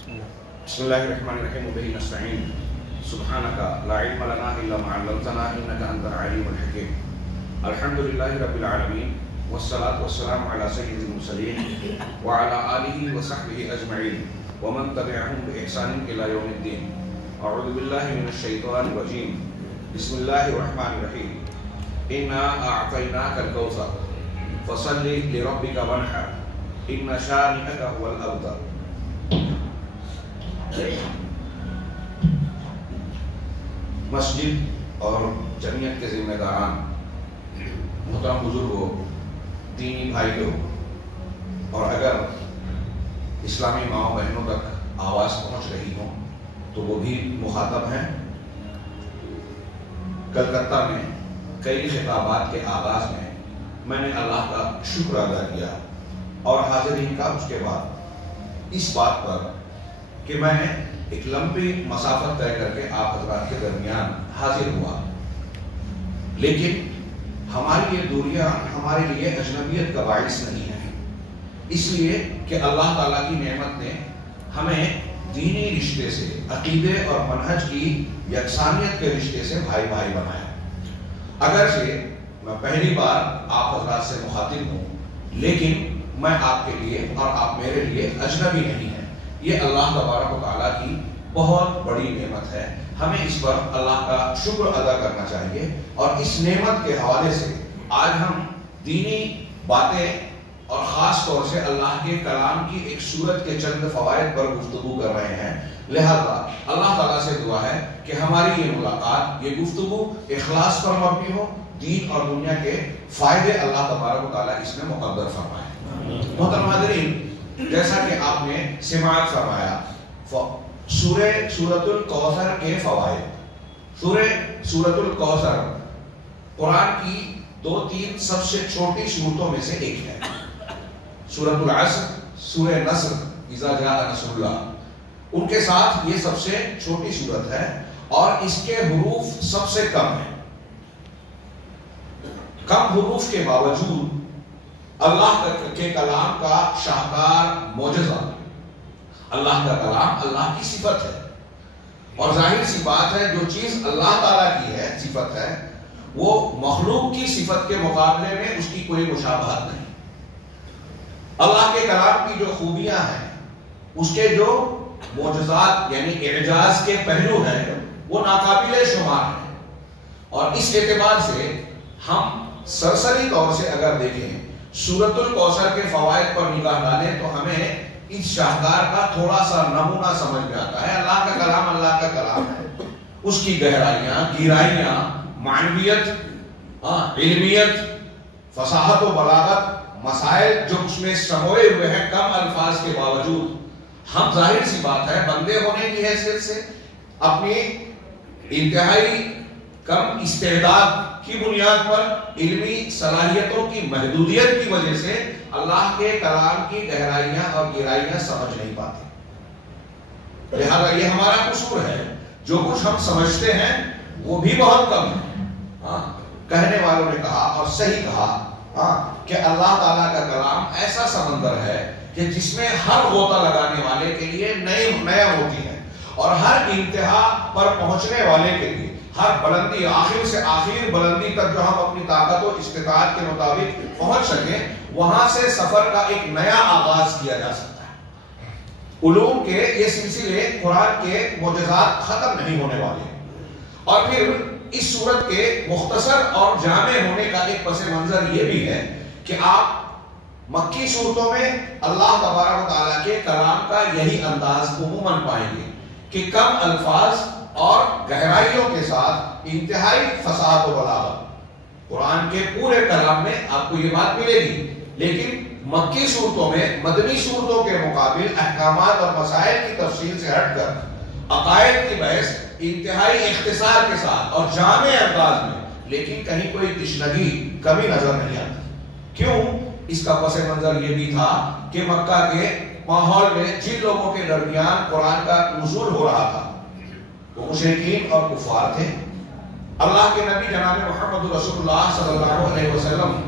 بسم الله الرحمن الرحيم وبه نستعين سبحانك لا علم لنا إلا ما علمتنا إنك أنت العليم الحكيم الحمد لله رب العالمين والصلاة والسلام على سيد المرسلين وعلى آله وصحبه أجمعين ومن تبعهم بإحسان إلى يوم الدين أعوذ بالله من الشيطان الرجيم بسم الله الرحمن الرحيم إنا أعطيناك الكوثر فصل لربك وانحر إن شانئك هو الأبتر. مسجد اور جمعیت کے ذمہ داران، محترم بزرگوں، دینی بھائیوں، اور اگر اسلامی ماؤں بہنوں تک آواز پہنچ رہی ہوں تو وہ بھی مخاطب ہیں. کلکتہ میں کئی خطابات کے آغاز میں نے اللہ کا شکر ادا کیا اور حاضرین کا اس کے بعد اس بات پر کہ میں ایک لمبی مسافت طے کر کے آپ حضرات کے درمیان حاضر ہوا، لیکن ہماری یہ دوریاں ہمارے لیے اجنبیت کا باعث نہیں ہے، اس لیے کہ اللہ تعالیٰ کی نعمت نے ہمیں دینی رشتے سے، عقیدے اور منہج کی یکسانیت کے رشتے سے بھائی بھائی بنایا. اگرچہ میں پہلی بار آپ حضرات سے مخاطب ہوں، لیکن میں آپ کے لیے اور آپ میرے لیے اجنبی نہیں ہیں. یہ اللہ تبارک و تعالیٰ کی بہت بڑی نعمت ہے. ہمیں اس پر اللہ کا شکر ادا کرنا چاہیے، اور اس نعمت کے حوالے سے آج ہم دینی باتیں اور خاص طور سے اللہ کے کلام کی ایک سورت کے چند فوائد پر گفتگو کر رہے ہیں. لہذا اللہ تعالیٰ سے دعا ہے کہ ہماری یہ ملاقات، یہ گفتگو اخلاص پر مبنی ہو، دین اور دنیا کے فائدے اللہ تبارک و تعالیٰ اس میں مقدر فرمائے. محترم حاضرین، جیسا کہ آپ نے سماعت فرمایا، سورۃ الکوثر کے فوائد. سورۃ الکوثر قرآن کی 2-3 سب سے چھوٹی سورتوں میں سے ایک ہے. سورۃ العصر، سورہ نصر، اذا جاء نصر اللہ، ان کے ساتھ یہ سب سے چھوٹی سورت ہے اور اس کے حروف سب سے کم ہیں. کم حروف کے باوجود اللہ کے کلام کا شاہکار معجزہ، اللہ کا کلام اللہ کی صفت ہے، اور ظاہر سی بات ہے جو چیز اللہ تعالیٰ کی ہے، صفت ہے، وہ مخلوق کی صفت کے مقابلے میں اس کی کوئی مشابہت نہیں. اللہ کے کلام کی جو خوبیاں ہیں، اس کے جو معجزات یعنی اعجاز کے پہلو ہیں، وہ ناقابل شمار ہیں. اور اس اعتبار سے ہم سرسری طور سے اگر دیکھیں، سورۃ الکوثر کے فوائد پر نگاہ ڈالیں تو ہمیں اس شاہکار کا تھوڑا سا نمونہ سمجھ میں آتا ہے. اللہ کا کلام اللہ کا کلام ہے، اس کی گہرائیاں، گہرائیاں، معنویت، علمیت، فصاحت و بلاغت، مسائل جو اس میں سموئے ہوئے ہیں کم الفاظ کے باوجود، ہم ظاہر سی بات ہے بندے ہونے کی حیثیت سے اپنی انتہائی کم استعداد کی بنیاد پر، علمی صلاحیتوں کی محدودیت کی وجہ سے اللہ کے کلام کی گہرائیاں اور گہرائیاں سمجھ نہیں پاتے. لہذا یہ ہمارا قصور ہے. جو کچھ ہم سمجھتے ہیں وہ بھی بہت کم ہے. کہنے والوں نے کہا اور صحیح کہا کہ اللہ تعالیٰ کا کلام ایسا سمندر ہے کہ جس میں ہر غوطہ لگانے والے کے لیے نیا موتی ہے، اور ہر انتہا پر پہنچنے والے کے لیے، ہر بلندی، آخر سے آخر بلندی تک جو ہم اپنی طاقت و استطاعت کے مطابق پہنچ سکیں، وہاں سے سفر کا ایک نیا آغاز کیا جا سکتا ہے. علوم کے یہ سلسلے قرآن کے معجزات ختم نہیں ہونے والے. اور پھر اس صورت کے مختصر اور جامع ہونے کا ایک پس منظر یہ بھی ہے کہ آپ مکی صورتوں میں اللہ تبارک و تعالیٰ کے کلام کا یہی انداز عموماً پائیں گے کہ کم الفاظ اور گہرائیوں کے ساتھ انتہائی فصاحت و بلاغت. قرآن کے پورے کلام میں آپ کو یہ بات ملے گی، لیکن مکی صورتوں میں مدنی صورتوں کے مقابل احکامات اور مسائل کی تفصیل سے ہٹ کر عقائد کی بحث انتہائی اختصار کے ساتھ اور جامع انداز میں، لیکن کہیں کوئی تشنگی، کمی نظر نہیں آتی. کیوں؟ اس کا پس منظر یہ بھی تھا کہ مکہ کے ماحول میں جن لوگوں کے درمیان قرآن کا نزول ہو رہا تھا وہ مشرکین اور کفار تھے. اللہ کے نبی جناب محمد رسول اللہ صلی اللہ علیہ وسلم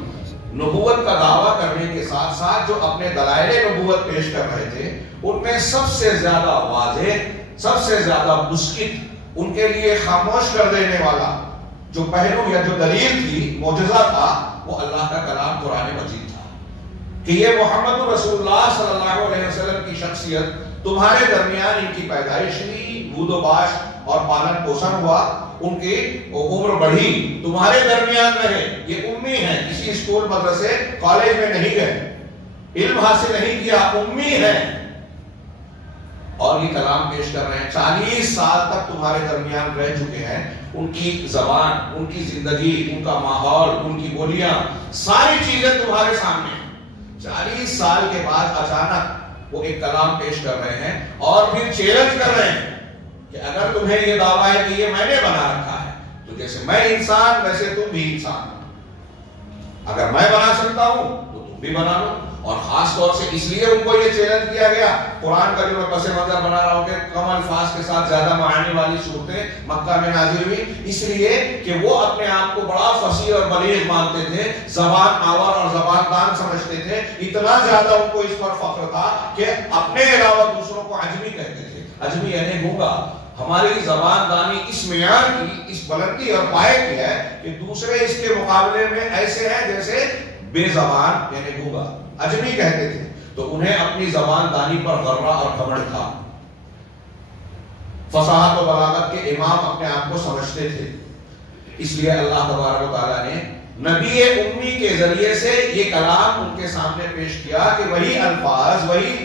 نبوت کا دعویٰ کرنے کے ساتھ ساتھ جو اپنے دلائل نبوت پیش کر رہے تھے ان میں سب سے زیادہ واضح، سب سے زیادہ مسکت، ان کے لیے خاموش کر دینے والا جو پہلو یا جو دلیل تھی، معجزہ تھا، وہ اللہ کا کلام قرآن مجید تھا کہ یہ محمد رسول اللہ صلی اللہ علیہ وسلم کی شخصیت تمہارے درمیان ان کی پیدائش ہوئی، بود و باش اور پالن پوشن ہوا، ان کی عمر بڑھی، تمہارے درمیان رہے، یہ امی ہیں، کسی اسکول مدرسے کالج میں نہیں گئے، علم حاصل نہیں کیا، امی ہیں، اور یہ کلام پیش کر رہے ہیں، 40 سال تک تمہارے درمیان رہ چکے ہیں، ان کی زبان، ان کی زندگی، ان کا ماحول، ان کی بولیاں، ساری چیزیں تمہارے سامنے ہیں، 40 سال کے بعد اچانک وہ ایک کلام پیش کر رہے ہیں اور پھر چیلنج کر رہے ہیں کہ اگر تمہیں یہ دعویٰ ہے کہ یہ میں نے بنا رکھا ہے تو جیسے میں انسان ویسے تم بھی انسان ہو، اگر میں بنا سکتا ہوں تو تم بھی بنا لو۔ اور خاص طور سے اس لیے ان کو یہ چیلنج کیا گیا، قرآن کا جو میں پس منظر بنا رہا ہوں کہ کم الفاظ کے ساتھ زیادہ معانی والی صورتیں مکہ میں نازل ہوئی، اس لیے کہ وہ اپنے آپ کو بڑا فصیح اور بلیغ مانتے تھے، زبان آور اور زبان دان سمجھتے تھے، اتنا زیادہ ان کو اس پر فخر تھا کہ اپنے علاوہ دوسروں کو عجمی کہتے تھے، عجمی یعنی گونگا۔ ہماری زبان دانی اس معیار کی، اس بلندی اور پائے کی ہے کہ دوسرے اس کے مقابلے میں ایسے ہیں جیسے بے زبان یعنی گونگا، عجمی کہتے تھے، تو انہیں اپنی زبان دانی پر غرہ اور گھمنڈ تھا، فصاحت و بلاغت کے امام اپنے آپ کو سمجھتے تھے، اس لیے اللہ تبارک و تعالیٰ نے نبی امی کے ذریعے سے یہ کلام ان کے سامنے پیش کیا کہ وہی الفاظ، وہی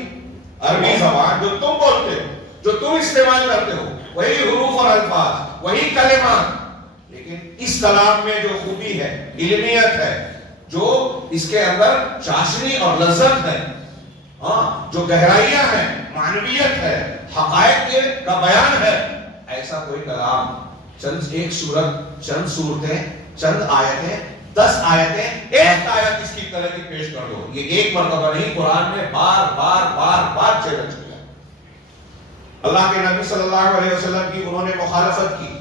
عربی زبان جو تم بولتے ہو، جو تم استعمال کرتے ہو، وہی حروف اور الفاظ، وہی کلمات، لیکن اس کلام میں جو خوبی ہے، علمیت ہے، جو اس کے اندر چاشنی اور لذت ہے، جو گہرائیاں ہیں، معنویت ہے، حقائق کا بیان ہے، ایسا کوئی کلام چند ایک سورت، چند صورتیں، چند آیتیں، 10 آیتیں، ایک آیت اس کی طرح کی پیش کر دو، یہ ایک مرتبہ نہیں، قرآن میں بار بار بار بار چیلنج کیا۔ اللہ کے نبی صلی اللہ علیہ وسلم کی انہوں نے مخالفت کی،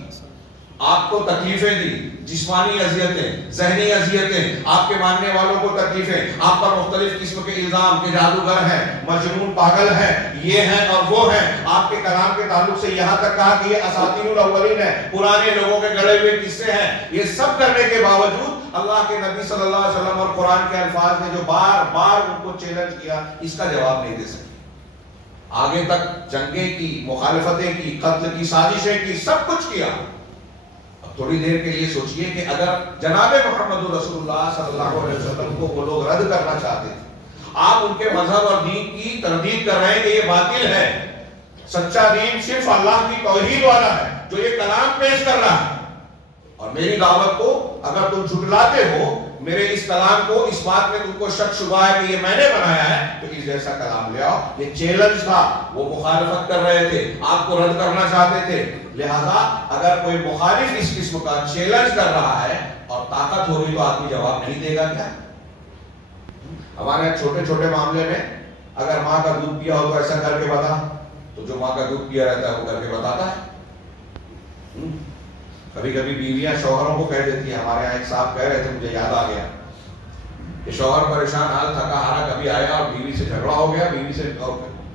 آپ کو تکلیفیں دی، جسمانی اذیتیں، ذہنی اذیتیں، آپ کے ماننے والوں کو تکلیفیں، آپ پر مختلف قسم کے الزام کہ جادوگر ہیں، مجنون، پاگل ہیں، یہ ہیں اور وہ ہیں، آپ کے کلام کے تعلق سے یہاں تک کہا کہ یہ اساطیر الاولین ہے، پرانے لوگوں کے گڑے ہوئے قصے ہیں، یہ سب کرنے کے باوجود اللہ کے نبی صلی اللہ علیہ وسلم اور قرآن کے الفاظ نے جو بار بار ان کو چیلنج کیا، اس کا جواب نہیں دے سکے۔ آگے تک جنگیں کی، مخالفتیں کی، قتل کی سازشیں کی، سب کچھ کیا۔ تھوڑی دیر کے لیے سوچئے کہ اگر جناب محمد رسول اللہ صلی اللہ علیہ وسلم کو وہ لوگ رد کرنا چاہتے تھے، آپ ان کے مذہب اور دین کی تردید کر رہے ہیں کہ یہ باطل ہے، سچا دین صرف اللہ کی توحید والا ہے جو یہ کلام پیش کر رہا ہے، اور میری دعوت کو اگر تم جھٹلاتے ہو، میرے اس کلام کو، اس بات میں تم کو شک شبہ ہے کہ یہ میں نے بنایا ہے، تو اس جیسا کلام لے آؤ۔ یہ چیلنج تھا، وہ مخالفت کر رہے تھے، آپ کو رد کرنا چاہتے تھے، لہذا اگر کوئی مخالف اس قسم کا چیلنج کر رہا ہے اور طاقت ہوگی تو آدمی جواب نہیں دے گا کیا؟ ہمارے چھوٹے چھوٹے معاملے میں اگر ماں کا دودھ پیا ہو تو ایسا کر کے بتا، تو جو ماں کا دودھ پیا رہتا ہے وہ کر کے بتاتا ہے۔ کبھی کبھی بیویاں شوہروں کو کہہ دیتی ہیں، ہمارے یہاں ایک صاحب کہہ رہے تھے، مجھے یاد آ گیا کہ شوہر پریشان حال، تھکا ہارا کبھی آیا اور بیوی سے جھگڑا ہو گیا، بیوی سے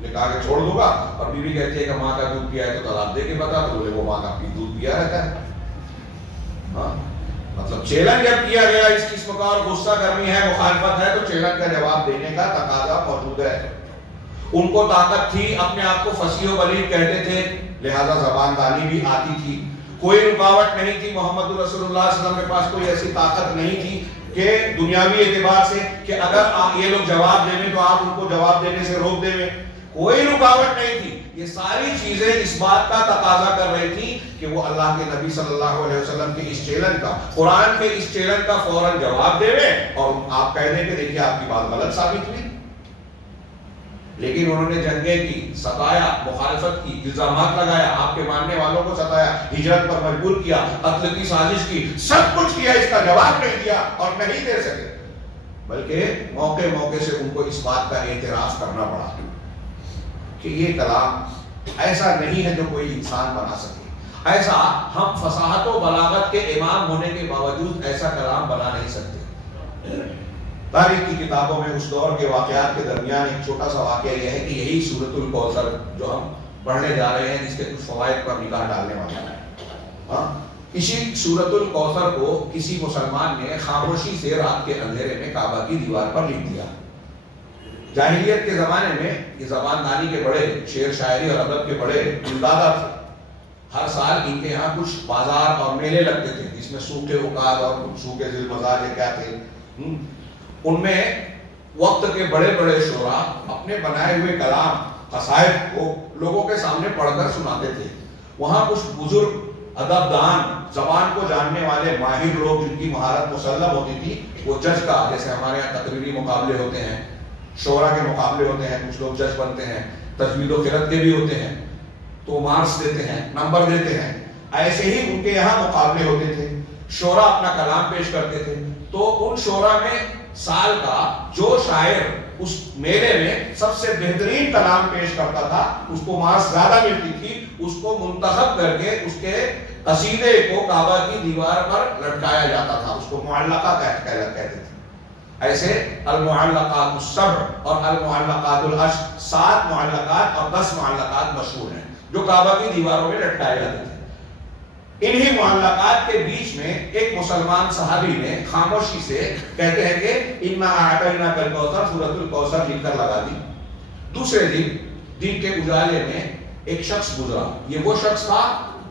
نکاح کے چھوڑ دوں گا، اور بیوی کہتی ہے کہ ماں کا دودھ پیا ہے تو طلاق دے کے بتا، تو بولے وہ ماں کا دودھ پیا رہتا ہے۔ مطلب چیلنج جب کیا گیا اس قسم کا اور غصہ گرمی ہے، مخالفت ہے، تو چیلنج کا جواب دینے کا تقاضا موجود ہے۔ ان کو طاقت تھی، اپنے آپ کو فصیح و بلیغ کہتے تھے، لہذا زبان دانی بھی آتی تھی، کوئی رکاوٹ نہیں تھی، محمد رسول اللہ صلی اللہ علیہ وسلم کے پاس کوئی ایسی طاقت نہیں تھی کہ دنیاوی اعتبار سے کہ اگر یہ لوگ جواب دیں تو آپ ان کو جواب دینے سے روک دیں، کوئی رکاوٹ نہیں تھی۔ یہ ساری چیزیں اس بات کا تقاضا کر رہی تھی کہ وہ اللہ کے نبی صلی اللہ علیہ وسلم کے اس چیلنج کا، قرآن کے اس چیلنج کا فوراً جواب دے اور آپ کہہ دیں کہ دیکھیے آپ کی بات غلط ثابت ہوئی۔ لیکن انہوں نے جنگیں کی، ستایا، مخالفت کی، الزامات لگایا، آپ کے ماننے والوں کو ستایا، ہجرت پر مجبور کیا، قتل کی سازش کی، سب کچھ کیا، اس کا جواب نہیں دیا اور نہیں دے سکے، بلکہ موقع موقع سے ان کو اس بات کا اعتراف کرنا پڑا کہ یہ کلام ایسا نہیں ہے جو کوئی انسان بنا سکے، ایسا ہم فصاحت و بلاغت کے امام ہونے کے باوجود ایسا کلام بنا نہیں سکتے۔ تاریخ کی کتابوں میں اس دور کے واقعات کے درمیان ایک چھوٹا سا واقعہ یہ ہے کہ یہی سورۃ الکوثر جو ہم پڑھنے جا رہے ہیں، جس کے کچھ فوائد پر نگاہ ڈالنے والے ہیں، اسی سورۃ الکوثر کو کسی مسلمان نے خاموشی سے رات کے اندھیرے میں کعبہ کی دیوار پر لکھ دیا۔ جاہلیت کے زمانے میں یہ زبان دانی کے بڑے، شعر شاعری اور ادب کے بڑے دادا تھے۔ ہر سال ان کے یہاں کچھ بازار اور میلے لگتے تھے جس میں سوکھے اوقات اور سوکھے ذی المزاج کیا تھے، ان میں وقت کے بڑے بڑے شعراء اپنے بنائے ہوئے کلام قصائد کو لوگوں کے سامنے پڑھ کر سناتے تھے۔ وہاں کچھ بزرگ ادب دان، زبان کو جاننے والے ماہر لوگ جن کی مہارت مسلم ہوتی تھی، وہ جج کا، جیسے ہمارے یہاں تقریری مقابلے ہوتے ہیں، شعراء کے مقابلے ہوتے ہیں، کچھ لوگ جج بنتے ہیں، تجوید و قرأت کے بھی ہوتے ہیں، تو مارکس دیتے ہیں، نمبر دیتے ہیں، ایسے ہی ان کے یہاں مقابلے ہوتے تھے۔ شعراء اپنا کلام پیش کرتے تھے، تو ان شعراء میں سال کا جو شاعر اس میلے میں سب سے بہترین کلام پیش کرتا تھا، اس کو مارکس زیادہ ملتی تھی، اس کو منتخب کر کے اس کے قصیدے کو کعبہ کی دیوار پر لٹکایا جاتا تھا، اس کو معلقہ کہتے تھے۔ ایسے المعلقات السبع اور المعلقات العشر، 7 معلقات اور 10 معلقات مشہور ہیں جو کعبہ کی دیواروں میں لٹکائے جاتے تھے۔ انہی معلقات کے بیچ میں ایک مسلمان صحابی نے خاموشی سے، کہتے ہیں کہ اِنَّا أَعْطَيْنَاكَ الْكَوْثَرَ سورۃ الکوثر لکھ کر لگا دی۔ دوسرے دن کے اجالے میں ایک شخص گزرا، یہ وہ شخص تھا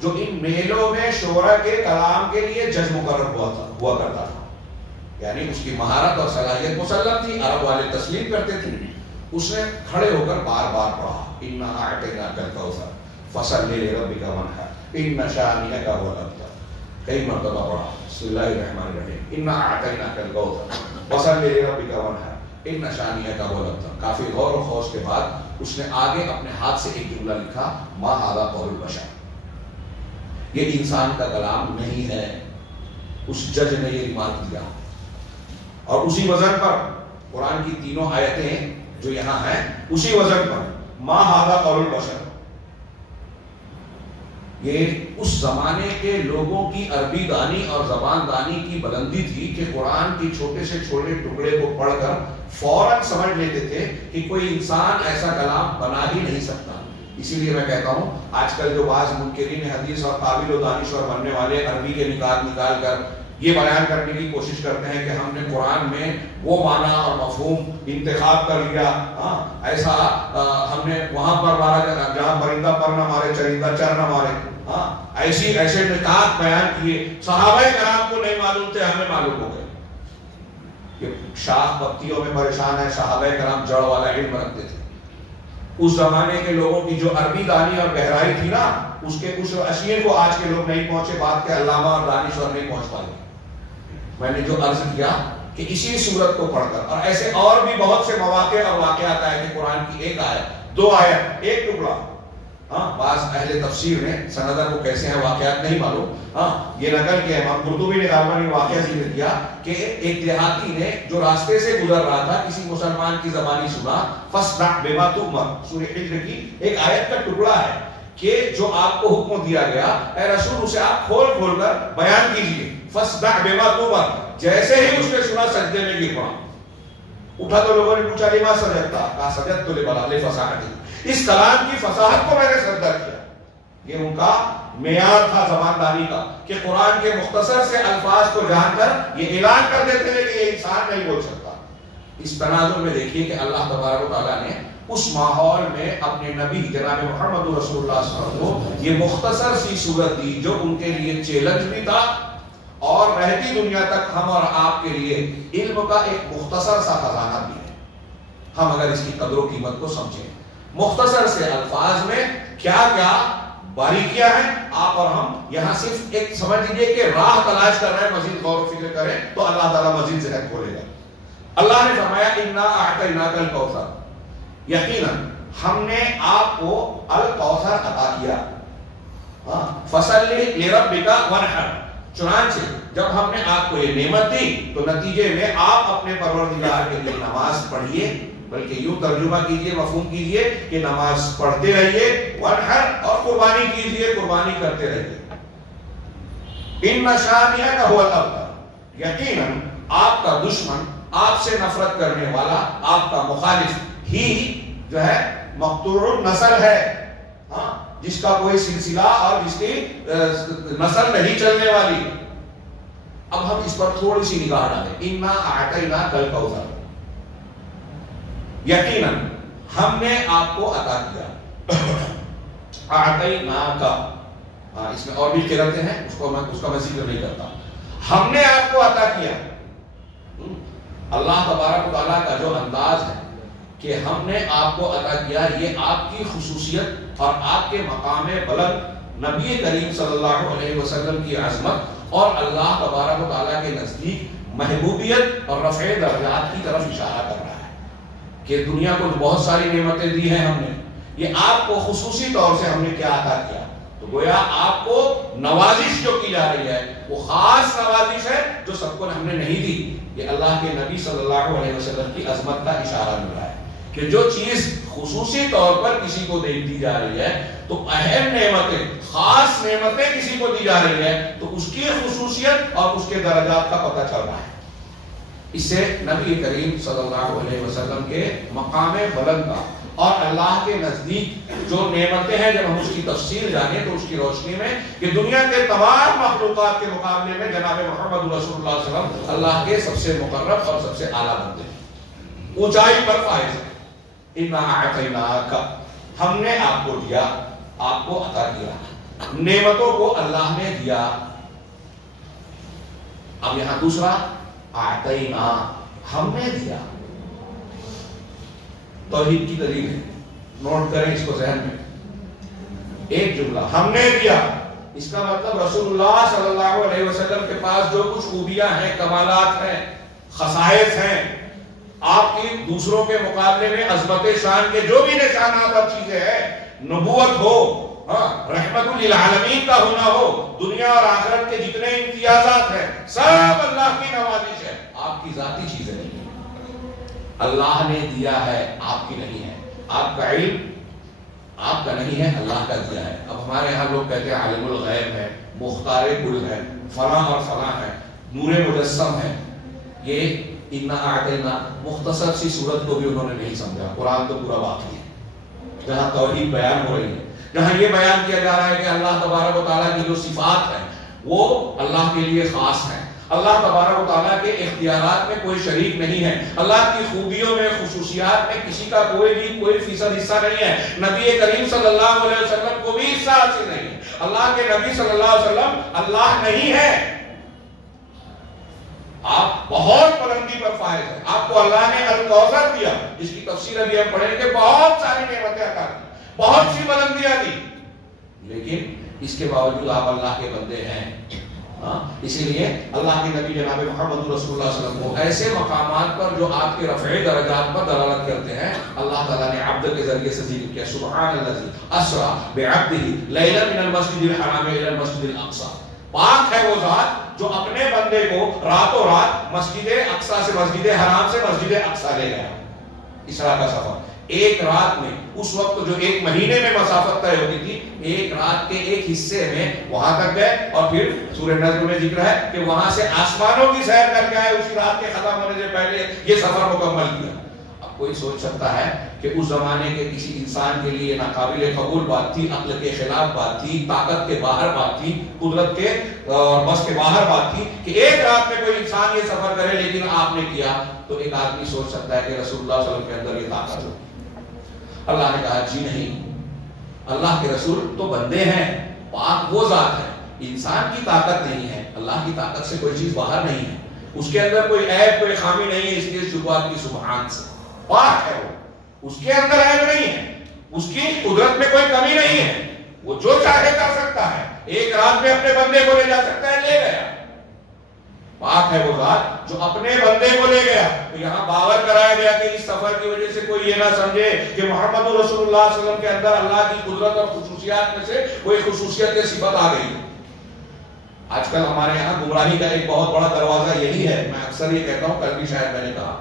جو ان میلوں میں شعراء کے کلام کے لیے جج مقرر ہوا کرتا تھا، یعنی اس کی مہارت اور صلاحیت مسلم تھی، عرب والے تسلیم کرتے تھے۔ اس نے کھڑے ہو کر بار بار پڑھا، اِنَّا أَعْطَيْنَاكَ الْكَوْثَرَ فَصَلِّ لِرَبِّكَ وَانْحَرْ إِنَّ شَانِئَكَ هُوَ الْأَبْتَرُ۔ کئی مرتبہ پڑھا، بسم اللہ الرحمن الرحیم، اِنَّا أَعْطَيْنَاكَ الْكَوْثَرَ فَصَلِّ لِرَبِّكَ وَانْحَرْ إِنَّ شَانِئَكَ هُوَ الْأَبْتَرُ۔ کافی غور و خوض کے بعد اس نے آگے اپنے ہاتھ سے ایک جملہ لکھا، مَا هَذَا قَوْلُ الْبَشَرِ، یہ انسان کا کلام نہیں ہے۔ اس جج نے یہ ریمارک دیا، اور اسی وزن پر قرآن کی تینوں آیتیں جو یہاں ہیں، اسی وزن پر مَا هَذَا قَوْلُ الْبَشَرِ، یہ اس زمانے کے لوگوں کی عربی دانی اور زبان دانی کی بلندی تھی کہ قرآن کی چھوٹے سے چھوٹے ٹکڑے کو پڑھ کر فوراً سمجھ لیتے تھے کہ کوئی انسان ایسا کلام بنا ہی نہیں سکتا۔ اسی لیے میں کہتا ہوں، آج کل جو بعض منکرین حدیث اور قابل و دانشور بننے والے عربی کے نکات نکال کر یہ بیان کرنے کی کوشش کرتے ہیں کہ ہم نے قرآن میں وہ معنی اور مفہوم انتخاب کر لیا، ایسا ہم نے وہاں پر مارا جہاں پرندہ پر نہ مارے چرندہ چر نہ مارے، ایسے نکات بیان کیے، صحابہ کرام کو نہیں معلوم تھے، ہمیں معلوم ہو گئے۔ یہ شاخ پتیوں میں پریشان ہے، صحابہ کرام جڑ والا علم رکھتے تھے۔ اس زمانے کے لوگوں کی جو عربی دانی اور گہرائی تھی نا، اس کے کچھ اشیر کو آج کے لوگ نہیں پہنچے، بات کے علامہ اور دانشور نہیں پہنچ پائے۔ میں نے جو عرض کیا کہ اسی صورت کو پڑھ کر، اور ایسے اور بھی بہت سے مواقع اور واقعات آئے کہ قرآن کی ایک آیت، 2 آیت، ایک ٹکڑا، بعض اہل تفسیر نے سندہ کو کیسے ہیں واقعات نہیں معلوم، یہ نقل کیا امام قرطبی نے غالباً یہ واقعہ ذکر کیا کہ ایک دیہاتی نے جو راستے سے گزر رہا تھا کسی مسلمان کی زبانی سنا، فَاصْدَعْ بِمَا تُؤْمَرُ، سورہ حجر کی ایک آیت کا ٹکڑا ہے کہ جو آپ کو حکم دیا گیا، اے رسول اسے آپ کھول کھول کر بیان کیجئے۔ فَاصْدَعْ بِمَا تُؤْمَرُ، جیسے ہی اس نے سنا سجدے میں گر پڑا۔ اٹھا تو لوگوں نے پوچھا لما سجدتا، کہا سجدت لفصاحتہ، اس کلام کی فصاحت کو میں نے سجدہ کیا۔ یہ ان کا معیار تھا زبان دانی کا کہ قرآن کے مختصر سے الفاظ کو جان کر یہ اعلان کر دیتے ہیں کہ یہ انسان نہیں بول سکتا۔ اس تناظر میں دیکھیے کہ اللہ تبارک و تعالیٰ نے اس ماحول میں اپنے نبی جناب محمد رسول اللہ صلی اللہ علیہ وسلم کو یہ مختصر سی صورت دی جو ان کے لیے چیلنج بھی تھا، اور رہتی دنیا تک ہم اور آپ کے لیے علم کا ایک مختصر سا خزانہ بھی ہے، ہم اگر اس کی قدر و قیمت کو سمجھیں۔ مختصر سے الفاظ میں کیا کیا باریکیاں ہیں، آپ اور ہم یہاں صرف ایک سمجھ لیجیے کہ راہ تلاش کر رہے ہیں، مزید غور و فکر کریں تو اللہ تعالیٰ مزید ذہن کھولے گا۔ اللہ نے فرمایا اِنَّا أَعْطَيْنَاكَ الْكَوْثَرَ، یقیناً ہم نے آپ کو الکوثر عطا کیا، فَصَلِّ لِرَبِّكَ وَانْحَرْ، چنانچہ جب ہم نے آپ کو یہ نعمت دی تو نتیجے میں آپ اپنے پروردگار کے لیے نماز پڑھیے، بلکہ یوں ترجمہ کیجئے، مفہوم کیجئے کہ نماز پڑھتے رہیے، وانحر، اور قربانی کیجئے، قربانی کرتے رہیے۔ ان شانئک هو الابتر، یقیناً آپ کا دشمن آپ سے نفرت کرنے والا، آپ کا مخالف ہی جو ہے مقطوع النسل ہے، ہاں، جس کا کوئی سلسلہ اور جس کی نسل نہیں چلنے والی۔ اب ہم اس پر تھوڑی سی نگاہ ڈالیں۔ اِنَّا أَعْطَيْنَاكَ الْكَوْثَرَ، یقیناً ہم نے آپ کو عطا کیا۔ أَعْطَيْنَاكَ، اس میں اور بھی قرأتیں ہیں، اس کا میں ذکر نہیں کرتا۔ ہم نے آپ کو عطا کیا۔ اللہ تبارک و تعالیٰ کا جو انداز ہے کہ ہم نے آپ کو عطا کیا، یہ آپ کی خصوصیت اور آپ کے مقام بلند، نبی کریم صلی اللہ علیہ وسلم کی عظمت اور اللہ تبارک و تعالیٰ کے نزدیک محبوبیت اور رفع درجات کی طرف اشارہ کر رہا ہے کہ دنیا کو بہت ساری نعمتیں دی ہیں ہم نے، یہ آپ کو خصوصی طور سے ہم نے کیا عطا کیا۔ تو گویا آپ کو نوازش جو کی جا رہی ہے وہ خاص نوازش ہے جو سب کو ہم نے نہیں دی۔ یہ اللہ کے نبی صلی اللہ علیہ وسلم کی عظمت کا اشارہ مل رہا ہے کہ جو چیز خصوصی طور پر کسی کو دی جا رہی ہے، تو اہم نعمتیں، خاص نعمتیں کسی کو دی جا رہی ہے، تو اس کی خصوصیت اور اس کے درجات کا پتہ چل رہا ہے۔ اس سے نبی کریم صلی اللہ علیہ وسلم کے مقام بلند کا اور اللہ کے نزدیک جو نعمتیں ہیں، جب ہم اس کی تفصیل جانیں تو اس کی روشنی میں کہ دنیا کے تمام مخلوقات کے مقابلے میں جناب محمد رسول اللہ صلی اللہ علیہ وسلم اللہ کے سب سے مقرب اور سب سے اعلیٰ بندے ہیں، اونچائی پر فائز ہے۔ اِنَّا أَعْطَيْنَاكَ، ہم نے آپ کو دیا، آپ کو عطا کیا، نعمتوں کو اللہ نے دیا۔ اب یہاں دوسرا اعطینا، ہم نے دیا، توحید کی دلیل ہے، نوٹ کریں اس کو ذہن میں۔ ایک جملہ ہم نے دیا، اس کا مطلب رسول اللہ صلی اللہ علیہ وسلم کے پاس جو کچھ خوبیاں ہیں، کمالات ہیں، خصائص ہیں، آپ کی دوسروں کے مقابلے میں عظمت شان کے جو بھی نشانات اور چیزیں ہیں، نبوت ہو، رحمت للعالمین کا ہونا ہو، دنیا اور آخرت کے جتنے امتیازات ہیں، سب اللہ کی نوازش ہے، آپ کی ذاتی چیزیں نہیں ہیں۔ اللہ نے دیا ہے، آپ کی نہیں ہے۔ آپ کا علم آپ کا نہیں ہے، اللہ کا دیا ہے۔ اب ہمارے یہاں لوگ کہتے ہیں عالم الغیب ہے، مختار کل ہے، فلاں اور فلاں ہے، نور مجسم ہے۔ یہ اِنَّا أَعْطَيْنَا مختصر سی صورت کو بھی انہوں نے نہیں سمجھا۔ قرآن تو پورا باقی ہے، جہاں توحید بیان ہو رہی ہے، جہاں یہ بیان کیا جا رہا ہے کہ اللہ تبارک و تعالیٰ کی جو صفات ہیں وہ اللہ کے لیے خاص ہیں، اللہ تبارک و تعالیٰ کے اختیارات میں کوئی شریک نہیں ہے، اللہ کی خوبیوں میں، خصوصیات میں کسی کا کوئی فیصد حصہ نہیں ہے، نبی کریم صلی اللہ علیہ وسلم کو بھی حصہ حاصل نہیں ہے، اللہ کے نبی صلی اللہ علیہ وسلم اللہ نہیں ہے۔ آپ بہت بلندی پر فائز ہیں، آپ کو اللہ نے الکوثر دیا، جس کی تفسیر ابھی ہم پڑھیں گے، بہت ساری نعمتیں عطا کی، بہت سی بلندیاں دی، لیکن اس کے باوجود آپ اللہ کے بندے ہیں۔ اسی لیے اللہ کے نبی جناب محمد رسول اللہ صلی اللہ علیہ وسلم کو ایسے مقامات پر جو آپ کے رفع درجات پر دلالت کرتے ہیں، اللہ تعالیٰ نے عبد کے ذریعے سے ذکر کیا، سبحان الذی اسریٰ بعبدہ لیلا من المسجد الحرام الی المسجد الاقصی، پاک ہے وہ ذات جو اپنے بندے کو راتوں رات مسجد اقصی سے مسجد حرام سے مسجد اقصی لے گیا۔ اسراء کا سفر ایک رات میں، اس وقت جو ایک مہینے میں مسافت طے ہوتی تھی، ایک رات کے ایک حصے میں وہاں تک گئے، اور پھر سورہ نجم میں ذکر ہے کہ وہاں سے آسمانوں کی سیر کر کے آئے، اسی رات کے ختم ہونے سے پہلے یہ سفر مکمل کیا۔ اب کوئی سوچ سکتا ہے کہ اس زمانے کے کسی انسان کے لیے ناقابل قبول بات تھی، عقل کے خلاف بات تھی، طاقت کے باہر بات تھی، قدرت کے اور بس کے باہر بات تھی کہ ایک رات میں کوئی انسان یہ سفر کرے، لیکن آپ نے کیا۔ تو ایک آدمی سوچ سکتا ہے کہ رسول اللہ صلی اللہ علیہ وسلم کے اندر یہ طاقت ہو۔ اللہ نے کہا جی نہیں، اللہ کے رسول تو بندے ہیں، پاک وہ ذات ہے، انسان کی طاقت نہیں ہے، اللہ کی طاقت سے کوئی چیز باہر نہیں ہے، اس کے اندر کوئی عیب کوئی خامی نہیں ہے، اس لیے شروعات کی سبحان سے پاک ہے، وہ اس کے اندر عیب نہیں ہے، اس کی قدرت میں کوئی کمی نہیں ہے، وہ جو چاہے کر سکتا ہے، ایک رات میں اپنے بندے کو لے جا سکتا ہے، لے گیا۔ پاک ہے وہ ذات جو اپنے بندے کو لے گیا۔ تو یہاں باور کرایا گیا کہ اس سفر کی وجہ سے کوئی یہ نہ سمجھے کہ محمد رسول اللہ صلی اللہ علیہ وسلم کے اندر اللہ کی قدرت اور خصوصیات میں سے کوئی خصوصیت یا صفت آ گئی۔ آج کل ہمارے یہاں گمراہی کا ایک بہت بڑا دروازہ یہی ہے، میں اکثر یہ کہتا ہوں، کل بھی شاید میں نے کہا،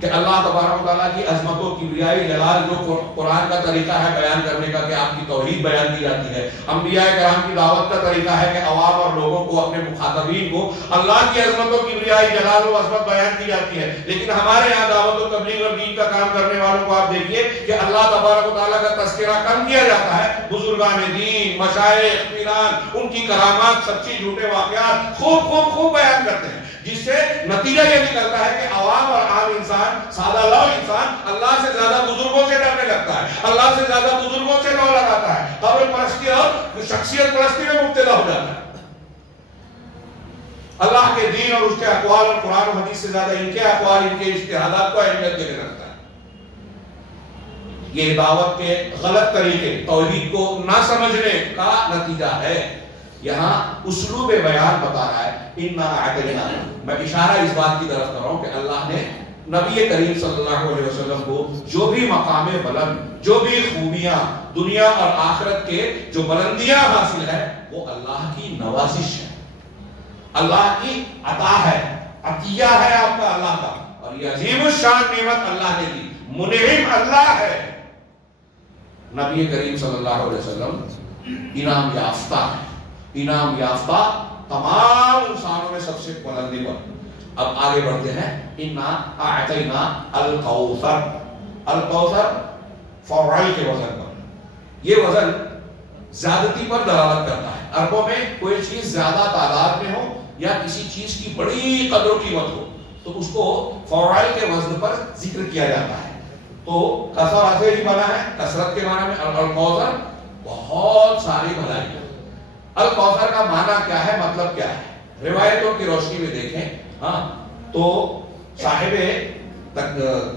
کہ اللہ تبارک و تعالیٰ کی عظمت و کبریائی جلال جو قرآن کا طریقہ ہے بیان کرنے کا کہ آپ کی توحید بیان کی جاتی ہے، انبیاء کرام کی دعوت کا طریقہ ہے کہ عوام اور لوگوں کو، اپنے مخاطبین کو اللہ کی عظمت و کبریائی جلال و عظمت بیان کی جاتی ہے، لیکن ہمارے یہاں دعوت و تبلیغ اور دین کا کام کرنے والوں کو آپ دیکھیے کہ اللہ تبارک و تعالیٰ کا تذکرہ کم کیا جاتا ہے، بزرگان دین، مشائخ، پیران، ان کی کرامات، سچی جھوٹے واقعات خوب بیان کرتے ہیں، جس سے نتیجہ یہ نکلتا ہے کہ عوام اور عام انسان، سادہ لو انسان اللہ سے زیادہ بزرگوں سے ڈرنے لگتا ہے، اللہ سے زیادہ بزرگوں سے لو لگاتا ہے، قبر پرستی اور شخصیت پرستی میں مبتلا ہو جاتا ہے۔ اللہ کے دین اور اس کے اقوال اور قرآن و حدیث سے زیادہ ان کے اقوال، ان کے اجتہادات کو اہمیت دینے لگتا ہے۔ یہ دعوت کے غلط طریقے، توحید کو نہ سمجھنے کا نتیجہ ہے۔ یہاں اسلوب بیان بتا رہا ہے اِنَّا أَعْتَدْنَا، میں اشارہ اس بات کی طرف کر رہا ہوں کہ اللہ نے نبی کریم صلی اللہ علیہ وسلم کو جو بھی مقام بلند، جو بھی خوبیاں دنیا اور آخرت کے جو بلندیاں حاصل ہے، وہ اللہ کی نوازش ہے، اللہ کی عطا ہے، عطیہ ہے آپ کا اللہ کا، اور یہ عظیم الشان نعمت اللہ نے دی، منعم اللہ ہے۔ نبی کریم صلی اللہ علیہ وسلم انعام یافتہ ہے، انعام یافتہ تمام انسانوں میں سب سے بلندی پر۔ اب آگے بڑھتے ہیں، اِنَّا أَعْطَيْنَا الْكَوْثَرَ، الکوثر فعال کے وزن پر، یہ وزن زیادتی پر دلالت کرتا ہے۔ عربوں میں کوئی چیز زیادہ تعداد میں ہو یا کسی چیز کی بڑی قدر و قیمت ہو تو اس کو فعال کے وزن پر ذکر کیا جاتا ہے۔ تو کثر ایسے ہی بنا ہے، کثرت کے معنی میں، الکوثر بہت ساری بھلائی۔ الکوثر کا معنی کیا ہے، مطلب کیا ہے؟ روایتوں کی روشنی میں دیکھیں تو صاحب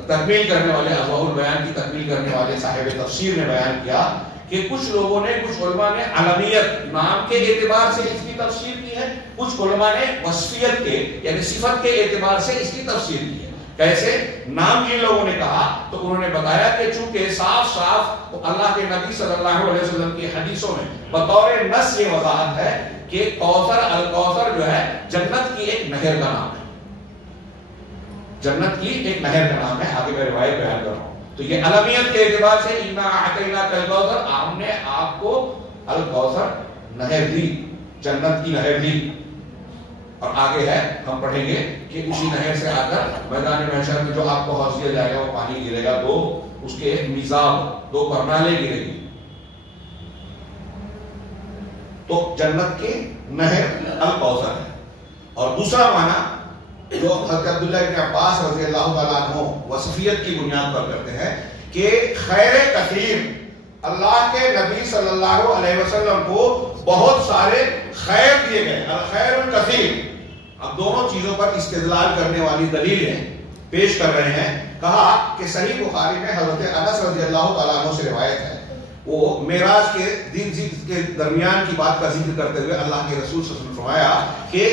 تکمیل کرنے والے، اضواء البیان کی تکمیل کرنے والے صاحب تفسیر نے بیان کیا کہ کچھ لوگوں نے، کچھ علماء نے علمیت نام کے اعتبار سے اس کی تفسیر کی ہے، کچھ علماء نے وصفیت کے یعنی صفت کے اعتبار سے اس کی تفسیر کی ہے۔ کیسے؟ نام جن لوگوں نے کہا تو انہوں نے بتایا کہ چونکہ صاف صاف اللہ کے نبی صلی اللہ علیہ وسلم کی حدیثوں میں بطور نص یہ وضاحت ہے کہ کوثر، الکوثر جو ہے جنت کی ایک نہر کا نام ہے، جنت کی ایک نہر کا نام ہے۔ آگے میں روایت بیان کر رہا ہوں تو یہ علمیت کے اعتبار سے اِنَّا أَعْطَيْنَاكَ الْكَوْثَرَ، ہم نے آپ کو الکوثر نہر دی، جنت کی نہر دی۔ اور آگے ہے، ہم پڑھیں گے کہ اسی نہر سے آ کر میدان محشر میں جو آپ کو حوض دیا جائے گا وہ پانی گرے گا، دو اس کے میزاب، دو پرنالے گرے گی۔ تو جنت کی نہر الکوثر ہے۔ اور دوسرا معنی جو حضرت عبداللہ ابن عباس رضی اللہ تعالیٰ عنہ وصفیت کی بنیاد پر کرتے ہیں کہ خیر کثیر، اللہ کے نبی صلی اللہ علیہ وسلم کو بہت سارے خیر دیے گئے، الخیر الکثیر۔ اب دونوں چیزوں پر استدلال کرنے والی دلیلیں پیش کر رہے ہیں۔ کہا کہ صحیح بخاری میں حضرت انس رضی اللہ تعالیٰ عنہ سے روایت ہے، وہ معراج کے دن کے درمیان کی بات کا ذکر کرتے ہوئے اللہ کے رسول صلی اللہ علیہ وسلم نے فرمایا کہ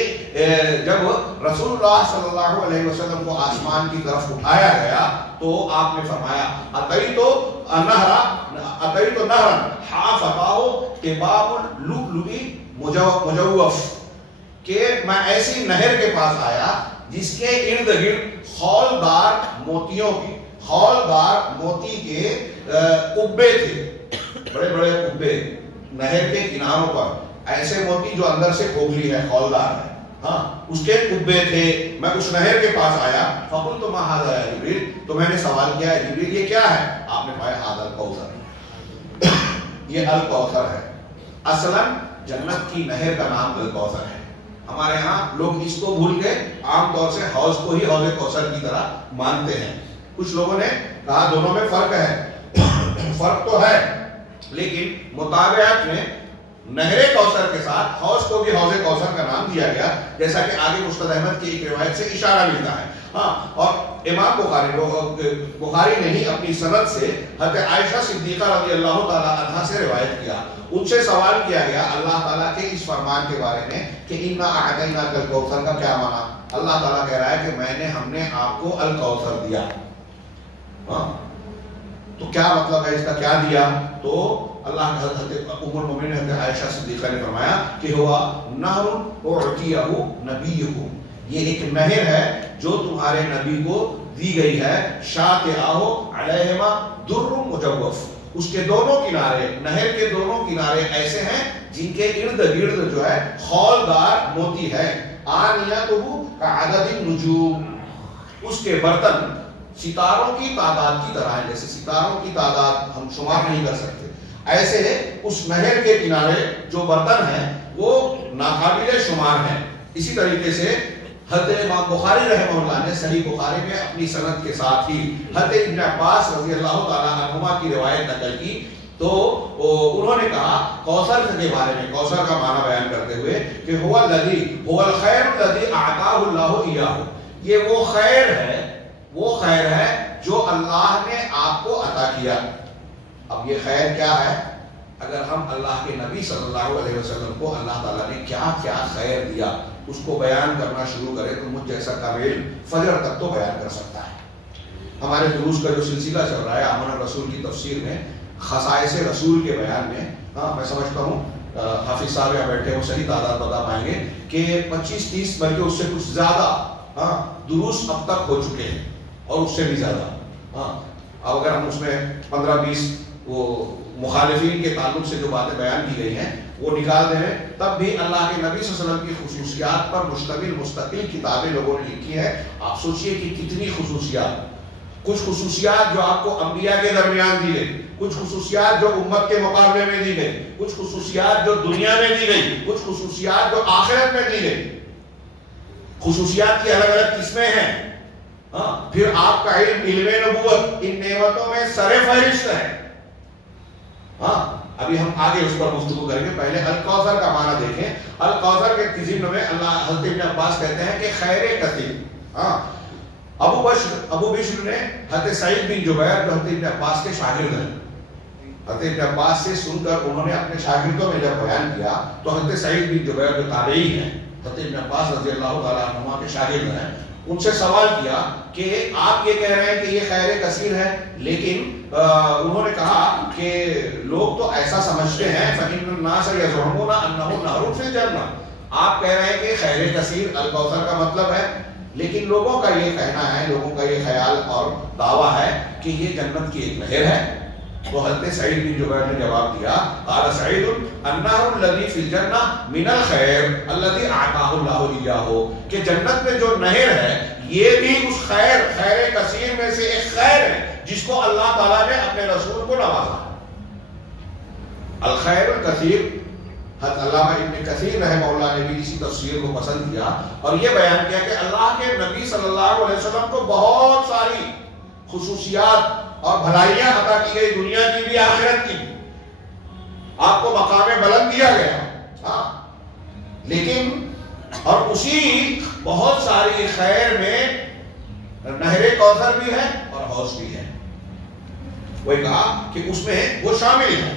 جب رسول اللہ صلی اللہ علیہ وسلم کو آسمان کی طرف اٹھایا گیا تو آپ نے فرمایا اتیت نہرا حافظہ قباب اللؤلؤ مجوف، کہ میں ایسی نہر کے پاس آیا جس کے ارد گرد خولدار موتیوں کے، خولدار موتی کے قبے تھے، بڑے بڑے قبے نہر کے کناروں پر، ایسے موتی جو اندر سے کھوکھلی ہے، خولدار ہے، ہاں اس کے قبے تھے۔ میں اس نہر کے پاس آیا، فقلت ما ھذا یا جبریل، تو میں نے سوال کیا جبریل یہ کیا ہے؟ آپ نے فرمایا ھذا الکوثر، یہ الکوثر ہے۔ اصلاً جنت کی نہر کا نام الکوثر ہے۔ ہمارے ہاں لوگ اس کو بھول کے عام طور سے حوض کو ہی حوض کوثر کی طرح مانتے ہیں۔ کچھ لوگوں نے کہا دونوں میں فرق ہے، فرق تو ہے لیکن مطابعت میں نہر کوثر کے ساتھ حوض کو بھی حوض کوثر کا نام دیا گیا، جیسا کہ آگے مستد احمد کی ایک روایت سے اشارہ ملتا ہے۔ ہاں، اور امام بخاری نے ہی اپنی سند سے حضرت عائشہ صدیقہ رضی اللہ تعالیٰ عنہا سے روایت کیا، ان سے سوال کیا گیا اللہ تعالیٰ کے اس فرمان کے بارے میں کہ اِنَّا أَعْطَيْنَاكَ الْكَوْثَرَ کا کیا معنی؟ اللہ تعالیٰ کہہ رہا ہے کہ ہم نے آپ کو الکوثر دیا۔ ہاں تو کیا مطلب ہے اس کا، کیا دیا؟ تو اللہ کے حضرت ام المؤمنین حضرت عائشہ صدیقہ نے فرمایا کہ ہوا نہر اعطیہ نبیکم، یہ ایک نہر ہے جو تمہارے نبی کو دی گئی ہے شاطئہو علیہما در مجوف، اس کے دونوں کنارے، نہر کے دونوں کنارے ایسے ہیں جن کے ارد گرد جو ہے خولدار موتی ہے، آنیتہو کعدد النجوم، اس کے برتن ستاروں کی تعداد کی طرح ہے، جیسے ستاروں کی تعداد ہم شمار نہیں کر سکتے، ایسے اس نہر کے کنارے جو برتن ہیں وہ ناقابل شمار ہیں۔ اسی طریقے سے حضرت امام بخاری رحمہ اللہ نے صحیح بخاری میں اپنی سند کے ساتھ ہی حضرت ابن عباس رضی اللہ تعالیٰ عنہما کی روایت نقل کی، تو انہوں نے کہا کوثر کے بارے میں، کوثر کا معنی بیان کرتے ہوئے کہ هو الذی هو الخیر الذی اعطاه اللہ ایاہ، یہ وہ خیر ہے جو اللہ نے آپ کو عطا کیا۔ اب یہ خیر کیا ہے؟ اگر ہم اللہ کے نبی صلی اللہ علیہ وسلم کو اللہ تعالیٰ نے کیا کیا خیر دیا اس کو بیان کرنا شروع کرے تو مجھ جیسا کامل فجر تک تو بیان کر سکتا ہے۔ ہمارے دروس کا جو سلسلہ چل رہا ہے امن رسول کی تفسیر میں، خصائص رسول کے بیان میں، میں سمجھتا ہوں حافظ صاحب یہاں بیٹھے وہ صحیح تعداد بتا پائیں گے کہ 25-30 بلکہ اس سے کچھ زیادہ دروس اب تک ہو چکے ہیں، اور اس سے بھی زیادہ۔ اب اگر ہم اس میں 15-20 وہ مخالفین کے تعلق سے جو باتیں بیان کی گئی ہیں وہ نکال دیں تب بھی اللہ کے نبی صلی اللہ علیہ وسلم کی خصوصیات پر مشتمل مستقل کتابیں لوگوں نے لکھی ہیں۔ آپ سوچئے کہ کتنی خصوصیات، کچھ خصوصیات جو آپ کو انبیاء کے درمیان دی گئی، کچھ خصوصیات جو امت کے مقابلے میں دی گئی، کچھ خصوصیات جو دنیا میں دی گئی، کچھ خصوصیات جو آخرت میں دی گئی۔ خصوصیات کی الگ الگ قسمیں ہیں۔ پھر آپ کا علم نبوت ان نعمتوں میں سر فہرست ہے۔ ابھی ہم آگے اس پر گفتگو کریں گے، پہلے الکوثر کا معنی دیکھیں۔ الکوثر کے ضمن میں اللہ حضرت ابن عباس کہتے ہیں کہ خیر کثیر۔ ابو بشر نے حضرت سعید بن جبیر جو حضرت ابن عباس کے شاگرد ہیں، حضرت ابن عباس سے سن کر انہوں نے اپنے شاگردوں میں جب بیان کیا تو حضرت سعید بن جبیر جو تابعی ہیں، حضرت ابن عباس رضی اللہ تعالیٰ عنہما کے شاگرد ہیں، ان سے سوال کیا کہ آپ یہ کہہ رہے ہیں کہ یہ خیر کثیر ہے، لیکن انہوں نے کہا کہ لوگ تو ایسا سمجھتے ہیں فَإِنَّ النَّاسَ يَزْعُمُونَ أَنَّهُ نَهْرٌ فِي الْجَنَّةِ، آپ کہہ رہے ہیں کہ خیر کثیر الکوثر کا مطلب ہے، لیکن لوگوں کا یہ کہنا ہے، لوگوں کا یہ خیال اور دعویٰ ہے کہ یہ جنت کی ایک نہر ہے۔ تو حضرت سعید بن جبیر نے جواب دیا، قال سعید النہر الذی فی الجنہ من الخیر الذی اعطاہ اللہ ایاہ، کہ جنت میں جو نہر ہے یہ بھی اس خیر کثیر میں سے ایک خیر ہے جس کو اللہ تعالیٰ نے اپنے رسول کو نوازا۔ الخیر الکثیر، حضرت علامہ ابن کثیر رحمہ اللہ نے بھی اسی تفسیر کو پسند کیا اور یہ بیان کیا کہ اللہ کے نبی صلی اللہ علیہ وسلم کو بہت ساری خصوصیات اور بھلائیاں عطا کی گئی، دنیا کی بھی آخرت کی بھی، آپ کو مقام بلند دیا گیا، لیکن اور اسی بہت ساری خیر میں نہر کوثر بھی ہے اور حوض بھی ہے۔ وہی کہا کہ اس میں وہ شامل ہے۔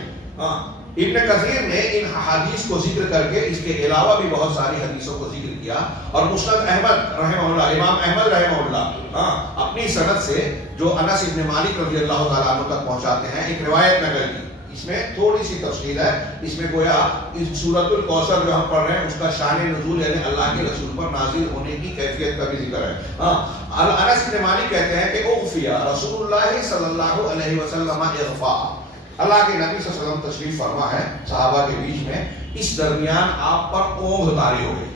ابن کثیر نے ان حدیث کو ذکر کر کے اس کے علاوہ بھی بہت ساری حدیثوں کو ذکر کیا، اور مسند احمد رحمہ اللہ، امام احمد رحمہ اللہ اپنی سند سے جو انس ابن مالک رضی اللہ تعالیٰ عنہ تک پہنچاتے ہیں ایک روایت نقل کی۔ اس میں تھوڑی سی تفصیل ہے، اس میں گویا اس سورۃ الکوثر جو ہم پڑھ رہے ہیں اس کا شان نزول یعنی اللہ کے رسول پر نازل ہونے کی کیفیت کا بھی ذکر ہے۔ انس بن مالک کہتے ہیں کہ اغفیا رسول اللہ صلی اللہ علیہ وسلم اغفاء، اللہ کے نبی صلی اللہ علیہ وسلم تشریف فرما ہے صحابہ کے بیچ میں، اس درمیان آپ پر اونگ طاری ہو گئی،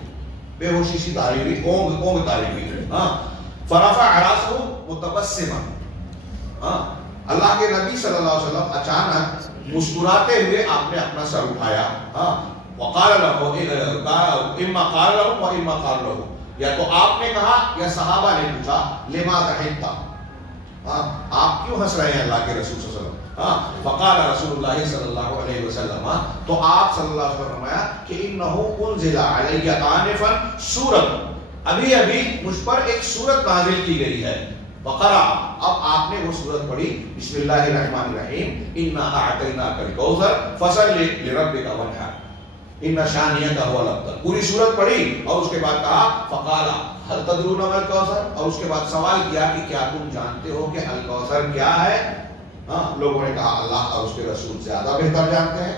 بے ہوشی سی طاری ہوئی، اونگ طاری ہوئی۔ فرفع راسہ متبسما، اللہ کے نبی صلی اللہ علیہ وسلم اچانک مسکراتے ہوئے آپ نے اپنا سر اٹھایا، وقال له اما قال له واما قال له، یا تو آپ نے کہا یا صحابہ نے پوچھا لما ضحكت، آپ کیوں ہنس رہے ہیں اللہ کے رسول صلی اللہ علیہ وسلم؟ فقال رسول اللہ صلی اللہ علیہ وسلم، تو آپ صلی اللہ علیہ وسلم نے فرمایا کہ انه انزل علی آنفا سورۃ، ابھی ابھی مجھ پر ایک سورت نازل کی گئی ہے۔ وقرأ، اب آپ نے وہ سورت پڑھی، بسم اللہ الرحمن الرحیم، انا اعطیناک الکوثر فصل لربک وانحر ان شانئک هو الابتر، پوری سورت پڑھی اور اس کے بعد کہا فقال هل تدرون ما الکوثر، اور اس کے بعد سوال کیا کہ کیا تم جانتے ہو کہ الکوثر کیا ہے؟ لوگوں نے کہا اللہ اور اس کے رسول زیادہ بہتر جانتے ہیں۔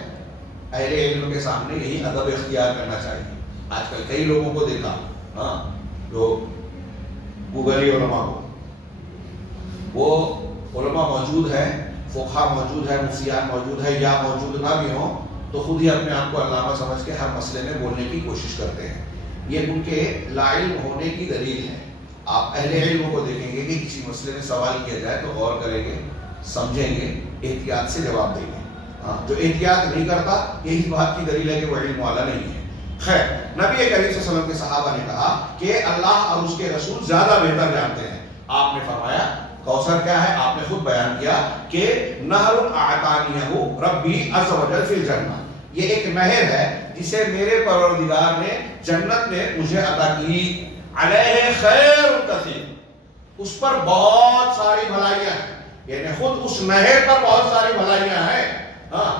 اہل علم کے سامنے یہی ادب اختیار کرنا چاہیے۔ آج کل کئی لوگوں کو دیکھا جو گوگلی علماء کو وہ علماء موجود ہے، فقہا موجود ہے، مفتیان موجود ہے، یا موجود نہ بھی ہوں تو خود ہی اپنے آپ کو علامہ سمجھ کے ہر مسئلے میں بولنے کی کوشش کرتے ہیں. یہ ان کے لا علم ہونے کی دلیل ہے. آپ اہل علم کو دیکھیں گے کہ کسی مسئلے میں سوال کیا جائے تو غور کریں گے، سمجھیں گے، احتیاط سے جواب دیں گے. جو احتیاط نہیں کرتا یہی بات کی دلیل ہے کہ وہ علم والا نہیں ہے. خیر، نبی کریم صلی اللہ علیہ وسلم کے صحابہ نے کہا کہ اللہ اور اس کے رسول زیادہ بہتر جانتے ہیں. آپ نے فرمایا کوثر کیا ہے؟ آپ نے خود بیان کیا کہ نہر اعطانیہ ربی عز وجل فی الجنہ، یہ ایک نہر ہے جسے میرے پروردگار نے جنت میں مجھے عطا کی. علیہ خیر کثیر، اس پر بہت ساری بھلائیاں ہیں، یعنی خود اس نہر پر بہت ساری بھلائیاں ہیں.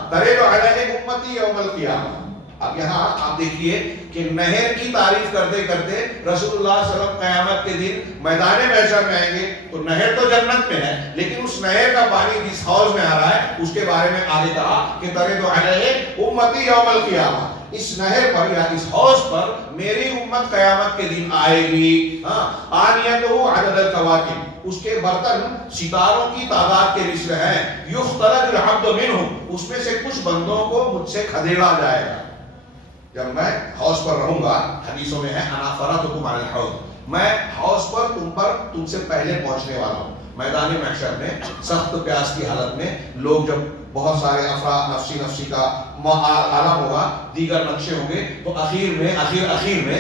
ترے جو علیہ امتی یوم القیامہ. اب یہاں آپ دیکھیے کہ نہر کی تعریف کرتے کرتے رسول اللہ صلی اللہ علیہ وسلم قیامت کے دن میدان محشر میں آئیں گے تو نہر تو جنت میں ہے، لیکن اس نہر کا پانی جس حوض میں آ رہا ہے اس کے بارے میں آگے کہا کہ ترے تو علیہ امتی یوم القیامہ، اس نہر پر یا اس حوض پر میری امت قیامت کے دن آئے گی. آنیتہ عدد الکواکب، اس کے برتن ستاروں کی تعداد کے مثل ہیں. یختلط العبد منہ، اس میں سے کچھ بندوں کو مجھ سے کھدیڑا جائے گا. جب میں حوض پر رہوں گا، حدیثوں میں ہے انا فرطکم علی الحوض، میں حوض پر تم سے پہلے پہنچنے والا ہوں. میدان محشر میں سخت پیاس کی حالت میں لوگ جب بہت سارے افراد نفسی کا عالم ہوگا، دیگر نقشے ہوں گے، تو اخیر میں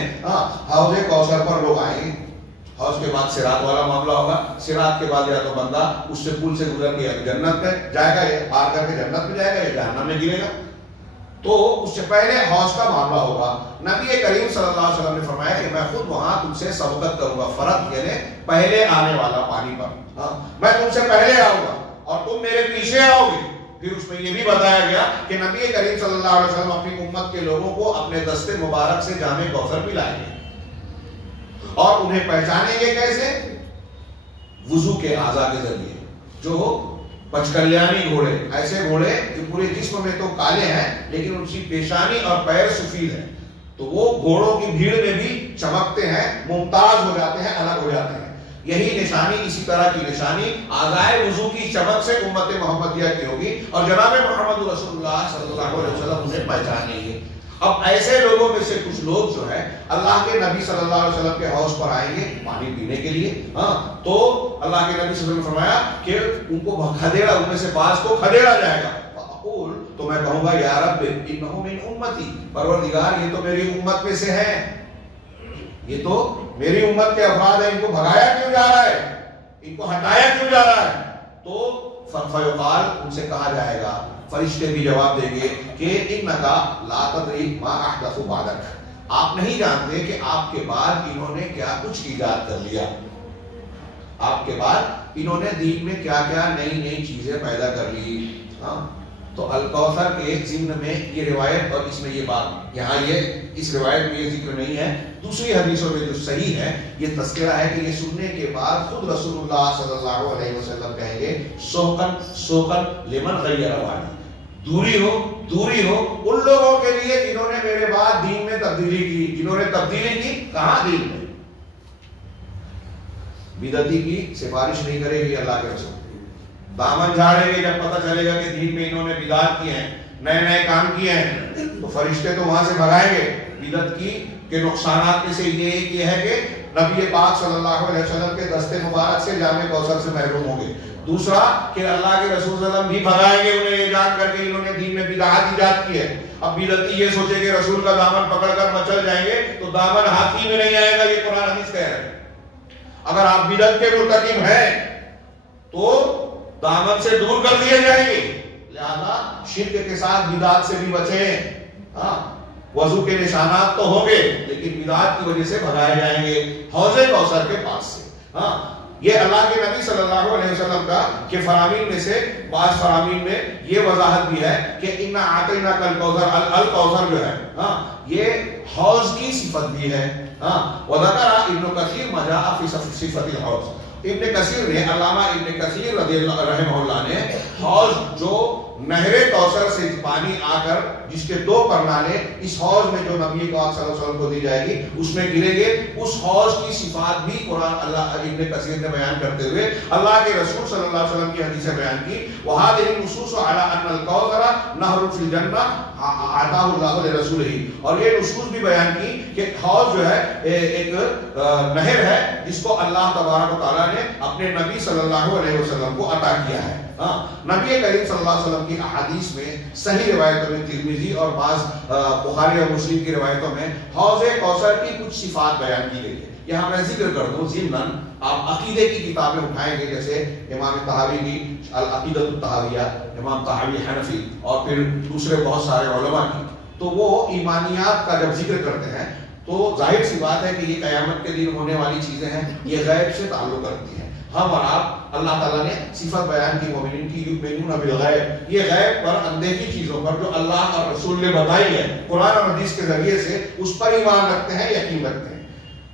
حوض کوثر پر لوگ آئیں گے. حوض کے بعد صراط والا معاملہ ہوگا. صراط کے بعد یا تو بندہ اس سے پل سے گزر کے جنت میں جائے گا، یا پار کر کے جنت میں جائے گا، یا جہنم میں گرے گا. تو اس سے پہلے حوض کا معاملہ ہوگا. نبی کریم صلی اللہ علیہ وسلم نے فرمایا کہ میں خود وہاں تم سے سبقت کروں گا. فرض یعنی پہلے آنے والا پانی پر، میں تم سے پہلے آؤں گا اور تم میرے پیچھے آؤ گے. پھر اس میں یہ بھی بتایا گیا کہ نبی کریم صلی اللہ علیہ وسلم اپنی امت کے لوگوں کو اپنے دستے مبارک سے جام کوثر پلائیں گے. اور انہیں پہچانیں گے کیسے؟ وضو کے اعضاء کے ذریعے. جو پچکلیانی گھوڑے، ایسے گھوڑے جو پورے جسم میں تو کالے ہیں لیکن ان کی پیشانی اور پیر سفید ہیں، تو وہ گھوڑوں کی بھیڑ میں بھی چمکتے ہیں، ممتاز ہو جاتے ہیں، الگ ہو جاتے ہیں. یہی نشانی، اسی طرح کی نشانی اعضائے وضو کی چمک سے امت محمدیہ کی ہوگی، اور جناب محمد رسول اللہ صلی اللہ علیہ وسلم انہیں پہچانیں گے. اب ایسے لوگوں میں سے کچھ لوگ جو ہیں اللہ کے نبی صلی اللہ علیہ وسلم کے حوض پر آئیں گے پانی پینے کے لیے. تو اللہ کے نبی صلی اللہ علیہ وسلم نے فرمایا کہ ان کو کھدیڑا، ان میں سے بعض کو کھدیڑا جائے گا. فاقول، تو میں کہوں گا یا رب انہم من امتی، پروردگار یہ تو میری امت میں سے ہیں، یہ تو میری امت کے افراد ہیں، ان کو بھگایا کیوں جا رہا ہے، ان کو ہٹایا کیوں جا رہا ہے؟ تو فیقال، ان سے کہا جائے گا، فرشتے بھی جواب دیں گے کہ انکا لا تدری ما احدث بعدک، آپ نہیں جانتے کہ آپ کے بعد انہوں نے کیا کچھ ایجاد کر لیا، آپ کے بعد انہوں نے دین میں کیا کیا نئی نئی چیزیں پیدا کر لی. تو الکوثر کے ضمن میں یہ روایت، اور اس میں یہ بات یہاں یہ اس روایت میں یہ ذکر نہیں ہے، دوسری حدیثوں میں جو صحیح ہے یہ تذکرہ ہے کہ یہ سننے کے بعد خود رسول اللہ صلی اللہ علیہ وسلم کہیں گے سوکن سوکن لمن غیر وانی، دوری ہو ان لوگوں کے لیے جنہوں نے میرے بعد دین میں تبدیلی کی. جنہوں نے تبدیلی کی کہاں؟ دین میں. بدعتی کی سفارش نہیں کرے گی اللہ کے رسول، دامن جھاڑے گے جب پتہ چلے گا کہ دین میں انہوں نے بدعت کی ہیں، نئے نئے کام کیے ہیں، تو فرشتے تو وہاں سے بھگائیں گے. بدعت کی کے نقصانات میں سے یہ ہے کہ نبی پاک صلی اللہ علیہ وسلم کے دستے مبارک سے جام کوثر سے محروم ہوں گے. دوسرا کہ اللہ کے رسول صلی اللہ علیہ وسلم بھی بھگائیں گے انہیں یہ جان کر کے انہوں نے دین میں بدعت ایجاد کی ہے. اب بدعتی یہ سوچے کہ رسول کا دامن پکڑ کر مچل جائیں گے تو دامن ہاتھی میں نہیں آئے گا، یہ قرآن حدیث کہہ رہے ہیں. اگر آپ بدعت کے مرتکب ہیں تو دامن سے دور کر دیے جائیں گے. لہذا شرک کے ساتھ بدعت سے بھی بچیں. وضو کے نشانات تو ہوں گے لیکن بدعت کی وجہ سے بھگائے جائیں گے حوض کوثر کے پاس سے. یہ اللہ کے نبی صلی اللہ علیہ وسلم کا کہ فرامین میں سے بعض فرامین میں یہ وضاحت بھی ہے کہ انا اعطیناک الکوثر، الکوثر جو ہے یہ حوض کی صفت بھی ہے. وذکر ابن کثیر ما جاء فی صفت الحوض، ابن کثیر نے، علامہ ابن کثیر رضی اللہ رحمہ اللہ نے حوض جو نہر کوثر سے پانی آ کر جس کے 2 پرنالے اس حوض میں جو نبی پاک صلی اللہ علیہ وسلم کو دی جائے گی اس میں گریں گے. اس حوض کی صفات بھی قرآن اللہ ابن کثیر نے بیان کرتے ہوئے اللہ کے رسول صلی اللہ علیہ وسلم کی حدیث بیان کی. وَهَذِهِ النُّصُوصُ عَلَىٰ أَنَّ الْكَوْثَرَ نَهْرٌ فِي الْجَنَّةِ آتَاهُ اللَّهُ لِرَسُولِهِ. اور یہ نصوص بھی بیان کی کہ حوض جو ہے ایک نہر ہے جس کو اللہ تبارک و تعالیٰ نے اپنے نبی صلی اللہ علیہ وسلم کو عطا کیا ہے. نبی کریم صلی اللہ علیہ وسلم کی احادیث میں صحیح روایتوں میں ترمذی اور بعض بخاری اور مسلم کی روایتوں میں حوض کوثر کی کچھ صفات بیان کی گئی ہے. یہاں میں ذکر کر دوں ضمناً. آپ عقیدے کی کتابیں اٹھائیں گے جیسے امام طحاوی کی العقیدۃ الطحاویہ، امام طحاوی حنفی اور پھر دوسرے بہت سارے علماء کی، تو وہ ایمانیات کا جب ذکر کرتے ہیں تو ظاہر سی بات ہے کہ یہ قیامت کے دن ہونے والی چیزیں ہیں، یہ غیب سے تعلق رکھتی ہیں. ہم اور آپ اللہ تعالیٰ نے صفت بیان کی مومنین کی یؤمنون بالغیب، یہ غیب پر اندیکھی چیزوں پر جو اللہ اور رسول نے بتائی ہے قرآن اور حدیث کے ذریعے سے اس پر ایمان رکھتے ہیں، یقین رکھتے ہیں.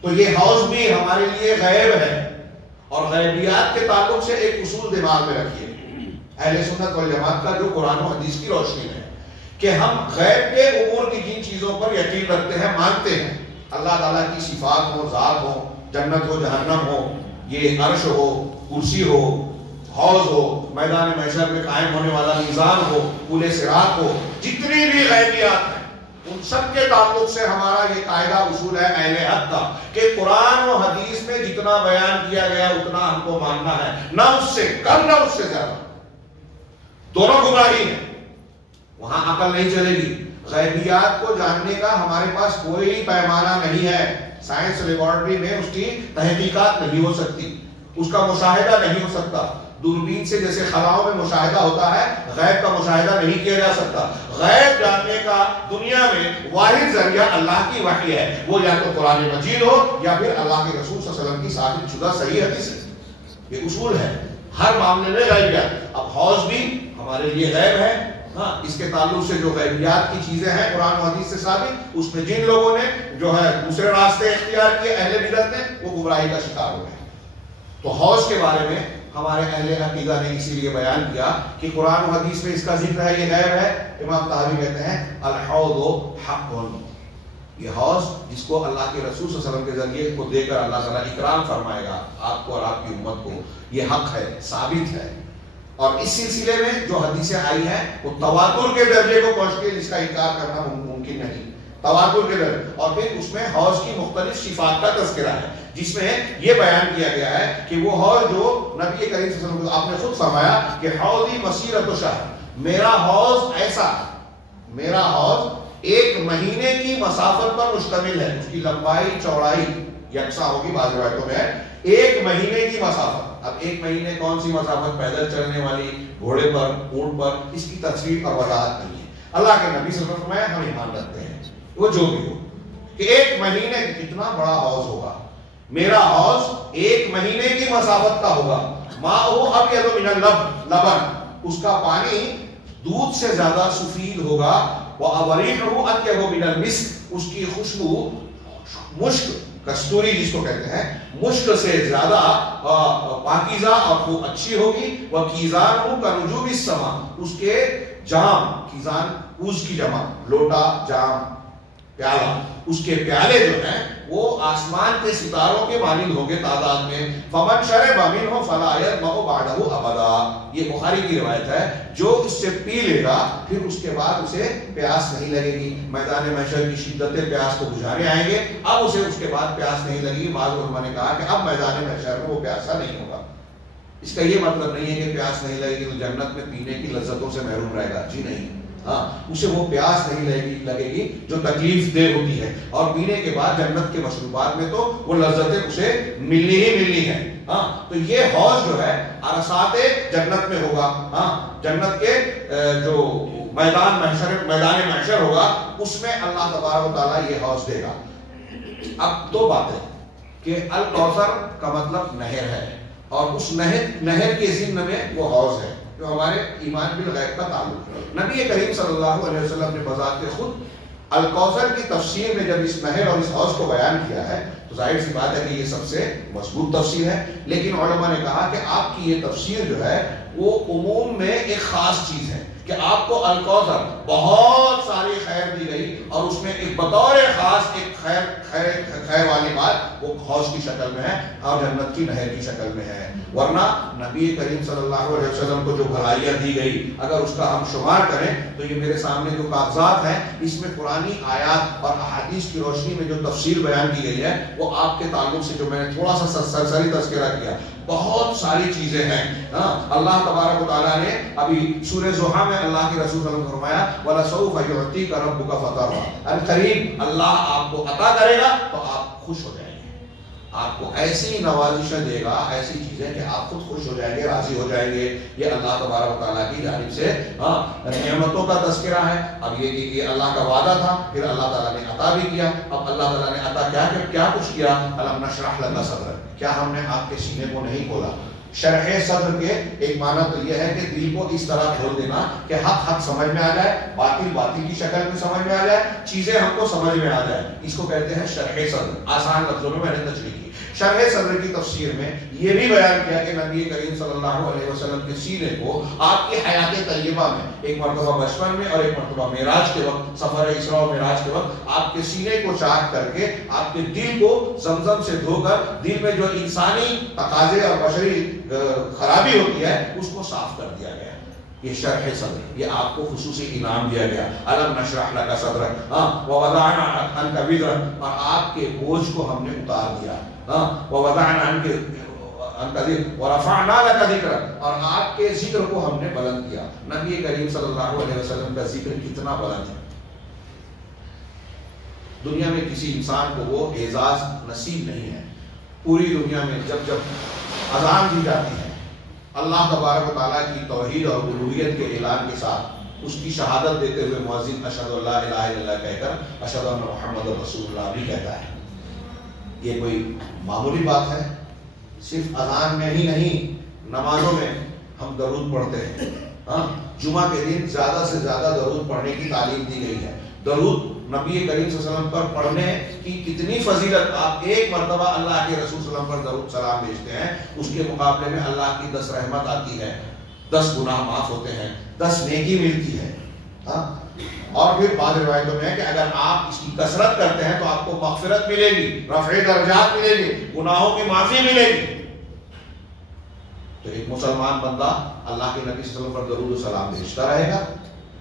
تو یہ حوض بھی ہمارے لیے غیب ہے. اور غیبیات کے تعلق سے ایک اصول دماغ میں رکھیے اہل سنت والجماعت کا جو قرآن و حدیث کی روشنی ہے کہ ہم غیب کے امور کی جن چیزوں پر یقین رکھتے ہیں، مانتے ہیں، اللہ تعالیٰ کی صفات ہو، ذات ہو، جنت ہو، جہنم ہو، یہ عرش ہو، کرسی ہو، حوض ہو، میدان محشر میں قائم ہونے والا میزان ہو، پل صراط ہو، جتنی بھی غیبیات ہیں ان سب کے تعلق سے ہمارا یہ قاعدہ اصول ہے اہل حق کا کہ قرآن و حدیث میں جتنا بیان کیا گیا اتنا ہم کو ماننا ہے، نہ اس سے کم نہ اس سے زیادہ. دونوں گمراہی ہیں، وہاں عقل نہیں چلے گی. غیبیات کو جاننے کا ہمارے پاس کوئی پیمانہ نہیں ہے. سائنس لیبارٹری میں اس کی تحقیقات نہیں ہو سکتی، اس کا مشاہدہ نہیں ہو سکتا. دوربین سے جیسے خلاؤں میں مشاہدہ ہوتا ہے، غیب کا مشاہدہ نہیں کیا جا سکتا. غیب جاننے کا دنیا میں واحد ذریعہ اللہ کی وحی ہے، وہ یا تو قرآن مجید ہو یا پھر اللہ کے رسول صلی اللہ علیہ وسلم کی ثابت شدہ صحیح حدیث ہے. یہ اصول ہے ہر معاملے میں غیبیات. اب حوض بھی ہمارے لیے غیب ہے. ہاں، اس کے تعلق سے جو غیبیات کی چیزیں ہیں قرآن و حدیث سے ثابت، اس میں جن لوگوں نے جو ہے دوسرے راستے اختیار کیے اہل بدعت نے، وہ گمراہی کا شکار ہو گئے. تو حوض کے بارے میں ہمارے اہل عقیدہ نے اسی لیے بیان کیا کہ قرآن و حدیث میں اس کا ذکر ہے، یہ غیب ہے. امام طحاوی کہتے ہیں الحوض حق، یہ حوض جس کو اللہ کے رسول صلی اللہ علیہ وسلم کے ذریعے کو دے کر اللہ تعالیٰ اکرام فرمائے گا آپ کو اور آپ کی امت کو، یہ حق ہے، ثابت ہے. اور اس سلسلے میں جو حدیثیں آئی ہیں وہ تواتر کے درجے کو پہنچ کے جس کا انکار کرنا ممکن نہیں. تواتر کے درجے، اور پھر اس میں حوض کی مختلف صفات کا تذکرہ ہے جس میں یہ بیان کیا گیا ہے کہ وہ حوض جو نبی کریم صلی اللہ علیہ وسلم آپ نے خود فرمایا کہ حوضی مسیرۃ شہر، میرا حوض ایسا، میرا حوض 1 مہینے کی مسافت پر مشتمل ہے. اس کی لمبائی چوڑائی یکساں ہوگی، بعض روایتوں میں ہے 1 مہینے کی مسافت. اب 1 مہینے کون سی مسافت، پیدل چلنے والی، گھوڑے پر، اونٹ پر، اس کی تفصیل اور وضاحت نہیں ہے. اللہ کے نبی صلی اللہ علیہ وسلم میں ہم ایمان رکھتے ہیں وہ جو بھی ہو کہ 1 مہینے کتنا بڑا حوض ہوگا. میرا حوض 1 مہینے کی مسافت کا ہوگا. ماؤہ ابیض من اللبن، اس کا پانی دودھ سے زیادہ سفید ہوگا. وَأَوَرِيحُهُ أَطْيَبُ مِنَ الْمِسْكِ، اس کی خوشبو مشک، کستوری جس کو کہتے ہیں، مشک سے زیادہ پاکیزہ اور خوب اچھی ہوگی. وَكِيزَانُهُ كَنُجُومِ السَّمَاءِ، اس کے جام، کیزان کوز کی جمع، لوٹا، جام، پیالہ، اس کے پیالے جو ہیں وہ آسمان کے ستاروں کے مانند ہوں گے تعداد میں. فَمَنْ شَرِبَ مِنْهُ فَلَا يَظْمَأُ بَعْدَهُ أَبَدًا، یہ بخاری کی روایت ہے. جو اس سے پی لے گا پھر اس کے بعد اسے پیاس نہیں لگے گی. میدان محشر کی شدت پیاس کو بجھانے آئیں گے، اب اسے اس کے بعد پیاس نہیں لگے گی. بعض علماء نے کہا کہ اب میدان محشر میں وہ پیاسا نہیں ہوگا. اس کا یہ مطلب نہیں ہے کہ پیاس نہیں لگے گی تو جنت میں پینے کی لذتوں سے محروم رہے گا، جی نہیں. ہاں، اسے وہ پیاس نہیں لگے گی جو تکلیف دہ ہوتی ہے، اور پینے کے بعد جنت کے مشروبات میں تو وہ لذتیں اسے ملنی ہی ملنی ہے. ہاں، تو یہ حوض جو ہے عرصات جنت میں ہوگا. ہاں، جنت کے جو میدان محشر ہوگا اس میں اللہ تبارک و تعالیٰ یہ حوض دے گا. اب 2 باتیں کہ الکوثر کا مطلب نہر ہے، اور اس نہر کے ضمن میں وہ حوض ہے جو ہمارے ایمان بالغیب کا تعلق ہے. نبی کریم صلی اللہ علیہ وسلم نے بذات خود الکوثر کی تفسیر میں جب اس نہر اور اس حوض کو بیان کیا ہے تو ظاہر سی بات ہے کہ یہ سب سے مضبوط تفسیر ہے. لیکن علماء نے کہا کہ آپ کی یہ تفسیر جو ہے وہ عموم میں ایک خاص چیز ہے کہ آپ کو الکوثر بہت ساری خیر دی گئی، اور اس میں ایک بطور خاص ایک خیر والی بات وہ حوض کی شکل میں ہے اور جنت کی نہر کی شکل میں ہے۔ ورنہ نبی کریم صلی اللہ علیہ وسلم کو جو بھلائیاں دی گئی اگر اس کا ہم شمار کریں تو یہ میرے سامنے جو کاغذات ہیں اس میں قرآنی آیات اور احادیث کی روشنی میں جو تفصیل بیان کی گئی ہے وہ آپ کے تعلق سے جو میں نے تھوڑا سا سرسری تذکرہ کیا، بہت ساری چیزیں ہیں۔ اللہ تبارک و تعالیٰ نے ابھی سورہ زحا میں اللہ کے رسول صلی اللہ علیہ وسلم نے فرمایا وَلَسَوْفَ يُعْطِيكَ رَبُّكَ فَتَرْضَىٰ، القریب اللہ آپ کو عطا کرے گا تو آپ خوش ہو جائیں گے، آپ کو ایسی نوازشیں دے گا، ایسی چیزیں کہ آپ خود خوش ہو جائیں گے، راضی ہو جائیں گے۔ یہ اللہ تبارک و تعالیٰ کی جانب سے نعمتوں کا تذکرہ ہے۔ اب یہ اللہ کا وعدہ تھا، پھر اللہ تعالیٰ نے عطا بھی کیا۔ اب اللہ تعالیٰ نے عطا کیا کچھ کیا؟ أَلَمْ نَشْرَحْ لَكَ صَدْرَكَ، کیا ہم نے آپ کے سینے کو نہیں کھولا؟ شرح صدر کے ایک معنی تو یہ ہے کہ دل کو اس طرح کھول دینا کہ حق سمجھ میں آ جائے، باطل کی شکل میں سمجھ میں آ جائے، چیزیں ہم کو سمجھ میں آ جائے، اس کو کہتے ہیں شرح صدر۔ آسان لفظوں میں نے تشریح کی۔ شرح صدر کی تفسیر میں یہ بھی بیان کیا کہ نبی کریم صلی اللہ علیہ وسلم کے سینے کو آپ کی حیات طیبہ میں ایک مرتبہ بچپن میں اور ایک مرتبہ معراج کے وقت، سفر اسراء و معراج کے وقت آپ کے سینے کو چاک کر کے آپ کے دل کو زمزم سے دھو کر دل میں جو انسانی تقاضے اور بشری خرابی ہوتی ہے اس کو صاف کر دیا گیا۔ یہ شرح صدر، یہ آپ کو خصوصی انعام دیا گیا۔ أَلَمْ نَشْرَحْ لَكَ صَدْرَكَ وَوَضَعْنَا عَنْكَ وِزْرَكَ، اور آپ کے بوجھ کو ہم نے اتار دیا۔ وَوَضَعْنَا عَنْكَ وَرَفَعْنَا لَكَ ذِكْرَكَ، اور آپ کے ذکر کو ہم نے بلند کیا۔ نبی کریم صلی اللہ علیہ وسلم کا ذکر کتنا بلند ہے، دنیا میں کسی انسان کو وہ اعزاز نصیب نہیں ہے۔ پوری دنیا میں جب اذان دی جاتی ہے اللہ تبارک و تعالیٰ کی توحید اور الوہیت کے اعلان کے ساتھ اس کی شہادت دیتے ہوئے مؤذن اشہد ان لا الہ الا اللہ کہہ کر اشہد ان محمد رسول اللہ بھی کہتا ہے۔ یہ کوئی معمولی بات ہے؟ صرف اذان میں ہی نہیں، نمازوں میں ہم درود پڑھتے ہیں۔ جمعہ کے دن زیادہ سے زیادہ درود پڑھنے کی تعلیم دی گئی ہے۔ درود نبی کریم صلی اللہ علیہ وسلم پر پڑھنے کی کتنی فضیلت، آپ ایک مرتبہ اللہ کے رسول صلی اللہ علیہ وسلم پر درود سلام بھیجتے ہیں، اس کے مقابلے میں اللہ کی 10 رحمت آتی ہے، 10 گناہ معاف ہوتے ہیں، 10 نیکی ملتی ہے۔ اور پھر بعض روایتوں میں ہے کہ اگر آپ اس کی کثرت کرتے ہیں تو آپ کو مغفرت ملے گی، رفع درجات ملے گی، گناہوں کی معافی ملے گی۔ تو ایک مسلمان بندہ اللہ کے نبی صلی اللہ علیہ وسلم پر درود و سلام بھیجتا رہے گا۔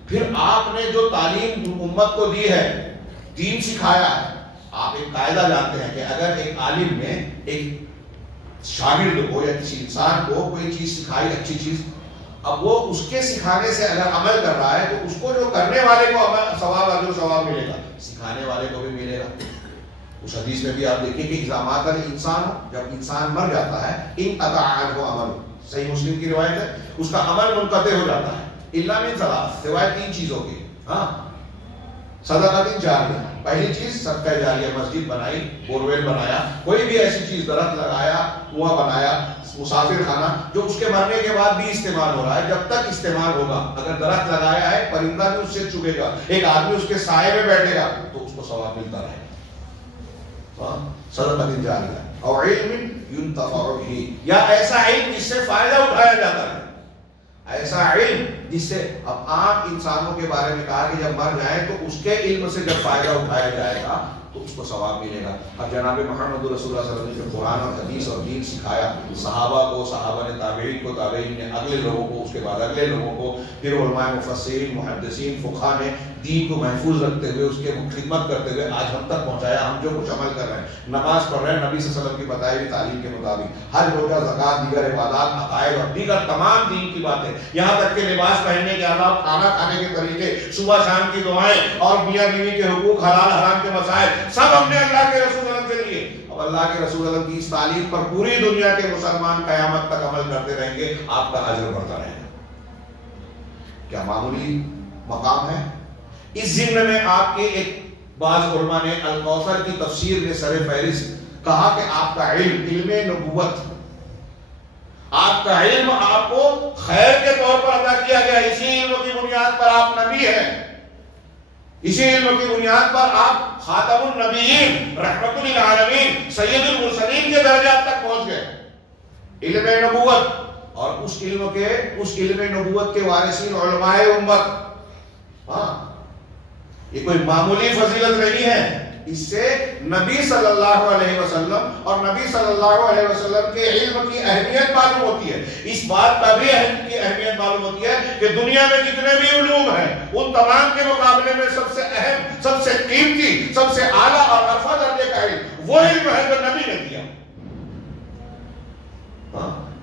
پھر آپ نے جو تعلیم امت کو دی ہے، دین سکھایا ہے، آپ ایک قاعدہ جانتے ہیں کہ اگر ایک عالم نے ایک شاگرد کو یا کسی انسان کو کوئی چیز سکھائی، اچھی چیز، اب وہ اس کے سکھانے سے اگر عمل کر رہا ہے تو اس کو جو کرنے والے کو ثواب اجر ثواب ملے گا، سکھانے والے کو بھی ملے گا۔ اس حدیث میں بھی آپ دیکھیں کہ الزامات انسان ہو، جب انسان مر جاتا ہے انقطع عنہ عمل، صحیح مسلم کی روایت ہے، اس کا عمل منقطع ہو جاتا ہے الا من ثلاث، سوائے 3 چیزوں کی۔ صدقۃ جاریہ، پہلی چیز صدقہ جاریہ، مسجد بنائی، بورویل بنایا، کوئی بھی ایسی چیز، درخت لگایا، کنواں بنایا، مسافر خانہ جو اس کے مرنے کے بعد بھی استعمال ہو رہا ہے، جب تک استعمال ہوگا۔ اگر درخت لگایا ہے، پرندہ بھی اس سے چگے گا، ایک آدمی اس کے سائے میں بیٹھے گا تو اس کو ثواب ملتا رہے گا۔ صدقۃ جاریہ اور علم ينتفع به، یا ایسا علم جس سے فائدہ اٹھایا جاتا ہے، ایسا علم جس سے، اب عام انسانوں کے بارے میں کہا کہ جب مر جائیں تو اس کے علم سے جب فائدہ اٹھایا جائے گا تو اس کو ثواب ملے گا۔ اب جناب محمد رسول اللہ صلی اللہ علیہ وسلم نے قرآن اور حدیث اور دین سکھایا، صحابہ کو، صحابہ نے تابعین کو، تابعین نے اگلے لوگوں کو، اس کے بعد اگلے لوگوں کو، پھر علماء مفسرین، محدثین، فقہاء نے دین کو محفوظ رکھتے ہوئے، اس کے خدمت کرتے ہوئے آج ہم تک پہنچایا۔ ہم جو کچھ عمل کر رہے ہیں، نماز پڑھ رہے ہیں نبی صلی اللہ علیہ وسلم کی بتائی ہوئی تعلیم کے مطابق، حج، روزہ، زکوٰۃ، دیگر عبادات، عقائد اور دیگر تمام دین کی باتیں، یہاں تک کہ لباس پہننے کے علاوہ کھانا کھانے کے طریقے، صبح شام کی دعائیں اور میاں بیوی کے حقوق، حلال حرام کے مسائل، سب ہم نے اللہ کے رسول صلی اللہ علیہ وسلم سے لیے۔ اب اللہ کے رسول صلی اللہ علیہ وسلم کی اس تعلیم پر پوری دنیا کے مسلمان قیامت تک عمل کرتے رہیں گے، آپ کا اجر بڑھتا رہے گا۔ کیا معمولی مقام ہے؟ اس ضمن میں آپ کے ایک بعض علماء نے الکوثر کی تفسیر میں سر فہرست کہا کہ آپ کا علم، علم نبوت، آپ کا علم آپ کو خیر کے طور پر عطا کیا گیا، اسی علم کی بنیاد پر آپ نبی ہیں، اسی علم کی بنیاد پر آپ خاتم النبیین، رحمت للعالمین، سید المرسلین کے درجات تک پہنچ گئے۔ علم نبوت اور اس علم نبوت کے وارثین علماء امت. ہاں یہ کوئی معمولی فضیلت نہیں ہے. اس سے نبی صلی اللہ علیہ وسلم اور نبی صلی اللہ علیہ وسلم کے علم کی اہمیت معلوم ہوتی ہے. اس بات کا بھی کی اہمیت معلوم ہوتی ہے کہ دنیا میں جتنے بھی علوم ہیں ان تمام کے مقابلے میں سب سے اہم, سب سے قیمتی, سب سے اعلیٰ اور عرفہ درجے کا علم وہ علم ہے جو نبی نے دیا.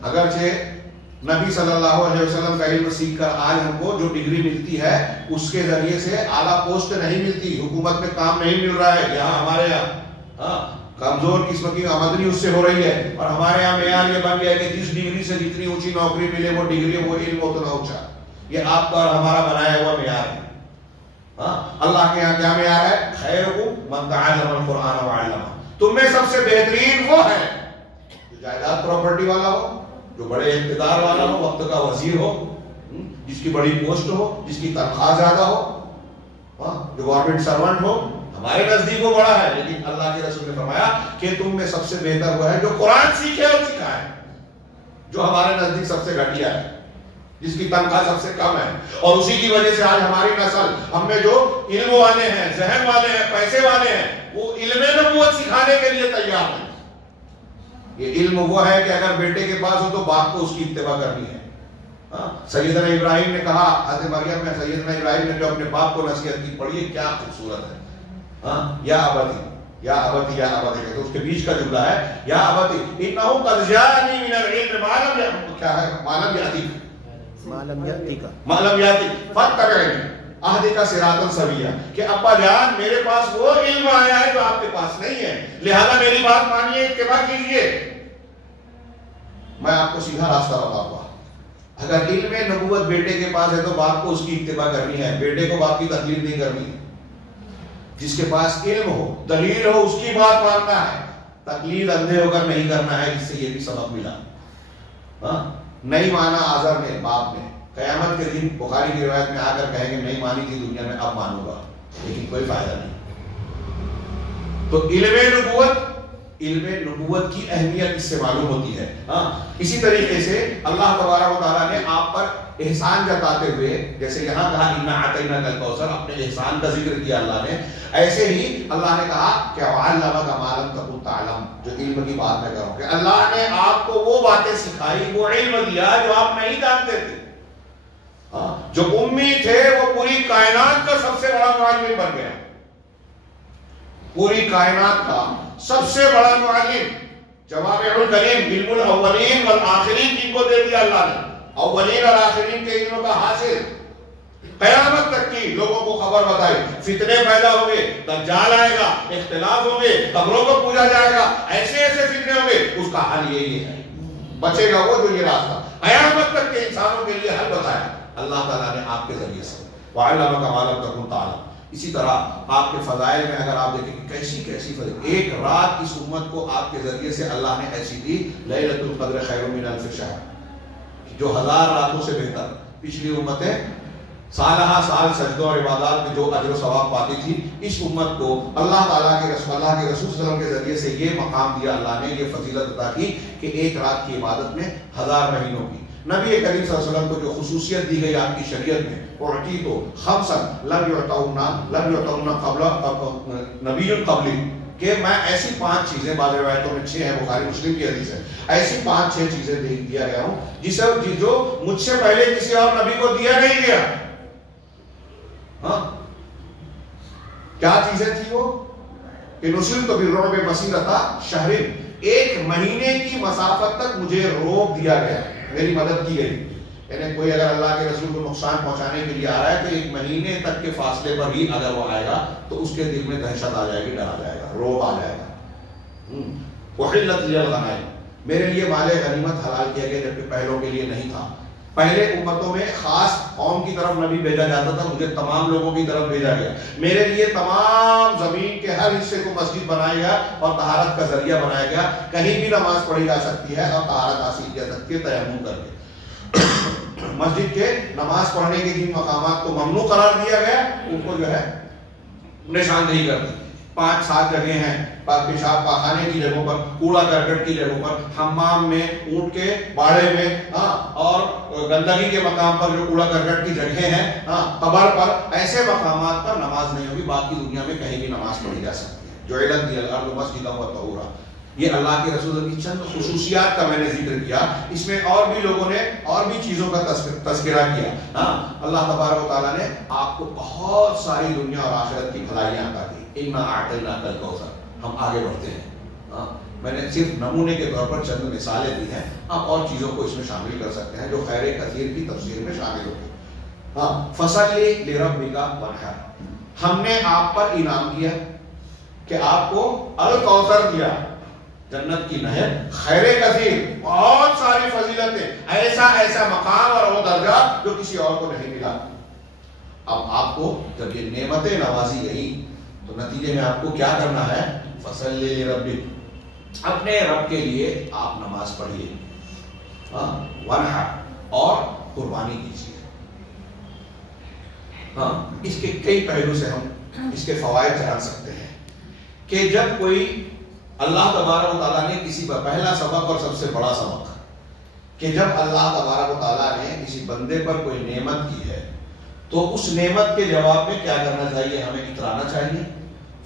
اگرچہ نبی صلی اللہ علیہ وسلم کا علم سیکھ کر آج ہم کو جو ڈگری ملتی ہے اس کے ذریعے سے اعلیٰ پوسٹ نہیں ملتی, حکومت میں کام نہیں مل رہا ہے. یہاں ہمارے یہاں کمزور قسم کی آمدنی اس سے ہو رہی ہے, اور ہمارے یہاں معیار یہ بن گیا ہے کہ جس ڈگری سے جتنی اونچی نوکری ملے وہ ڈگری وہ علم اتنا اونچا. یہ آپ کا اور ہمارا بنایا ہوا معیار ہے. اللہ کے یہاں کیا معیار ہے؟ خیرکم من تعلم القرآن وعلمہ. تم میں سب سے بہترین وہ ہے جو جائیداد پراپرٹی والا ہو, جو بڑے اقتدار والا ہو, وقت کا وزیر ہو, جس کی بڑی پوسٹ ہو, جس کی تنخواہ زیادہ ہو, جو گورنمنٹ سرونٹ ہو. ہمارے نزدیک وہ بڑا ہے, لیکن اللہ کے رسول نے فرمایا کہ تم میں سب سے بہتر وہ ہے جو قرآن سیکھے اور سکھائے. جو ہمارے نزدیک سب سے گھٹیا ہے, جس کی تنخواہ سب سے کم ہے. اور اسی کی وجہ سے آج ہماری نسل, ہم میں جو علم والے ہیں, ذہن والے ہیں, پیسے والے ہیں, وہ علم نبوت سکھانے کے لیے تیار ہیں. یہ علم وہ ہے کہ اگر بیٹے کے پاس ہو تو باپ کو اس کی اتباع کرنی ہے. سیدنا ابراہیم نے کہا, حضرت مریم نے, سیدنا ابراہیم نے جو اپنے باپ کو نصیحت کی, پڑھیے کیا خوبصورت ہے. یا ابتی یا ابتی یا ابتی, تو اس کے بیچ کا جملہ ہے یا ابتی انہ قد جاءنی من العلم ما لم یأتک فاتبعنی اہدک صراطا سویا. کہ ابا جان میرے پاس وہ علم آیا ہے جو آپ کے پاس نہیں ہے, لہذا میری بات مانیے, اتباع کیجئے, میں آپ کو سیدھا راستہ بتاؤں گا. اگر علم نبوت بیٹے کے پاس ہے تو باپ کو اس کی اتباع کرنی ہے, بیٹے کو باپ کی تقلید نہیں کرنی ہے. جس کے پاس علم ہو, دلیل ہو, اس کی بات ماننا ہے. تقلید اندھے ہو کر نہیں کرنا ہے. اس سے یہ بھی سبق ملا. نہیں مانا آزر نے, باپ نے, قیامت کے دن بخاری کی روایت میں آ کر کہیں گے نہیں مانی تھی دنیا میں, اب مانوں گا, لیکن کوئی فائدہ نہیں. تو علم نبوت کی اہمیت اس سے معلوم ہوتی ہے. اسی طریقے سے اللہ تبارک و تعالیٰ نے آپ پر احسان جتاتے ہوئے, جیسے یہاں کہا انا اعطیناک الکوثر, اپنے احسان کا ذکر کیا اللہ نے, ایسے ہی اللہ نے کہا کہ وعلمک ما لم تکن تعلم, جو علم کی بات میں کروں کہ اللہ نے آپ کو وہ باتیں سکھائی, وہ علم دیا جو آپ نہیں جانتے تھے. جو امی تھے وہ پوری کائنات کا سب سے بڑا معلم بن گیا, پوری کائنات کا سب سے بڑا معلم. جوامع الکلم, علم الاولین والآخرین جن کو دے دیا اللہ نے, اولین اور آخرین کے علم کا حاصل, قیامت تک کی لوگوں کو خبر بتائی. فتنے پیدا ہوں گے, دجال آئے گا, اختلاف ہوں گے, قبروں کو پوجا جائے گا, ایسے ایسے فتنے ہوں گے, اس کا حل یہی ہے, بچے گا وہ جو یہ راستہ. قیامت تک کے انسانوں کے لیے حل بتایا اللہ تعالیٰ نے آپ کے ذریعے سے. وَعَلَّمَكَ مَا لَمْ تَكُنْ تَعْلَمُ. اسی طرح آپ کے فضائل میں اگر آپ دیکھیں کہ کیسی کیسی فضائل, ایک رات اس امت کو آپ کے ذریعے سے اللہ نے ایسی دی, لیلۃ القدر خیر من الف شہر, جو 1000 راتوں سے بہتر. پچھلی امتیں سالہ سال سجدوں اور عبادات میں جو اجر و ثواب پاتی تھی, اس امت کو اللہ تعالیٰ کے رسول صلی اللہ علیہ وسلم کے ذریعے سے یہ مقام دیا اللہ نے, یہ فضیلت عطا کی کہ ایک رات کی عبادت میں 1000 مہینوں کی. نبی کریم صلی اللہ علیہ وسلم کو جو خصوصیت دی گئی آپ کی شریعت میں, اعطیت خمسا لم یعطونا قبل نبی قبلی, کہ میں ایسی 5 چیزیں, بعض روایتوں میں 6 ہیں, بخاری مسلم کی حدیث ہے, ایسی 5-6 چیزیں دیا گیا ہوں جسے جو مجھ سے پہلے کسی اور نبی کو دیا نہیں گیا. کیا چیزیں تھی وہ؟ کہ نصرت بالرعب مسیرۃ شہر, 1 مہینے کی مسافت تک مجھے روک دیا گیا, میری مدد کی گئی. یعنی کوئی اگر اللہ کے رسول کو نقصان پہنچانے کے لیے آ رہا ہے تو 1 مہینے تک کے فاصلے پر ہی اگر وہ آئے گا تو اس کے دل میں دہشت آ جائے گی, ڈر آ جائے گا, روب آ جائے گا. احلت لی الغنائم, میرے لیے مال غنیمت حلال کیا گیا جبکہ پہلوں کے لیے نہیں تھا. پہلے امتوں میں خاص قوم کی طرف نبی بھیجا جاتا تھا, مجھے تمام لوگوں کی طرف بھیجا گیا. میرے لیے تمام زمین کے ہر حصے کو مسجد بنایا گیا اور طہارت کا ذریعہ بنایا گیا. کہیں بھی نماز پڑھی جا سکتی ہے اور طہارت حاصل کی جا سکتی ہے تیمم کر کے. مسجد کے نماز پڑھنے کے جن مقامات کو ممنوع قرار دیا گیا ان کو جو ہے نشاندہی کر دی. 5-7 جگہیں ہیں، پیشاب پاخانے کی جگہوں پر، کوڑا کرکٹ کی جگہوں پر، حمام میں، اونٹ کے باڑے میں، اور گندگی کے مقام پر جو کوڑا کرکٹ کی جگہیں ہیں، قبر پر، ایسے مقامات پر نماز نہیں ہوگی. باقی دنیا میں کہیں بھی نماز پڑھی جا سکتی ہے. جعلت لی الارض مسجدا وطہورا، یہ اللہ کے رسول کی چند خصوصیات کا میں نے ذکر کیا. اس میں اور بھی لوگوں نے اور بھی چیزوں کا تذکرہ کیا. اللہ تبارک و تعالیٰ نے آپ کو بہت ساری دنیا اور آخرت کی بھلائیاں عطا کی. اِنَّا أَعْطَيْنَاكَ الْكَوْثَرَ. ہم آگے بڑھتے ہیں. میں نے صرف نمونے کے طور پر چند مثالیں دی ہیں، آپ اور چیزوں کو اس میں شامل کر سکتے ہیں جو خیر کثیر کی تفسیر میں شامل ہوگی. فَصَلِّ لِرَبِّكَ وَانْحَرْ، ہم نے آپ پر انعام کیا کہ آپ کو الکوثر دیا، جنت کی نہر، خیر کثیر، بہت ساری فضیلتیں، ایسا مقام اور وہ درجہ جو کسی اور کو نہیں ملا. اب آپ کو جب یہ نعمتیں نوازی گئی تو نتیجے میں آپ کو کیا کرنا ہے؟ فَصَلِّ لِرَبِّكَ، اپنے رب کے لیے آپ نماز پڑھیے، وَانْحَرْ، اور قربانی کیجیے. اس کے کئی پہلو سے ہم اس کے فوائد جان سکتے ہیں کہ جب کوئی اللہ تبارک و تعالیٰ نے کسی پر، پہلا سبق اور سب سے بڑا سبق، کہ جب اللہ تبارک و تعالیٰ نے کسی بندے پر کوئی نعمت کی ہے تو اس نعمت کے جواب میں کیا کرنا چاہیے؟ ہمیں اترانا چاہیے،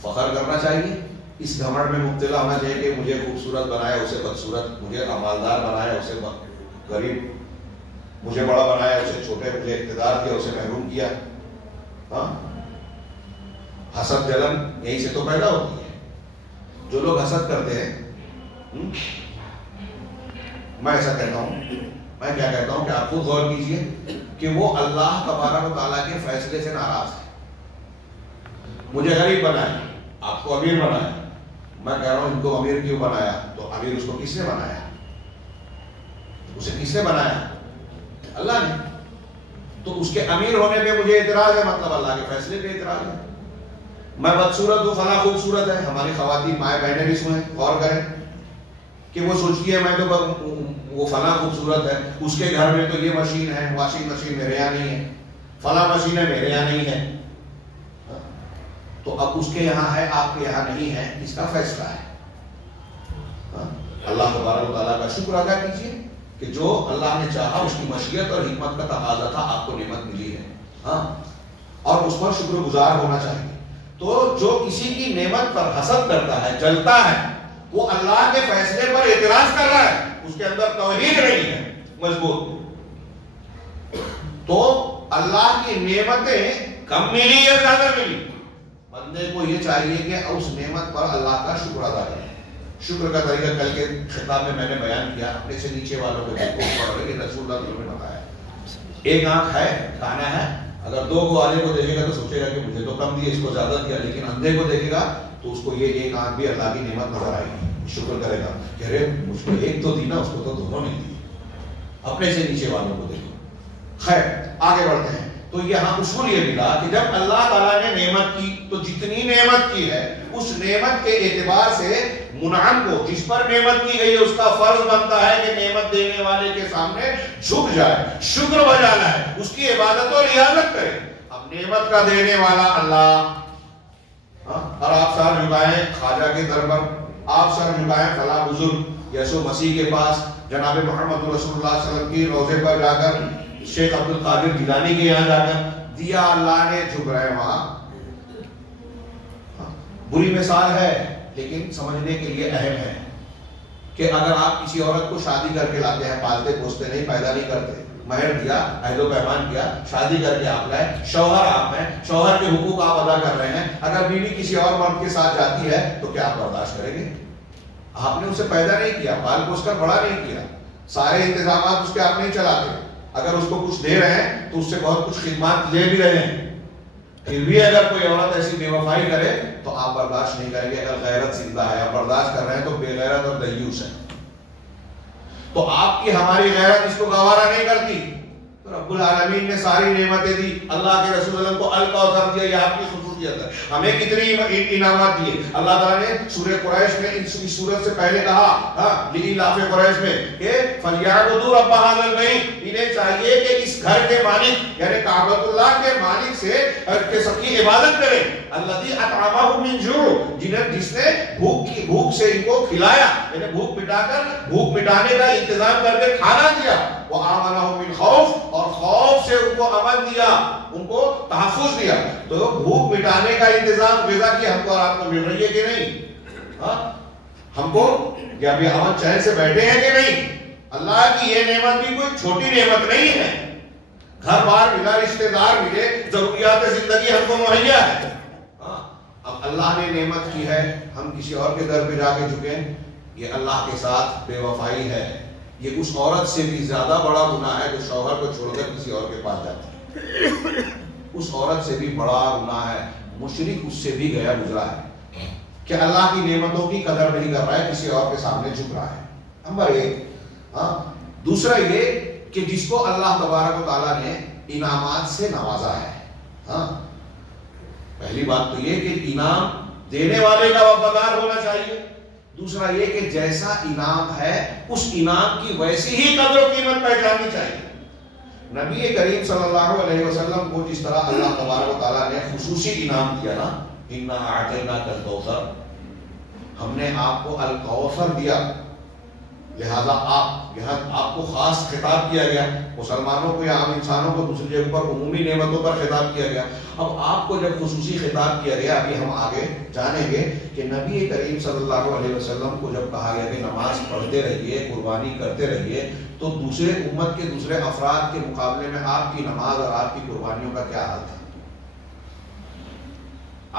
فخر کرنا چاہیے، اس گھمنڈ میں مبتلا ہونا چاہیے کہ مجھے خوبصورت بنایا اسے بدصورت، مجھے مالدار بنایا اسے غریب، مجھے بڑا بنایا اسے چھوٹے، مجھے اقتدار دیا اسے محروم کیا. حسد جلن یہی سے تو پیدا ہوتی ہے. جو لوگ حسد کرتے ہیں، میں ایسا کہتا ہوں، میں کیا کہتا ہوں کہ آپ خود غور کیجئے کہ وہ اللہ تبارک و تعالیٰ کے فیصلے سے ناراض ہے. مجھے غریب بنایا، آپ کو امیر بنایا. میں کہہ رہا ہوں ان کو امیر کیوں بنایا؟ تو امیر اس کو کس نے بنایا؟ اسے کس نے بنایا؟ اللہ نے. تو اس کے امیر ہونے پہ مجھے اعتراض ہے، مطلب اللہ کے فیصلے پہ اعتراض ہے. میں بدصورت ہوں، فلاں خوبصورت ہے. ہماری خواتین مائیں بہنیں بھی سنیں، غور کریں کہ وہ سوچتی ہے میں تو وہ فلاں خوبصورت ہے، اس کے گھر میں تو یہ مشین ہے، واشنگ مشین میرے یہاں نہیں ہے، فلاں مشین ہے میرے یہاں نہیں ہے. تو اب اس کے یہاں ہے، آپ کے یہاں نہیں ہے، اس کا فیصلہ ہے. اللہ تبارک و تعالیٰ کا شکر ادا کیجیے کہ جو اللہ نے چاہا، اس کی مشیت اور حکمت کا تقاضا تھا، آپ کو نعمت ملی ہے، اور اس پر شکر گزار ہونا چاہیے. تو جو کسی کی نعمت پر حسد کرتا ہے، جلتا ہے، وہ اللہ کے فیصلے پر اعتراض کر رہا ہے، اس کے اندر توحید نہیں ہے مضبوط. تو اللہ کی نعمتیں کم ملی یا زیادہ ملی، بندے کو یہ چاہیے کہ اس نعمت پر اللہ کا شکر ادا کرے. شکر کا طریقہ کل کے خطاب میں نے بیان کیا. اپنے سے نیچے والوں کو دیکھو، کہ رسول اللہ نے بتایا ایک آنکھ ہے، کھانا ہے، اگر 2 کو آدھے کو دیکھے گا تو سوچے گا کہ مجھے تو کم دیا، اس کو زیادہ دیا. لیکن اندھے کو دیکھے گا تو اس کو یہ ایک آنکھ بھی اللہ کی نعمت نظر آئے گی، شکر کرے گا کہ ارے مجھ کو ایک تو دی نا، اس کو تو دونوں نہیں دی. اپنے سے نیچے والوں کو دیکھو. خیر آگے بڑھتے ہیں. تو یہاں اصول یہ ملا کہ جب اللہ تعالیٰ نے نعمت کی تو جتنی نعمت کی ہے اس نعمت کے اعتبار سے منعم کو، جس پر نعمت کی گئی ہے، اس کا فرض بنتا ہے کہ نعمت دینے والے کے سامنے جھک جائے، شکر بجا لائے، اس کی عبادت و ریاضت کرے. اب نعمت کا دینے والا اللہ، اور آپ سر جھکائیں خواجہ کے در پر، آپ سر جھکائیں فلاں بزرگ یسوع مسیح کے پاس، جناب محمد رسول اللہ صلی اللہ علیہ وسلم کی روضے پر جا کر، شیخ عبد القادر جیلانی کے یہاں جا کر دیا، اللہ نے جھک رہے. وہاں بری مثال ہے لیکن سمجھنے کے لیے اہم ہے کہ اگر آپ کسی عورت کو شادی کر کے لاتے ہیں، پالتے پوستے نہیں، پیدا نہیں کرتے، مہر دیا، عہد و پیمان کیا، شادی کر کے آپ لائے، شوہر آپ ہیں، شوہر کے حقوق آپ ادا کر رہے ہیں، اگر بیوی کسی اور مرد کے ساتھ جاتی ہے تو کیا آپ برداشت کریں گے؟ آپ نے اسے پیدا نہیں کیا، پال پوس کر بڑا نہیں کیا، سارے انتظامات اس کے آپ نہیں چلاتے. اگر اس کو کچھ دے رہے ہیں تو اس سے بہت کچھ خدمات لے بھی رہے ہیں، پھر بھی اگر کوئی عورت ایسی بے وفائی کرے تو آپ برداشت نہیں کریں گے. اگر غیرت زندہ ہے، آپ برداشت کر رہے ہیں تو بے غیرت اور دیوس ہے. تو آپ کی ہماری غیرت اس کو گوارا نہیں کرتی. تو رب العالمین نے ساری نعمتیں دی، اللہ کے رسول اللہ کو الکوثر دیا، یہ آپ کی خصوصیت خصوصیت ہے. ہمیں کتنی انعامات دیے اللہ تعالیٰ نے سورہ قریش میں اس سورت سے پہلے کہا لإیلاف قریش میں کہ فَلْيَعْبُدُوا رَبَّ هَٰذَا الْبَيْتِ, انہیں چاہیے کہ اس گھر کے مالک یعنی کعبۃ اللہ کے مالک سے سب کی عبادت کریں. الَّذِي أَطْعَمَهُم مِّن جُوعٍ, جس نے بھوک سے ان کو کھلایا یعنی بھوک مٹانے کا انتظام کر کے کھانا دیا. وَآمَنَهُم مِّن خَوْفٍ, اور خوف سے ان کو امن دیا, ان کو تحفظ دیا. تو بھوک مٹانے کا انتظام غذا کی ہم کو اور آپ کو مل رہی ہے کہ نہیں؟ ہم کو کیا ابھی امن چین سے بیٹھے ہیں کہ نہیں؟ اللہ کی یہ نعمت بھی کوئی چھوٹی نعمت نہیں ہے. گھر بار ملا, رشتہ دار ملے, ضروریات زندگی ہم کو مہیا ہے. اب اللہ نے نعمت کی ہے, ہم کسی اور کے در پہ جا کے جھکیں, یہ اللہ کے ساتھ بے وفائی ہے. یہ اس عورت سے بھی زیادہ بڑا گناہ ہے جو شوہر کو چھوڑ کر کسی اور کے پاس جاتی ہے. اس عورت سے بھی بڑا گناہ ہے, مشرک اس سے بھی گیا گزرا ہے کہ اللہ کی نعمتوں کی قدر نہیں کر رہا ہے, کسی اور کے سامنے جھک رہا ہے. نمبر ایک. دوسرا یہ کہ جس کو اللہ تبارک و تعالیٰ نے انعامات سے نوازا ہے, پہلی بات تو یہ کہ انعام دینے والے کا وفادار ہونا چاہیے. دوسرا یہ کہ جیسا انعام ہے اس انعام کی ویسی ہی قدر و قیمت پہچاننی چاہیے. نبی کریم صلی اللہ علیہ وسلم کو جس طرح اللہ تبارک و تعالیٰ نے خصوصی انعام دیا نا, اِنَّا أَعْطَيْنَاكَ الْكَوْثَرَ, ہم نے آپ کو الکوثر دیا, لہذا آپ کو خاص خطاب کیا گیا. مسلمانوں کو یا عام انسانوں کو دوسری جگہ پر عمومی نعمتوں پر خطاب کیا گیا. اب آپ کو جب خصوصی خطاب کیا گیا, ابھی ہم آگے جانیں گے کہ نبی کریم صلی اللہ علیہ وسلم کو جب کہا گیا کہ نماز پڑھتے رہیے, قربانی کرتے رہیے, تو دوسرے امت کے دوسرے افراد کے مقابلے میں آپ کی نماز اور آپ کی قربانیوں کا کیا حال تھا؟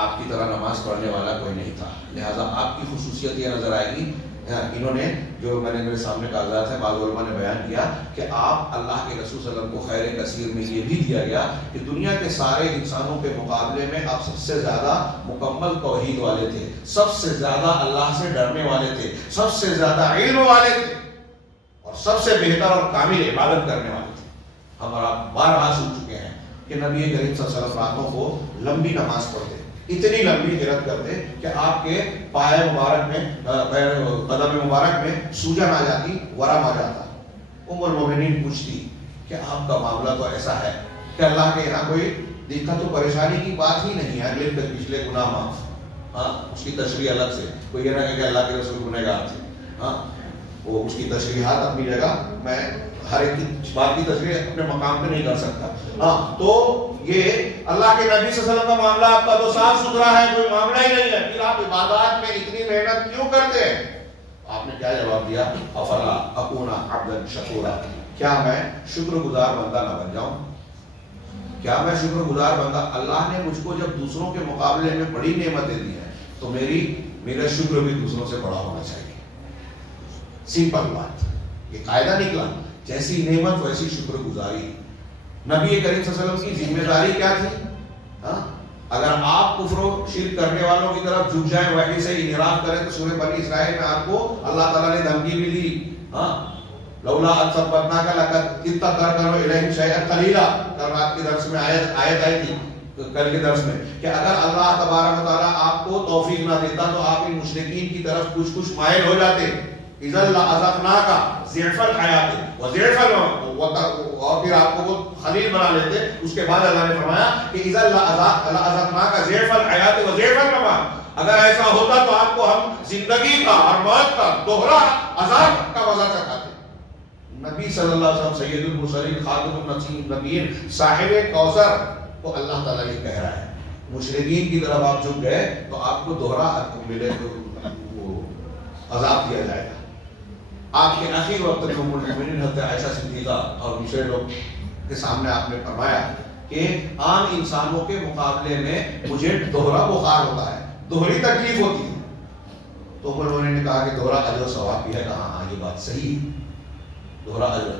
آپ کی طرح نماز پڑھنے والا کوئی نہیں تھا. لہٰذا آپ کی خصوصیت یہ نظر آئے گی. انہوں نے جو میں نے میرے سامنے کاغذات ہیں, بعض علماء نے بیان کیا کہ آپ اللہ کے رسول صلی اللہ علیہ وسلم کو خیر کثیر میں یہ بھی دیا گیا کہ دنیا کے سارے انسانوں کے مقابلے میں آپ سب سے زیادہ مکمل توحید والے تھے, سب سے زیادہ اللہ سے ڈرنے والے تھے, سب سے زیادہ علم والے تھے, اور سب سے بہتر اور کامل عبادت کرنے والے تھے. ہم اور آپ بارہا سن چکے ہیں کہ نبی کریم صلی اللہ علیہ وسلم راتوں کو لمبی نماز پڑھتے, اتنی لمبی قرات کرتے کہ آپ کے پائے مبارک میں, قدم مبارک میں سوجن آ جاتی, ورم آ جاتا. ام المومنین پوچھتی کہ آپ کا معاملہ تو ایسا ہے کہ اللہ کے یہاں کوئی دقت و پریشانی کی بات ہی نہیں ہے, اگلے پچھلے گناہ معاف. اس کی تشریح الگ سے, کوئی یہ نہ کہ اللہ کے رسول گنہگار تھے. وہ اس کی تشریحات اپنی جگہ, میں ہر ایک کی بات کی تشریح اپنے مقام پہ نہیں کر سکتا. تو یہ اللہ کے نبی صلی اللہ علیہ وسلم کا معاملہ آپ کا تو صاف ستھرا ہے, کوئی معاملہ ہی نہیں ہے. پھر آپ عبادات میں اتنی محنت کیوں کرتے ہیں؟ آپ نے کیا جواب دیا؟ افلا اکون عبدا شکورا, کیا میں شکر گزار بندہ نہ بن جاؤں؟ کیا میں شکر گزار بندہ, اللہ نے مجھ کو جب دوسروں کے مقابلے میں بڑی نعمتیں دی ہیں تو میرا شکر بھی دوسروں سے بڑا ہونا چاہیے. سمپل بات, یہ قاعدہ نکلا, جیسی نعمت ویسی شکر گزاری. نبی کریم صلی اللہ علیہ وسلم کی ذمہ داری کیا تھی؟ اگر آپ کفر و شرک کرنے والوں کی طرف جھک جائیں, وحی سے انحراف کریں, تو سورہ بنی اسرائیل میں آپ کو اللہ تعالیٰ نے دھمکی بھی دی. لولا ان ثبتناک لقد کدت ترکن الیہم شیئا قلیلا, کل رات کے درس میں آیت آئی تھی, کل کے درس میں, کہ اگر اللہ تبارک و تعالیٰ آپ کو توفیق نہ دیتا تو آپ ان مشرکین کی طرف کچھ مائل ہو جاتے. اذا لأذقناک ضعف الحیات وضعف الموت, اور پھر آپ کو وہ خلیل بنا لیتے. اس کے بعد اللہ نے فرمایا کہ اذا لأذقناک ضعف الحیات وضعف الممات, اگر ایسا ہوتا تو آپ کو ہم زندگی کا اور موت کا دوہرا عذاب کا مزہ چکھاتے. نبی صلی اللہ علیہ وسلم سید المرسلین خاتم النبیین صاحب کوثر کو اللہ تعالیٰ یہ کہہ رہا ہے, مشرکین کی طرف آپ جھک گئے تو آپ کو دوہرا ملے, وہ عذاب دیا جائے گا. آپ کے آخر وقت میں ام المؤمنین حضرت عائشہ صدیقہ اور دوسرے لوگ کے سامنے آپ نے فرمایا کہ عام انسانوں کے مقابلے میں مجھے دوہرا بخار ہوتا ہے, دوہری تکلیف ہوتی ہے. تو ام المؤمنین نے کہا کہ دوہرا اجر و ثواب بھی ہے. کہا ہاں یہ بات صحیح ہے, دوہرا اجر,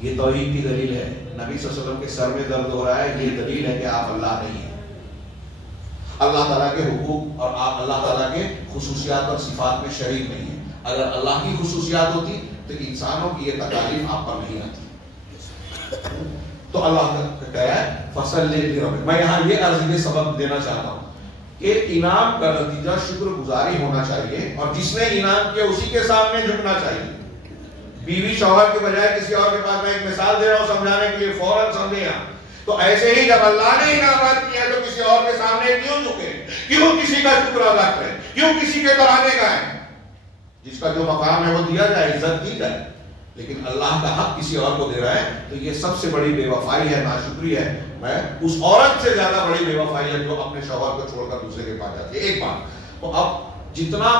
یہ توحید کی دلیل ہے. نبی صلی اللہ علیہ وسلم کے سر میں درد ہو رہا ہے, یہ دلیل ہے کہ آپ اللہ نہیں ہیں. اللہ تعالیٰ کے حقوق اور آپ اللہ تعالیٰ کے خصوصیات اور صفات میں شریک نہیں ہیں. اگر اللہ کی خصوصیات ہوتی تو انسانوں کی یہ تکالیف آپ پر نہیں آتی. تو اللہ کہہ رہا ہے فصل لربک. میں یہاں یہ عرض سبق دینا چاہتا ہوں کہ انعام کا نتیجہ شکر گزاری ہونا چاہیے، اور جس نے انعام کیا اسی کے سامنے جھکنا چاہیے۔ بیوی شوہر کے بجائے کسی اور کے پاس، میں ایک مثال دے رہا ہوں سمجھانے کے لیے، فوراً سمجھے یہاں۔ تو ایسے ہی جب اللہ نے انعامات کیا تو کسی اور کے سامنے کیوں جھکے، کیوں کسی کا شکر ادا کریں، کیوں کسی کے ترانے گائیں؟ جس کا جو مقام ہے وہ دیا جائے، عزت دی جائے، لیکن اللہ کا حق کسی اور کو دے رہا ہے تو یہ سب سے بڑی بے وفائی ہے، ناشکری ہے۔ میں اس عورت سے زیادہ بڑی بے وفائی ہے جو اپنے شوہر کو چھوڑ کر دوسرے کے پاس جاتی ہے۔ ایک بات تو اب جتنا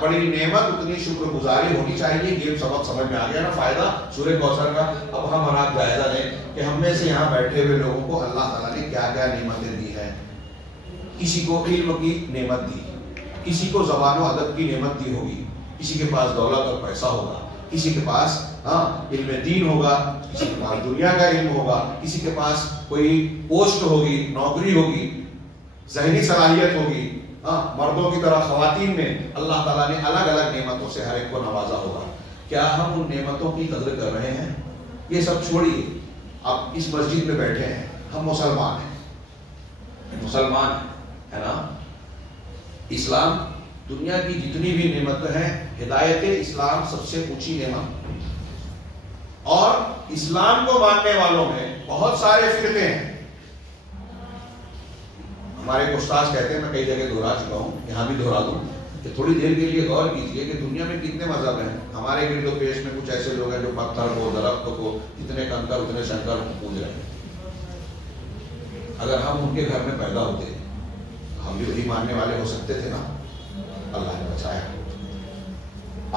بڑی نعمت اتنی شکر گزاری ہونی چاہیے۔ یہ سبق سمجھ میں آ گیا نا، فائدہ سورہ کوثر کا۔ اب ہم اور آپ جائزہ لیں کہ ہم میں سے یہاں بیٹھے ہوئے لوگوں کو اللہ تعالیٰ نے کیا کیا نعمتیں دی ہیں۔ کسی کو علم کی نعمت دی، کسی کو زبان و ادب کی نعمت دی ہوگی، کسی کے پاس دولت اور پیسہ ہوگا، کسی کے پاس علم دین ہوگا، کسی کے پاس دنیا کا علم ہوگا، کسی کے پاس کوئی پوسٹ ہوگی، نوکری ہوگی، ذہنی صلاحیت ہوگی۔ مردوں کی طرح خواتین میں اللہ تعالیٰ نے الگ الگ نعمتوں سے ہر ایک کو نوازا ہوگا۔ کیا ہم ان نعمتوں کی قدر کر رہے ہیں؟ یہ سب چھوڑیے، اب اس مسجد میں بیٹھے ہیں، ہم مسلمان ہیں، مسلمان ہے نا۔ اسلام دنیا کی جتنی بھی نعمتیں ہیں، ہدایت اسلام سب سے اونچی نعمت، اور اسلام کو ماننے والوں میں بہت سارے فرقے ہیں۔ ہمارے استاد کہتے ہیں، میں کئی جگہ دہرا چکا ہوں، یہاں بھی دہرا دوں کہ تھوڑی دیر کے لیے غور کیجئے کہ دنیا میں کتنے مذہب ہیں۔ ہمارے گرد و پیش میں کچھ ایسے لوگ ہیں جو پتھر کو، درخت کو، جتنے کنکر اتنے شنکر کو پوج رہے ہیں۔ اگر ہم ان کے گھر میں پیدا ہوتے ہم بھی وہی ماننے والے ہو سکتے تھے نا۔ اللہ نے بچایا۔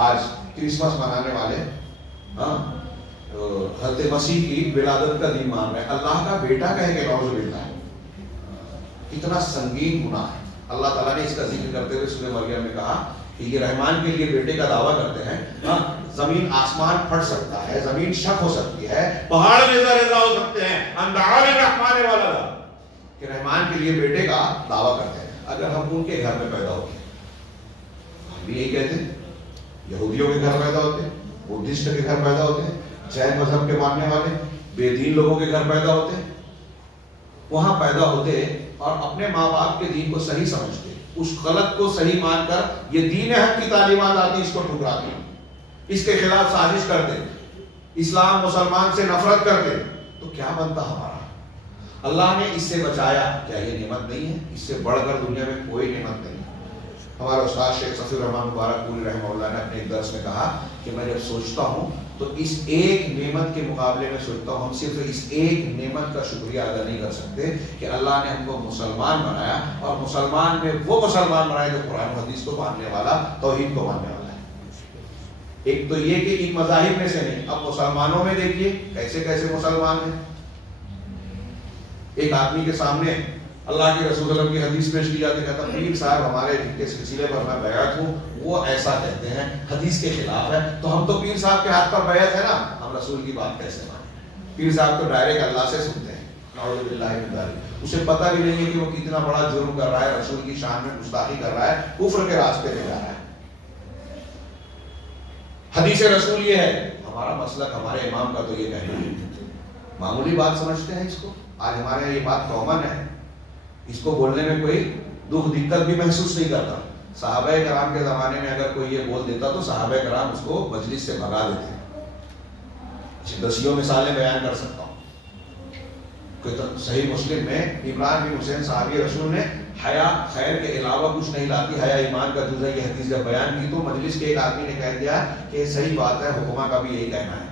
آج کرسمس منانے والے حضرت مسیح کی ولادت کا دن مان رہے ہیں، اللہ کا بیٹا کہہ کے نعوذ باللہ۔ کتنا سنگین گناہ ہے۔ اللہ تعالیٰ نے اس کا ذکر کرتے ہوئے سورہ مریم میں کہا کہ یہ رحمان کے لیے بیٹے کا دعویٰ کرتے ہیں۔ زمین آسمان پھٹ سکتا ہے، زمین شک ہو سکتی ہے، پہاڑ ریزہ ریزہ ہو سکتے ہیں، اندھار رحمان والا کہ رحمان کے لیے بیٹے کا دعویٰ کرتے ہیں۔ اگر ہم ان کے گھر میں پیدا ہوتے ہم بھی یہی کہتے ہیں، یہودیوں کے گھر پیدا ہوتے ہیں، بدھسٹ کے گھر پیدا ہوتے ہیں، جین مذہب کے ماننے والے بے دین لوگوں کے گھر پیدا ہوتے ہیں، وہاں پیدا ہوتے اور اپنے ماں باپ کے دین کو صحیح سمجھتے، اس غلط کو صحیح مان کر یہ دین حق کی تعلیمات آتی اس کو ٹھکراتے، اس کے خلاف سازش کرتے، اسلام مسلمان سے نفرت کرتے، تو کیا بنتا ہمارا؟ اللہ نے اس سے بچایا، کیا یہ نعمت نہیں ہے؟ اس سے بڑھ کر دنیا میں کوئی نعمت نہیں۔ ہمارا استاد شیخ صفی الرحمان مبارک پوری رحمہ اللہ نے اپنے ایک درس میں کہا کہ میں جب سوچتا ہوں تو اس ایک نعمت کے مقابلے میں سوچتا ہوں، ہم صرف اس ایک نعمت کا شکریہ ادا نہیں کر سکتے کہ اللہ نے ہم کو مسلمان بنایا، اور مسلمان میں وہ مسلمان بنایا جو قرآن و حدیث کو ماننے والا، توحید کو ماننے والا ہے۔ ایک تو یہ کہ ان مذاہب میں سے نہیں، اب مسلمانوں میں دیکھیے کیسے کیسے مسلمان ہیں۔ ایک آدمی کے سامنے اللہ کے رسول اللہ کی حدیث پیش کی جاتی، کہتا پیر صاحب ہمارے جن کے سلسلے پر میں بیعت ہوں وہ ایسا کہتے ہیں، حدیث کے خلاف ہے، تو ہم تو پیر صاحب کے ہاتھ پر بیعت ہے نا، ہم رسول کی بات کیسے مانیں؟ پیر صاحب تو ڈائریکٹ اللہ سے سنتے ہیں، نعوذ باللہ من ذلک۔ اسے پتہ بھی نہیں ہے کہ وہ کتنا بڑا جرم کر رہا ہے، رسول کی شان میں گستاخی کر رہا ہے، کفر کے راستے پہ جا رہا ہے۔ حدیث رسول یہ ہے، ہمارا مسلک، ہمارے امام کا تو یہ کہنا ہے۔ معمولی بات سمجھتے ہیں اس کو، آج ہمارے یہاں یہ بات کامن ہے، اس کو بولنے میں کوئی دکھ دقت بھی محسوس نہیں کرتا۔ صحابہ کرام کے زمانے میں اگر کوئی یہ بول دیتا تو صحابہ کرام اس کو مجلس سے بھگا دیتے۔ دسیوں مثالیں بیان کر سکتا ہوں۔ صحیح مسلم میں عمران بن حسین صحابی رسول نے حیا خیر کے علاوہ کچھ نہیں لاتی، حیا ایمان کا جز ہے، یہ حدیث جب بیان کی تو مجلس کے ایک آدمی نے کہہ دیا کہ صحیح بات ہے، حکمہ کا بھی یہی کہنا ہے۔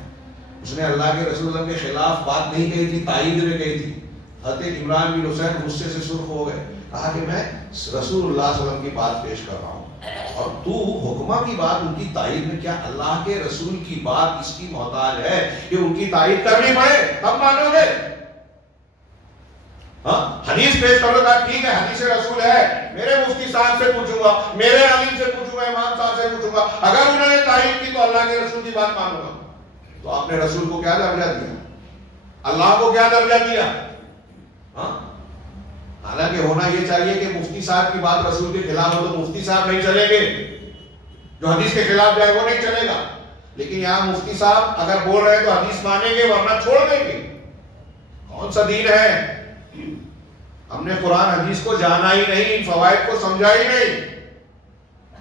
اس نے اللہ کے رسول اللہ کے خلاف بات نہیں کہی تھی، تائید میں کہی تھی۔ حضرت عمران بن حسین غصے سے سرخ ہو گئے، کہا کہ میں رسول اللہ صلی اللہ علیہ وسلم کی بات پیش کر رہا ہوں اور تو حکمہ کی بات ان کی تائید میں، کیا اللہ کے رسول کی بات اس کی محتاج ہے کہ ان کی تائید کرنی پڑے تب مانو گے؟ حدیث پیش کرو گا، ٹھیک ہے حدیث رسول ہے، میرے مفتی صاحب سے پوچھوں گا، میرے عالم سے پوچھوں گا، امام صاحب سے پوچھوں گا، اگر انہوں نے تائید کی تو اللہ کے رسول کی بات مانوں گا۔ تو آپ نے رسول کو کیا درجہ دیا؟ اللہ کو کیا درجہ دیا؟ حالانکہ ہونا یہ چاہیے کہ مفتی صاحب کی بات رسول کے خلاف ہو تو مفتی صاحب نہیں چلیں گے، جو حدیث کے خلاف جائے وہ نہیں چلے گا، لیکن یہاں مفتی صاحب اگر بول رہے ہیں تو حدیث مانیں گے ورنہ چھوڑ دیں گے۔ کون سا دین ہے؟ ہم نے قرآن حدیث کو جانا ہی نہیں، ان فوائد کو سمجھا ہی نہیں،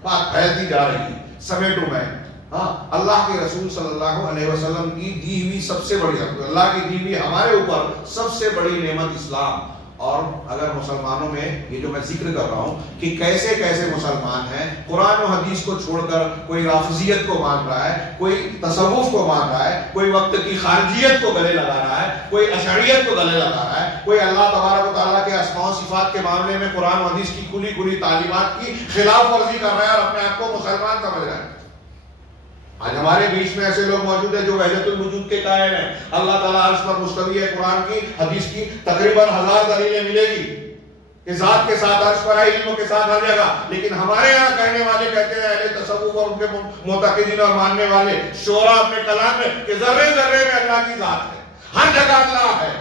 بات پھیلتی جا رہی ہے۔ سمیٹوں میں ہاں، اللہ کے رسول صلی اللہ علیہ وسلم کی دی ہوئی سب سے بڑی، اللہ کی دی ہوئی ہمارے اوپر سب سے بڑی نعمت اسلام۔ اور اگر مسلمانوں میں یہ جو میں ذکر کر رہا ہوں کہ کیسے کیسے مسلمان ہیں، قرآن و حدیث کو چھوڑ کر کوئی رافضیت کو مان رہا ہے، کوئی تصوف کو مان رہا ہے، کوئی وقت کی خارجیت کو گلے لگا رہا ہے، کوئی اشعریت کو گلے لگا رہا ہے، کوئی اللہ تبارک و تعالیٰ کے اسماء و صفات کے معاملے میں قرآن و حدیث کی کھلی کھلی تعلیمات کی خلاف ورزی کر رہا ہے اور اپنے آپ کو مسلمان سمجھ رہا ہے۔ آج ہمارے بیچ میں ایسے لوگ موجود ہیں جو وحدت الوجود کے قائل ہیں، اللہ تعالیٰ عرش پر مستوی ہے، قرآن کی حدیث کی تقریباً 1000 دلیلیں ملے گی کہ ذات کے ساتھ عرش پر ہے، علم کے ساتھ ہر جگہ، لیکن ہمارے یہاں کہنے والے کہتے ہیں اہل تصوف اور ان کے معتقدین اور ماننے والے شعراء اپنے کلام میں کہ ذرے ذرے میں اللہ کی ذات ہے، ہر جگہ اللہ ہے۔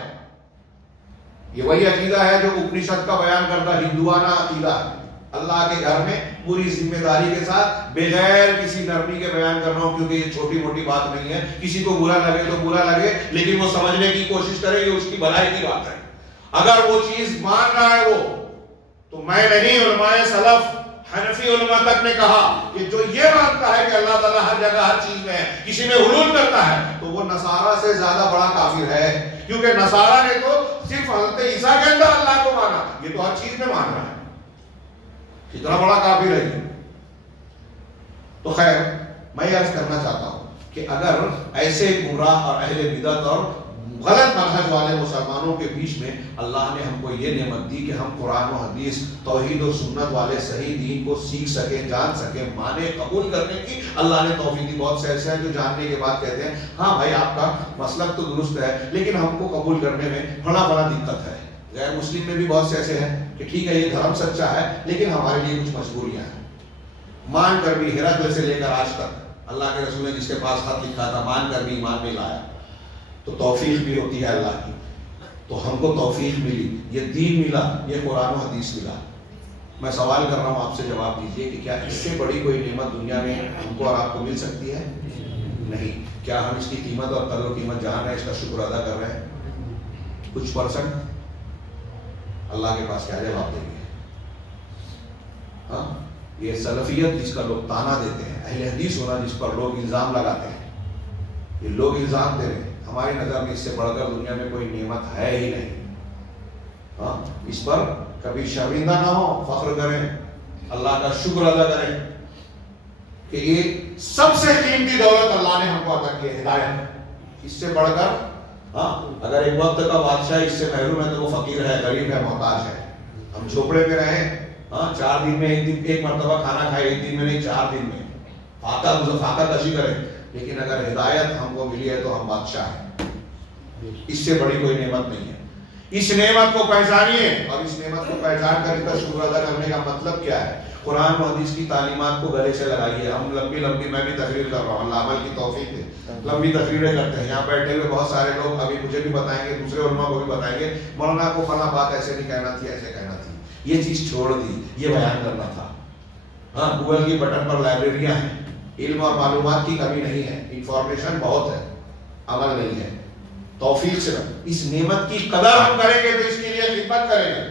یہ وہی عقیدہ ہے جو اپنشد کا بیان کرتا ہندوانہ عقیدہ ہے۔ اللہ کے گھر میں پوری ذمہ داری کے ساتھ بغیر کسی نرمی کے بیان کر رہا ہوں، کیونکہ یہ چھوٹی موٹی بات نہیں ہے، کسی کو برا لگے تو برا لگے، لیکن وہ سمجھنے کی کوشش کرے، یہ اس کی بھلائی کی بات ہے۔ اگر وہ چیز مان رہا ہے وہ تو میں نہیں، علماء سلف حنفی علماء تک نے کہا کہ جو یہ مانتا ہے کہ اللہ تعالیٰ ہر جگہ ہر چیز میں ہے، کسی میں حلول کرتا ہے، تو وہ نصارہ سے زیادہ بڑا کافر ہے، کیونکہ نصارہ نے تو صرف حضرت عیسیٰ کے اندر اللہ کو مانا، یہ تو ہر چیز میں مان رہا ہے، اتنا بڑا کافر ہے۔ تو خیر، میں یہ عرض کرنا چاہتا ہوں کہ اگر ایسے گمراہ اور اہل بدعت اور غلط منہج والے مسلمانوں کے بیچ میں اللہ نے ہم کو یہ نعمت دی کہ ہم قرآن و حدیث توحید و سنت والے صحیح دین کو سیکھ سکیں، جان سکیں، مانے، قبول کرنے کی اللہ نے توفیق دی۔ بہت سے ایسے ہیں جو جاننے کے بعد کہتے ہیں ہاں بھائی آپ کا مسلک تو درست ہے، لیکن ہم کو قبول کرنے میں بڑا دقت ہے۔ غیر مسلم میں بھی بہت سے ایسے ہیں کہ ٹھیک ہے یہ دھرم سچا ہے، لیکن ہمارے لیے کچھ مجبوریاں ہیں، مان کر بھی ہرقل سے لے کر آج تک اللہ کے رسول نے جس کے پاس خط لکھا تھا مان کر بھی ایمان نہیں لایا۔ تو توفیق بھی ہوتی ہے اللہ کی، تو ہم کو توفیق ملی، یہ دین ملا، یہ قرآن و حدیث ملا۔ میں سوال کر رہا ہوں، آپ سے جواب دیجئے کہ کیا اس سے بڑی کوئی نعمت دنیا میں ہم کو اور آپ کو مل سکتی ہے؟ نہیں۔ کیا ہم اس کی قیمت اور قدر و قیمت جان رہے ہیں، اس کا شکر ادا کر رہے ہیں؟ کچھ پرسنٹ اللہ کے پاس کیا جواب دیں گے؟ ہاں، یہ سلفیت جس کا لوگ تانا دیتے ہیں، اہل حدیث ہونا جس پر لوگ الزام لگاتے ہیں، یہ لوگ الزام دے رہے ہیں، ہماری نظر میں اس سے بڑھ کر دنیا میں کوئی نعمت ہے ہی نہیں۔ ہاں، اس پر کبھی شرمندہ نہ ہو، فخر کریں، اللہ کا شکر ادا کریں کہ یہ سب سے قیمتی دولت اللہ نے ہم کو عطا کی ہے، ہدایت۔ اس سے بڑھ کر ہاں، اگر ایک وقت کا بادشاہ اس سے محروم ہے تو وہ فقیر ہے، غریب ہے، محتاج ہے۔ ہم جھوپڑے میں رہیں، ہاں، 4 دن میں ایک مرتبہ کھانا کھائے، 1 دن میں نہیں، 4 دن میں فاقہ کشی کریں، لیکن اگر ہدایت ہم کو ملی ہے تو ہم بادشاہ ہیں۔ اس سے بڑی کوئی نعمت نہیں ہے۔ اس نعمت کو پہچانیے، اور اس نعمت کو پہچان کر اس کا شکر ادا کرنے کا مطلب کیا ہے؟ قرآن و حدیث کی تعلیمات کو گلے سے لگائیے۔ ہم لمبی میں بھی تقریر کر رہا ہوں، اللہ عمل کی توفیق دے، لمبی تقریریں کرتے ہیں، یہاں بیٹھے ہوئے بہت سارے لوگ ابھی مجھے بھی بتائیں گے، دوسرے علماء کو بھی بتائیں گے، مولانا کو فلاں بات ایسے نہیں کہنا تھی، ایسے کہنا تھی، یہ چیز چھوڑ دی، یہ بیان کرنا تھا۔ ہاں، گوگل کی بٹن پر لائبریریاں ہیں، علم اور معلومات کی کمی نہیں ہے، انفارمیشن بہت ہے، عمل نہیں ہے۔ توفیق سے اس نعمت کی قدر ہم کریں گے تو اس کے لیے خدمت کریں گے۔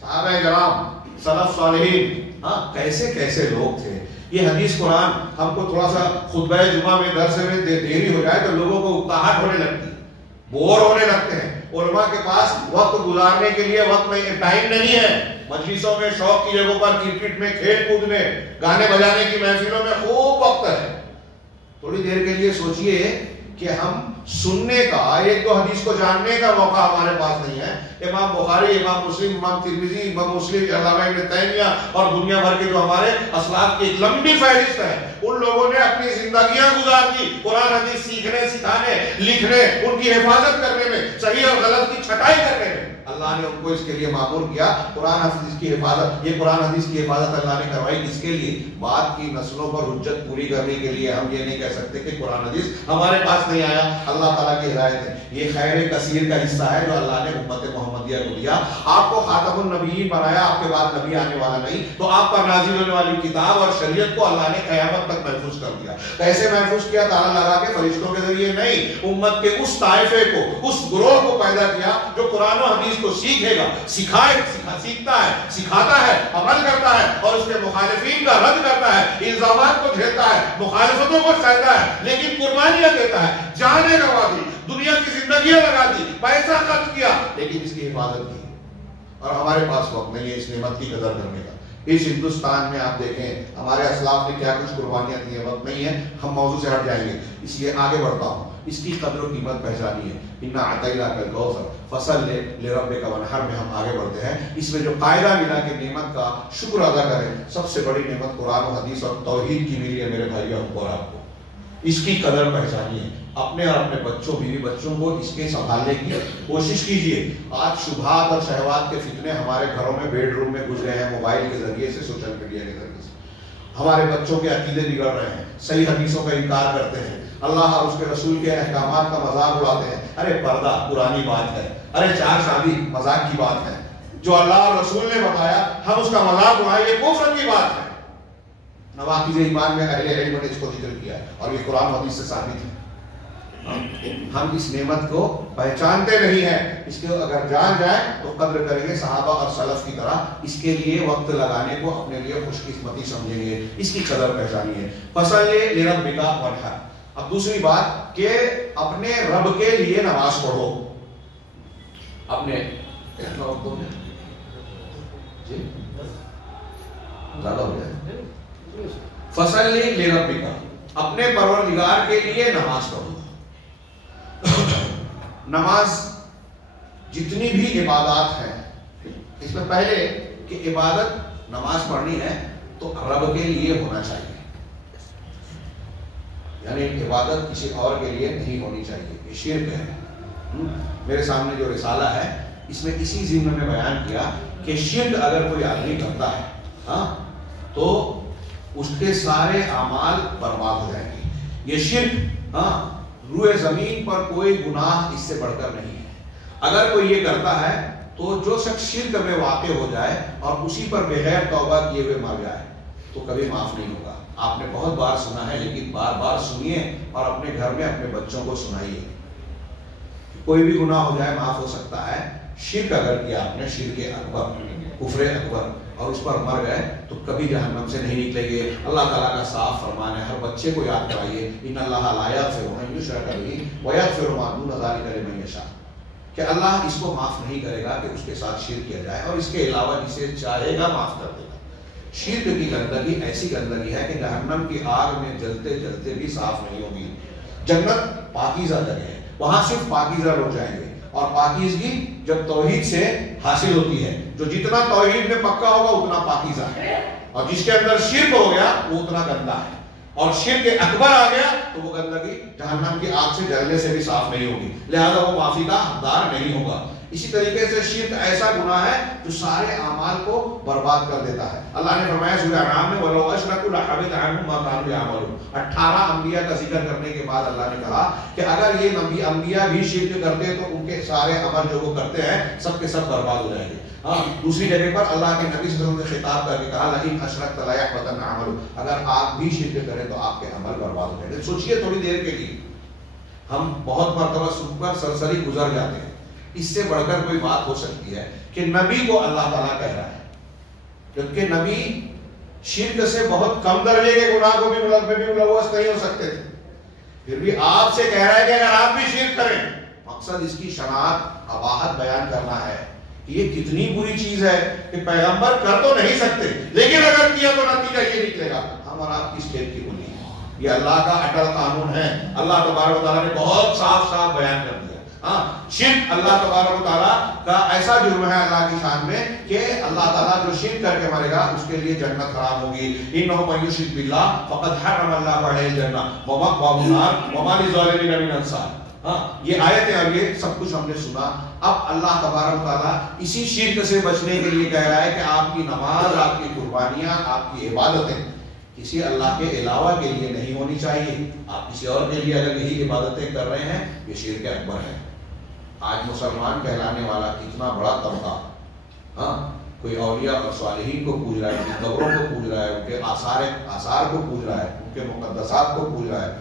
صحابہ کرام، سلف صالحین، ہاں، کیسے کیسے لوگ تھے۔ یہ حدیث قرآن ہم کو تھوڑا سا خطبہ جمعہ میں درس میں دیری ہو جائے تو لوگوں کو اکتاہٹ ہونے لگتی ہے، بور ہونے لگتے ہیں۔ علماء کے پاس وقت گزارنے کے لیے وقت نہیں، ٹائم نہیں ہے۔ مجلسوں میں شوق کی جگہوں پر کرکٹ میں، کھیل کود میں، گانے بجانے کی محفلوں میں خوب وقت ہے۔ تھوڑی دیر کے لیے سوچئے کہ ہم سننے کا، ایک دو حدیث کو جاننے کا موقع ہمارے پاس نہیں ہے۔ امام بخاری، امام مسلم، امام ترمذی، امام مسلم، علامہ ابن تیمیہ اور دنیا بھر کے جو ہمارے اسلاف کی ایک لمبی فہرست ہے، ان لوگوں نے اپنی زندگیاں گزار دی قرآن حدیث سیکھنے، سکھانے، لکھنے، ان کی حفاظت کرنے میں، صحیح اور غلط کی چھٹائی کرنے میں۔ اللہ نے ان کو اس کے لیے مامور کیا۔ قرآن حدیث کی حفاظت، یہ قرآن حدیث کی حفاظت اللہ نے کروائی کس کے لیے؟ بعد کی نسلوں پر حجت پوری کرنے کے لیے۔ ہم یہ نہیں کہہ سکتے کہ قرآن حدیث ہمارے پاس نہیں آیا، اللہ تعالیٰ کی ہدایت ہے، یہ خیر کثیر کا حصہ ہے جو اللہ نے امت محمدیہ کو دیا۔ آپ کو خاتم النبیین بنایا، آپ کے بعد نبی آنے والا نہیں، تو آپ پر نازل ہونے والی کتاب اور شریعت کو اللہ نے قیامت تک محفوظ کر دیا۔ کیسے محفوظ کیا؟ تالا لگا کے، فرشتوں کے ذریعے نہیں، امت کے اس طائفے کو، اس گروہ کو پیدا کیا جو قرآن و حدیث چیز کو سیکھے گا، سیکھتا ہے، سکھاتا ہے، عمل کرتا ہے اور اس کے مخالفین کا رد کرتا ہے، الزامات کو جھیلتا ہے، مخالفتوں کو سہتا ہے، لیکن قربانیاں دیتا ہے، جانیں گنوا دی، دنیا کی زندگیاں لگا دی، پیسہ خرچ کیا، لیکن اس کی حفاظت کی۔ اور ہمارے پاس وقت نہیں ہے اس نعمت کی قدر کرنے کا۔ اس ہندوستان میں آپ دیکھیں ہمارے اسلاف نے کیا کچھ قربانیاں دی ہیں، وقت نہیں ہے، ہم موضوع سے ہٹ جائیں گے، اس لیے آگے بڑھتا ہوں۔ اس کی قدر و قیمت پہچانی ہے۔ اِنَّا أَعْطَيْنَاكَ الْكَوْثَرَ فَصَلِّ لِرَبِّكَ وَانْحَرْ میں ہم آگے بڑھتے ہیں۔ اس میں جو قاعدہ ملا کہ نعمت کا شکر ادا کریں، سب سے بڑی نعمت قرآن و حدیث اور توحید کی ملی ہے میرے بھائیوں اور آپ کو۔ اس کی قدر پہچانیے، اپنے اور اپنے بچوں بیوی بچوں کو اس کے سنبھالنے کی کوشش کیجیے۔ آج شبہات اور شہوات کے فتنے ہمارے گھروں میں بیڈ روم میں گھس گئے ہیں، موبائل کے ذریعے سے، سوشل میڈیا کے ذریعے سے۔ ہمارے بچوں کے عقیدے بگڑ رہے ہیں، صحیح حدیثوں کا انکار کرتے ہیں، اللہ اور اس کے رسول کے احکامات کا مذاق اڑاتے ہیں۔ ارے پردہ پرانی بات ہے، ارے چار شادی مذاق کی بات ہے، جو اللہ اور رسول نے بتایا ہم اس کا مذاق اڑائیں، یہ کفر کی بات ہے۔ نواقض ایمان میں اہل علم نے اس کو ذکر کیا ہے اور یہ قرآن و حدیث سے ثابت ہے۔ ہم اس نعمت کو پہچانتے نہیں ہیں، اس کو اگر جان جائیں تو قدر کریں گے صحابہ اور سلف کی طرح، اس کے لیے وقت لگانے کو اپنے لیے خوش قسمتی سمجھیں گے، اس کی قدر پہچانیے۔ فَصَلِّ لِرَبِّكَ وَانْحَرْ۔ اب دوسری بات کہ اپنے رب کے لیے نماز پڑھو۔ اپنے زیادہ ہو جائے فَصَلِّ لِرَبِّكَ، اپنے پروردگار کے لیے نماز پڑھو۔ نماز جتنی بھی عبادات ہیں، اس میں پہلے کہ عبادت نماز پڑھنی ہے تو رب کے لیے ہونا چاہیے، یعنی عبادت کسی اور کے لیے نہیں ہونی چاہیے، یہ شرک ہے۔ میرے سامنے جو رسالہ ہے اس میں اسی ضمن میں بیان کیا کہ شرک اگر کوئی آدمی کرتا ہے تو اس کے سارے اعمال برباد ہو جائیں گے۔ یہ شرک روئے زمین پر کوئی گناہ اس سے بڑھ کر نہیں ہے۔ اگر کوئی یہ کرتا ہے تو جو شخص شرک میں واقع ہو جائے اور اسی پر بغیر توبہ کیے ہوئے مر جائے تو کبھی معاف نہیں ہوگا۔ آپ نے بہت بار سنا ہے، لیکن بار بار سنیے اور اپنے گھر میں اپنے بچوں کو سنائیے۔ کوئی بھی گناہ ہو جائے معاف ہو سکتا ہے، شرک اگر کیا آپ نے، شرک اکبر، کفر اکبر، اور اس پر مر گئے تو کبھی جہنم سے نہیں نکلیں گے۔ اللہ تعالیٰ کا صاف فرمان ہے، ہر بچے کو یاد کرائیے، ان اللہ لا یغفر ان یشرک بہ ویغفر ما دون ذلک لمن یشاء، کہ اللہ اس کو معاف نہیں کرے گا کہ اس کے ساتھ شرک کیا جائے، اور اس کے علاوہ جسے چاہے گا معاف کر دے گا۔ شرک کی گندگی ایسی گندگی ہے کہ جہنم کی آگ میں جلتے جلتے بھی صاف نہیں ہوگی۔ جنت پاکیزہ جگہ ہے، وہاں صرف پاکیزہ لوگ جائیں گے، اور پاکیزگی جب توحید سے حاصل ہوتی ہے، جو جتنا توحید میں پکا ہوگا اتنا پاکیزہ ہے، اور جس کے اندر شرک ہو گیا وہ اتنا گندا ہے، اور شرک اکبر آ گیا تو وہ گندگی جہنم کی آگ سے جلنے سے بھی صاف نہیں ہوگی، لہذا وہ معافی کا حقدار نہیں ہوگا۔ اسی طریقے سے شرک ایسا گناہ ہے جو سارے اعمال کو برباد کر دیتا ہے۔ اللہ نے فرمایا سورہ انعام میں وَلَوْ أَشْرَكُوا لَحَبِطَ عَنْهُمْ مَا كَانُوا يَعْمَلُونَ۔ 18 انبیاء کا ذکر کرنے کے بعد اللہ نے کہا کہ اگر یہ نبی انبیاء بھی شرک کرتے تو ان کے سارے عمل جو وہ کرتے ہیں سب کے سب برباد ہو جائیں گے۔ دوسری جگہ پر اللہ کے نبی صلی اللہ علیہ وسلم نے خطاب کر کے کہا لَئِنْ أَشْرَكْتَ لَيَحْبَطَنَّ عَمَلُكَ، اگر آپ بھی شرک کریں تو آپ کے عمل برباد ہو جائیں گے۔ سوچئے تھوڑی دیر کے لیے، ہم بہت مرتبہ سن کر سرسری گزر جاتے ہیں، اس سے بڑھ کر کوئی بات ہو سکتی ہے کہ نبی کو اللہ تعالیٰ کہہ رہا ہے، جبکہ نبی شرک سے بہت کم درجے کے گناہ کو بھی ملوث نہیں ہو سکتے تھے، پھر بھی آپ سے کہہ رہا ہے کہ اگر آپ بھی شرک کریں، مقصد اس کی شناعت اباحت بیان کرنا ہے کہ یہ کتنی بری چیز ہے کہ پیغمبر کر تو نہیں سکتے، لیکن اگر کیا تو نتیجہ یہ نکلے گا ہم اور آپ کس کھیت کی بنی ہے۔ یہ اللہ کا اٹل قانون ہے، اللہ تبارک و تعالیٰ نے بہت صاف صاف بیان کر دیا۔ شرک اللہ تبارک و تعالیٰ کا ایسا جرم ہے اللہ کی شان میں کہ اللہ تعالیٰ جو شرک کر کے مرے گا اس کے لیے جنت حرام ہوگی۔ انہ من یشرک باللہ فقد حرم اللہ علیہ الجنہ ومأواه النار وما للظالمین من انصار۔ یہ آیتیں اور یہ سب کچھ ہم نے سنا۔ اب اللہ تبارک و تعالیٰ اسی شرک سے بچنے کے لیے کہہ رہا ہے کہ آپ کی نماز، آپ کی قربانیاں، آپ کی عبادتیں کسی اللہ کے علاوہ کے لیے نہیں ہونی چاہیے۔ آپ کسی اور کے لیے اگر یہی عبادتیں کر رہے ہیں یہ شرک اکبر ہے۔ آج مسلمان کہلانے والا کتنا بڑا طبقہ کوئی اولیاء اور صالحین کو پوج رہا ہے، ان کی قبروں کو پوج رہا ہے، ان کے آثار کو پوج رہا ہے، ان کے مقدسات کو پوج رہا ہے،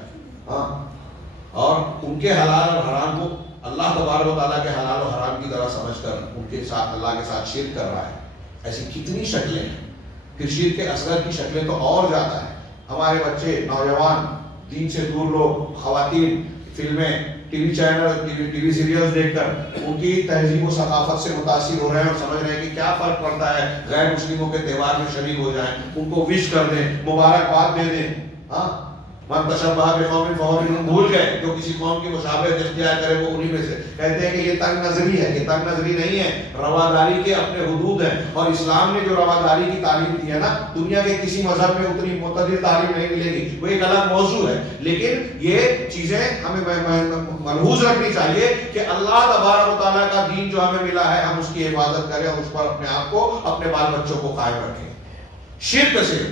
اور ان کے حلال اور حرام کو اللہ تبارک و تعالیٰ کے حلال و حرام کی طرح سمجھ کر ان کے ساتھ اللہ کے ساتھ شرک کر رہا ہے. ایسی کتنی شکلیں ہیں. پھر شرک کے اصغر کی شکلیں تو اور زیادہ ہیں. ہمارے بچے، نوجوان، دین سے دور لوگ، خواتین فلمیں، T V channel, T V serials دیکھ کر ان کی تہذیب و ثقافت سے متاثر ہو رہے ہیں اور سمجھ رہے ہیں کہ کیا فرق پڑتا ہے، غیر مسلموں کے تہوار میں شریک ہو جائیں، ان کو وش کر دیں، مبارکباد دے دیں. ہاں، من تشبہ بقوم فہو منہم، بھول گئے جو کسی قوم کی مشابہت اختیار کرے وہ انہی میں سے. کہتے ہیں کہ یہ تنگ نظری ہے. یہ تنگ نظری نہیں ہے، رواداری کے اپنے حدود ہیں. اور اسلام نے جو رواداری کی تعلیم دی ہے نا، دنیا کے کسی مذہب میں اتنی معتدل تعلیم نہیں ملے گی. وہ ایک الگ موضوع ہے، لیکن یہ چیزیں ہمیں ملحوظ رکھنی چاہیے کہ اللہ تبارک و تعالیٰ کا دین جو ہمیں ملا ہے، ہم اس کی حفاظت کریں اور اس پر اپنے آپ کو، اپنے بال بچوں کو قائم رکھیں. شرک سے،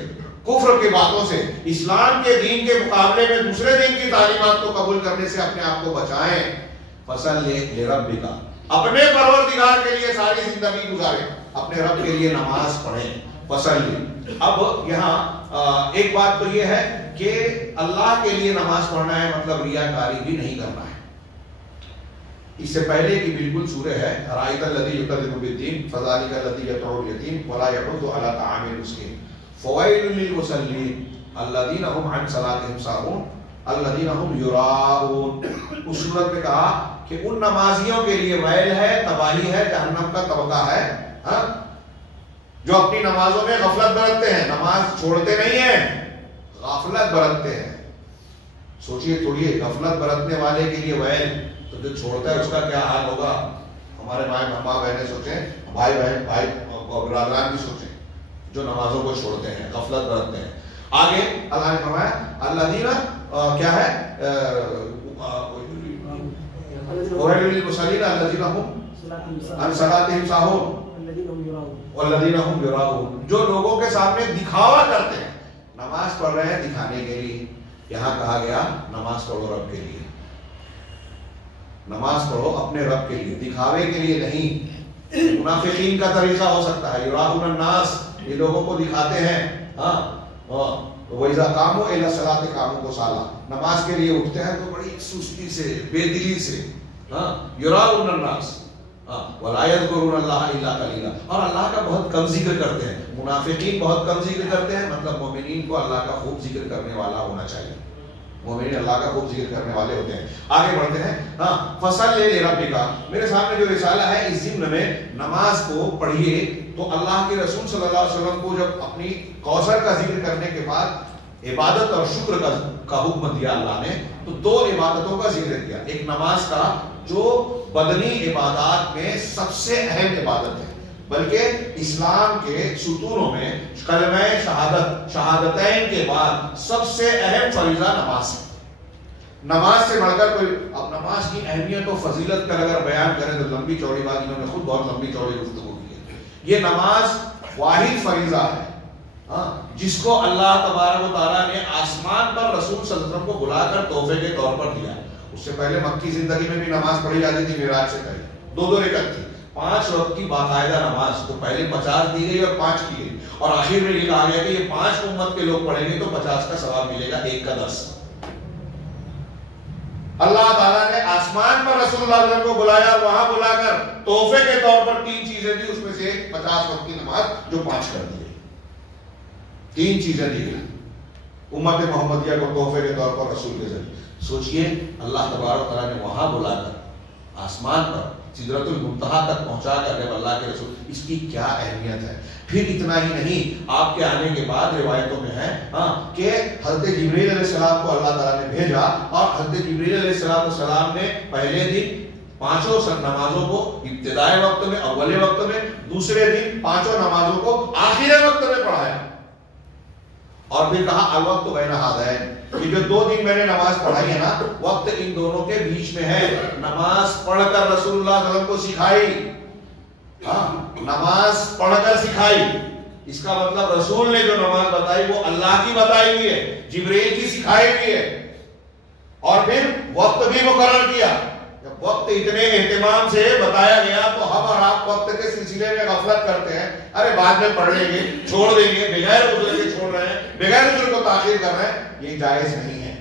کفر کی باتوں سے، اسلام کے دین کے مقابلے میں دوسرے دین کی تعلیمات کو قبول کرنے سے اپنے آپ کو بچائیں. فصل لربک، اپنے پروردگار کے لیے ساری زندگی گزاریں، اپنے رب کے لیے نماز پڑھیں. فصل. اب یہاں ایک بات تو یہ ہے کہ اللہ کے لیے نماز پڑھنا ہے مطلب ریاکاری بھی نہیں کرنا ہے. اس سے پہلے کی بالکل سورہ ہے رأیت الذی یکذب بالدین فذلک الذی یدعو الیتیم ولا یحض علی طعام المسکین فویل للمصلین الذین هم عن صلاتهم ساہون الذین هم یراؤون. اس صورت میں کہا کہ ان نمازیوں کے لیے ویل ہے، تباہی ہے، جہنم کا طبقہ ہے، ہاں، جو اپنی نمازوں میں غفلت برتتے ہیں. نماز چھوڑتے نہیں ہیں، غفلت برتتے ہیں. سوچئے تھوڑی، غفلت برتنے والے کے لیے ویل، تو جو چھوڑتا ہے اس کا کیا حال ہوگا. ہمارے ماں بہنیں سوچیں، بھائی بہن، بھائی برادران بھی سوچیں جو نمازوں کو چھوڑتے ہیں، غفلت برتتے ہیں. آگے اللہ نے فرمایا الذین کیا ہے، ویل للمصلین الذین هم عن صلاتهم ساہون والذین هم یراؤون. جو لوگوں کے سامنے دکھاوا کرتے ہیں، نماز پڑھ رہے ہیں دکھانے کے لیے. یہاں کہا گیا نماز پڑھو رب کے لیے، نماز پڑھو اپنے رب کے لیے، دکھاوے کے لیے نہیں. منافقین کا طریقہ ہو سکتا ہے، یراؤون الناس، یہ لوگوں کو دکھاتے ہیں. ہاں، وَإِذَا قَامُوا إِلَى الصَّلَاةِ قَامُوا كُسَالَىٰ، نماز کے لیے اٹھتے ہیں تو بڑی سستی سے، بے دلی سے. ہاں، یراؤون الناس وَلَا يَذْكُرُونَ اللَّهَ إِلَّا قَلِيلًا، اور اللہ کا بہت کم ذکر کرتے ہیں. منافقین بہت کم ذکر کرتے ہیں، مطلب مومنین کو اللہ کا خوب ذکر کرنے والا ہونا چاہیے. مومنین اللہ کا خوب ذکر کرنے والے ہوتے ہیں. آگے بڑھتے ہیں. ہاں، فصل لربک، میرے سامنے جو رسالہ ہے اس ضمن میں نماز کو پڑھیے. تو اللہ کے رسول صلی اللہ علیہ وسلم کو جب اپنی کوثر کا ذکر کرنے کے بعد عبادت اور شکر کا حکم دیا اللہ نے، تو دو عبادتوں کا ذکر کیا. ایک نماز کا جو بدنی عبادات میں سب سے اہم عبادت ہے، بلکہ اسلام کے ستونوں میں کلمہ شہادتین کے بعد سب سے اہم فریضہ نماز ہے. نماز سے بڑھ کر کوئی، اب نماز کی اہمیت و فضیلت کا اگر بیان کریں تو لمبی چوڑی بات، انہوں نے خود بہت لمبی چوڑی گفتگو کی ہے. یہ نماز واحد فریضہ ہے جس کو اللہ تبارک و تعالیٰ نے آسمان پر رسول صلی اللہ علیہ وسلم کو بلا کر تحفے کے طور پر دیا. اس سے پہلے مکی زندگی میں بھی نماز پڑھی جاتی تھی معراج سے پہلے، 2 رکعت تھی، 5 وقت کی باقاعدہ نماز. تو پہلے 50 دی گئی اور 5 کی گئی، اور آخر میں یہ کہا گیا کہ یہ 5 امت کے لوگ پڑھیں گے تو 50 کا ثواب ملے گا، 1 کا 10. اللہ تعالیٰ نے آسمان پر رسول اللہ علیہ وسلم کو بلایا اور وہاں بلا کر تحفے کے طور پر 3 چیزیں دی. اس میں سے 50 وقت کی نماز جو 5 کر دی گئی. 3 چیزیں دی گئی امت محمدیہ کو تحفے کے طور پر رسول کے ذریعے. سوچئے اللہ تبارک تعالیٰ نے وہاں بلا کر آسمان پر سدرۃ المنتہا تک پہنچا کر جب اللہ کے رسول، اس کی کیا اہمیت ہے. پھر اتنا ہی نہیں، آپ کے آنے کے بعد روایتوں میں ہے کہ حضرت جبریل علیہ السلام کو اللہ تعالیٰ نے بھیجا، اور حضرت جبریل علیہ السلام نے پہلے دن 5 نمازوں کو ابتدائی وقت میں، اول وقت میں، دوسرے دن 5 نمازوں کو آخر وقت میں پڑھایا. اور پھر کہا الوقت بین ہذین، یہ جو 2 دن میں نے نماز پڑھائی ہے نا، وقت ان دونوں کے بیچ میں ہے. نماز پڑھ کر رسول اللہ صلی اللہ علیہ وسلم کو سکھائی، نماز پڑھ کر سکھائی. اس کا مطلب رسول نے جو نماز بتائی وہ اللہ کی بتائی ہوئی ہے، جبریل کی سکھائی ہوئی ہے. اور پھر وقت بھی مقرر کیا. جب وقت اتنے اہتمام سے بتایا گیا تو ہم اور آپ وقت کے سلسلے میں غفلت کرتے ہیں. ارے بعد میں پڑھ لیں گے، چھوڑ دیں گے، بغیر عذر کے چھوڑ رہے ہیں، بغیر عذر کو تاخیر کر رہے ہیں. یہ جائز نہیں ہے.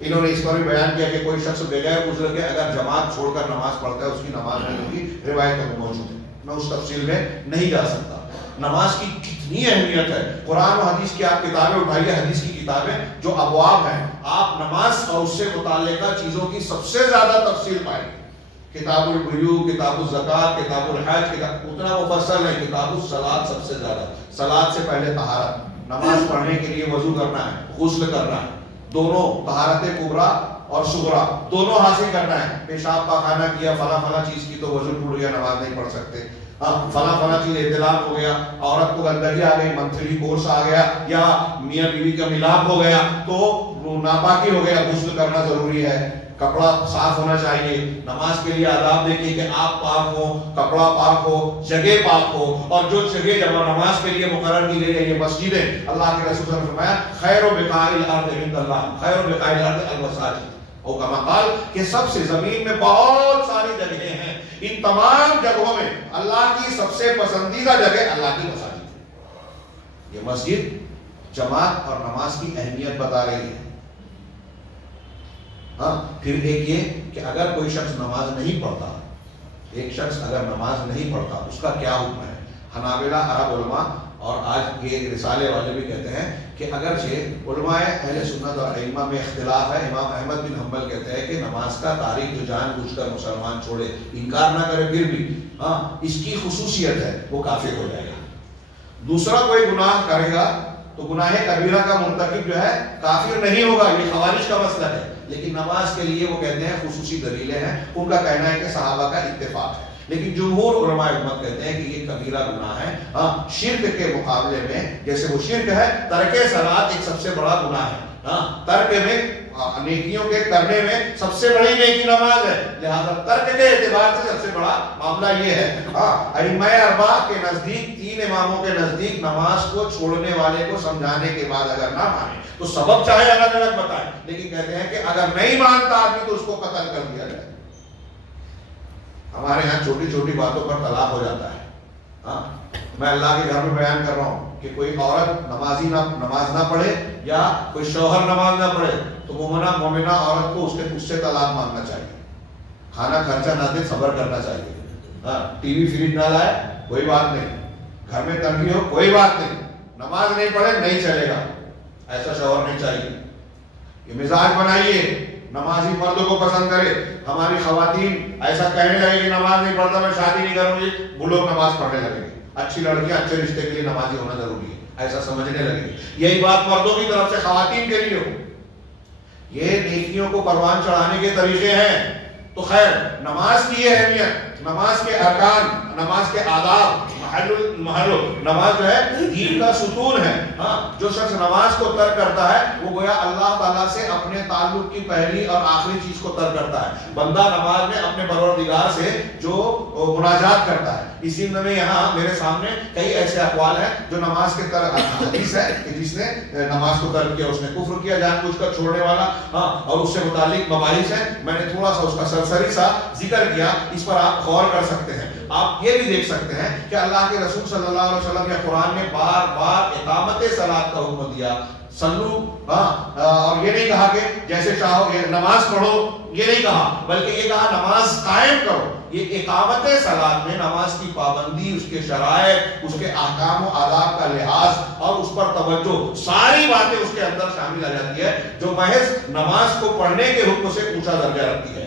انہوں نے اس پر بھی بیان کیا کہ کوئی شخص بغیر عذر کے اگر جماعت چھوڑ کر نماز پڑھتا ہے اس کی نماز نہیں ہوگی، روایتوں میں موجود ہے، میں اس تفصیل میں نہیں جا سکتا۔ نماز کی کتنی اہمیت ہے، قرآن و حدیث کی آپ کتابیں اٹھائیے، حدیث کی کتابیں جو ابواب ہیں، آپ نماز اور اس سے متعلقہ چیزوں کی سب سے زیادہ تفصیل پائیں گے۔ کتاب البیوع، کتاب الزکوٰۃ، کتاب الحج، اتنا مفصل ہے۔ کتاب الصلاۃ سب سے زیادہ، صلاۃ سے پہلے طہارت، نماز پڑھنے کے لیے وضو کرنا ہے، غسل کرنا ہے، دونوں طہارت کبریٰ اور صغریٰ دونوں حاصل کرنا ہے۔ پیشاب پاخانہ کیا، فلاں فلاں چیز کی تو وضو ٹوٹ گیا، نماز نہیں پڑھ سکتے۔ فلاں فلاں چیز احتلام ہو گیا، عورت کو گندگی آ گئی، منتھلی کورس آ گیا، یا میاں بیوی کا ملاپ ہو گیا تو ناپاکی ہو گیا، غسل کرنا ضروری ہے، کپڑا صاف ہونا چاہیے۔ نماز کے لیے آداب دیکھیے کہ آپ پاک ہو، کپڑا پاک ہو، جگہ پاک ہو، اور جو جگہ جب نماز کے لیے مقرر کی گئی ہے یہ مسجدیں، اللہ کے رسول نے فرمایا خیر بقاع الارض عند اللہ، خیر بقاع الارض المساجد، اور کما قال کہ سب سے زمین میں بہت ساری جگہیں ہیں، ان تمام جگہوں میں اللہ کی سب سے پسندیدہ جگہ اللہ کی مساجد ہے۔ یہ مسجد جماعت اور نماز کی اہمیت بتا رہی ہے۔ پھر ایک یہ کہ اگر کوئی شخص نماز نہیں پڑھتا، ایک شخص اگر نماز نہیں پڑھتا اس کا کیا حکم ہے؟ حنابلہ، عرب علماء اور آج یہ رسالے والے بھی کہتے ہیں کہ اگرچہ علماء اہل سنت اور ائمہ میں اختلاف ہے، امام احمد بن حنبل کہتے ہیں کہ نماز کا تارک جو جان بوجھ کر مسلمان چھوڑے، انکار نہ کرے، پھر بھی اس کی خصوصیت ہے، وہ کافر ہو جائے گا۔ دوسرا کوئی گناہ کرے گا تو گناہ کبیرہ کا مرتکب جو ہے کافر نہیں ہوگا، یہ خوارج کا مسئلہ ہے، لیکن نماز کے لیے وہ کہتے ہیں خصوصی دلیلیں ہیں، ان کا کہنا ہے کہ صحابہ کا اتفاق ہے، لیکن جمہور علماء امت کہتے ہیں کہ یہ کبیرہ گناہ ہے۔ شرک کے مقابلے میں جیسے وہ شرک ہے، ترک صلاۃ ایک سب سے بڑا گناہ ہے، ترک میں نیکیوں کے کرنے میں سب سے بڑی نیکی نماز ہے، لہذا ترک کے اعتبار سے سب سے بڑا معاملہ یہ ہے۔ ائمہ اربعہ کے نزدیک، تین اماموں کے نزدیک، نماز کو چھوڑنے والے کو سمجھانے کے بعد اگر نہ مانے تو سبب چاہے الگ الگ بتائیں، لیکن کہتے ہیں کہ اگر نہیں مانتا آدمی تو اس کو قتل کر دیا جائے۔ ہمارے یہاں چھوٹی چھوٹی باتوں پر طلاق ہو جاتا ہے۔ میں اللہ کے گھر میں بیان کر رہا ہوں کہ کوئی عورت نماز نہ پڑھے یا کوئی شوہر نماز نہ پڑھے تو مومنہ عورت کو اس سے طلاق مانگنا چاہیے، کھانا خرچہ نہ دے، صبر کرنا چاہیے، ٹی وی فریج نہ لائے کوئی بات نہیں، گھر میں تنگی ہو کوئی بات نہیں، نماز نہیں پڑھے نہیں چلے گا، ایسا شوہر نہیں چاہیے۔ یہ مزاج بنائیے، نمازی مردوں کو پسند کرے۔ ہماری خواتین ایسا کہنے لگے کہ نماز نہیں پڑھتا میں شادی نہیں کروں گی، وہ لوگ نماز پڑھنے لگیں گے، اچھی لڑکیاں اچھے رشتے کے لیے نمازی ہونا ضروری ہے، ایسا سمجھنے لگے۔ یہی بات مردوں کی طرف سے خواتین کے لیے ہو۔ یہ نیکیوں کو پروان چڑھانے کے طریقے ہیں۔ تو خیر، نماز کی یہ اہمیت، نماز کے ارکان، نماز کے آداب، محلو نماز جو ہے دین کا ستون ہے۔ جو شخص نماز کو ترک کرتا ہے وہ گویا اللہ تعالیٰ سے اپنے تعلق کی پہلی اور آخری چیز کو ترک کرتا ہے۔ بندہ نماز میں اپنے پروردگار سے جو مناجات کرتا ہے، اسی میں یہاں میرے سامنے کئی ایسے اقوال ہیں جو نماز کے ترک، حدیث ہے کہ جس نے نماز کو ترک کیا اس نے کفر کیا، جان بوجھ کر چھوڑنے والا، اور اس سے متعلق مباحث ہیں، میں نے تھوڑا سا اس کا سرسری سا ذکر کیا، اس پر آپ غور کر سکتے ہیں۔ آپ یہ بھی دیکھ سکتے ہیں کہ اللہ کے رسول صلی اللہ علیہ وسلم نے قرآن میں بار بار اقامت صلاۃ کا حکم دیا، سلو، اور یہ نہیں کہا کہ جیسے چاہو نماز پڑھو، یہ نہیں کہا، بلکہ یہ کہا نماز قائم کرو۔ یہ اقامت صلاۃ میں نماز کی پابندی، اس کے شرائط، اس کے احکام و آداب کا لحاظ اور اس پر توجہ، ساری باتیں اس کے اندر شامل آ جاتی ہے جو محض نماز کو پڑھنے کے حکم سے اونچا درجہ رکھتی ہے۔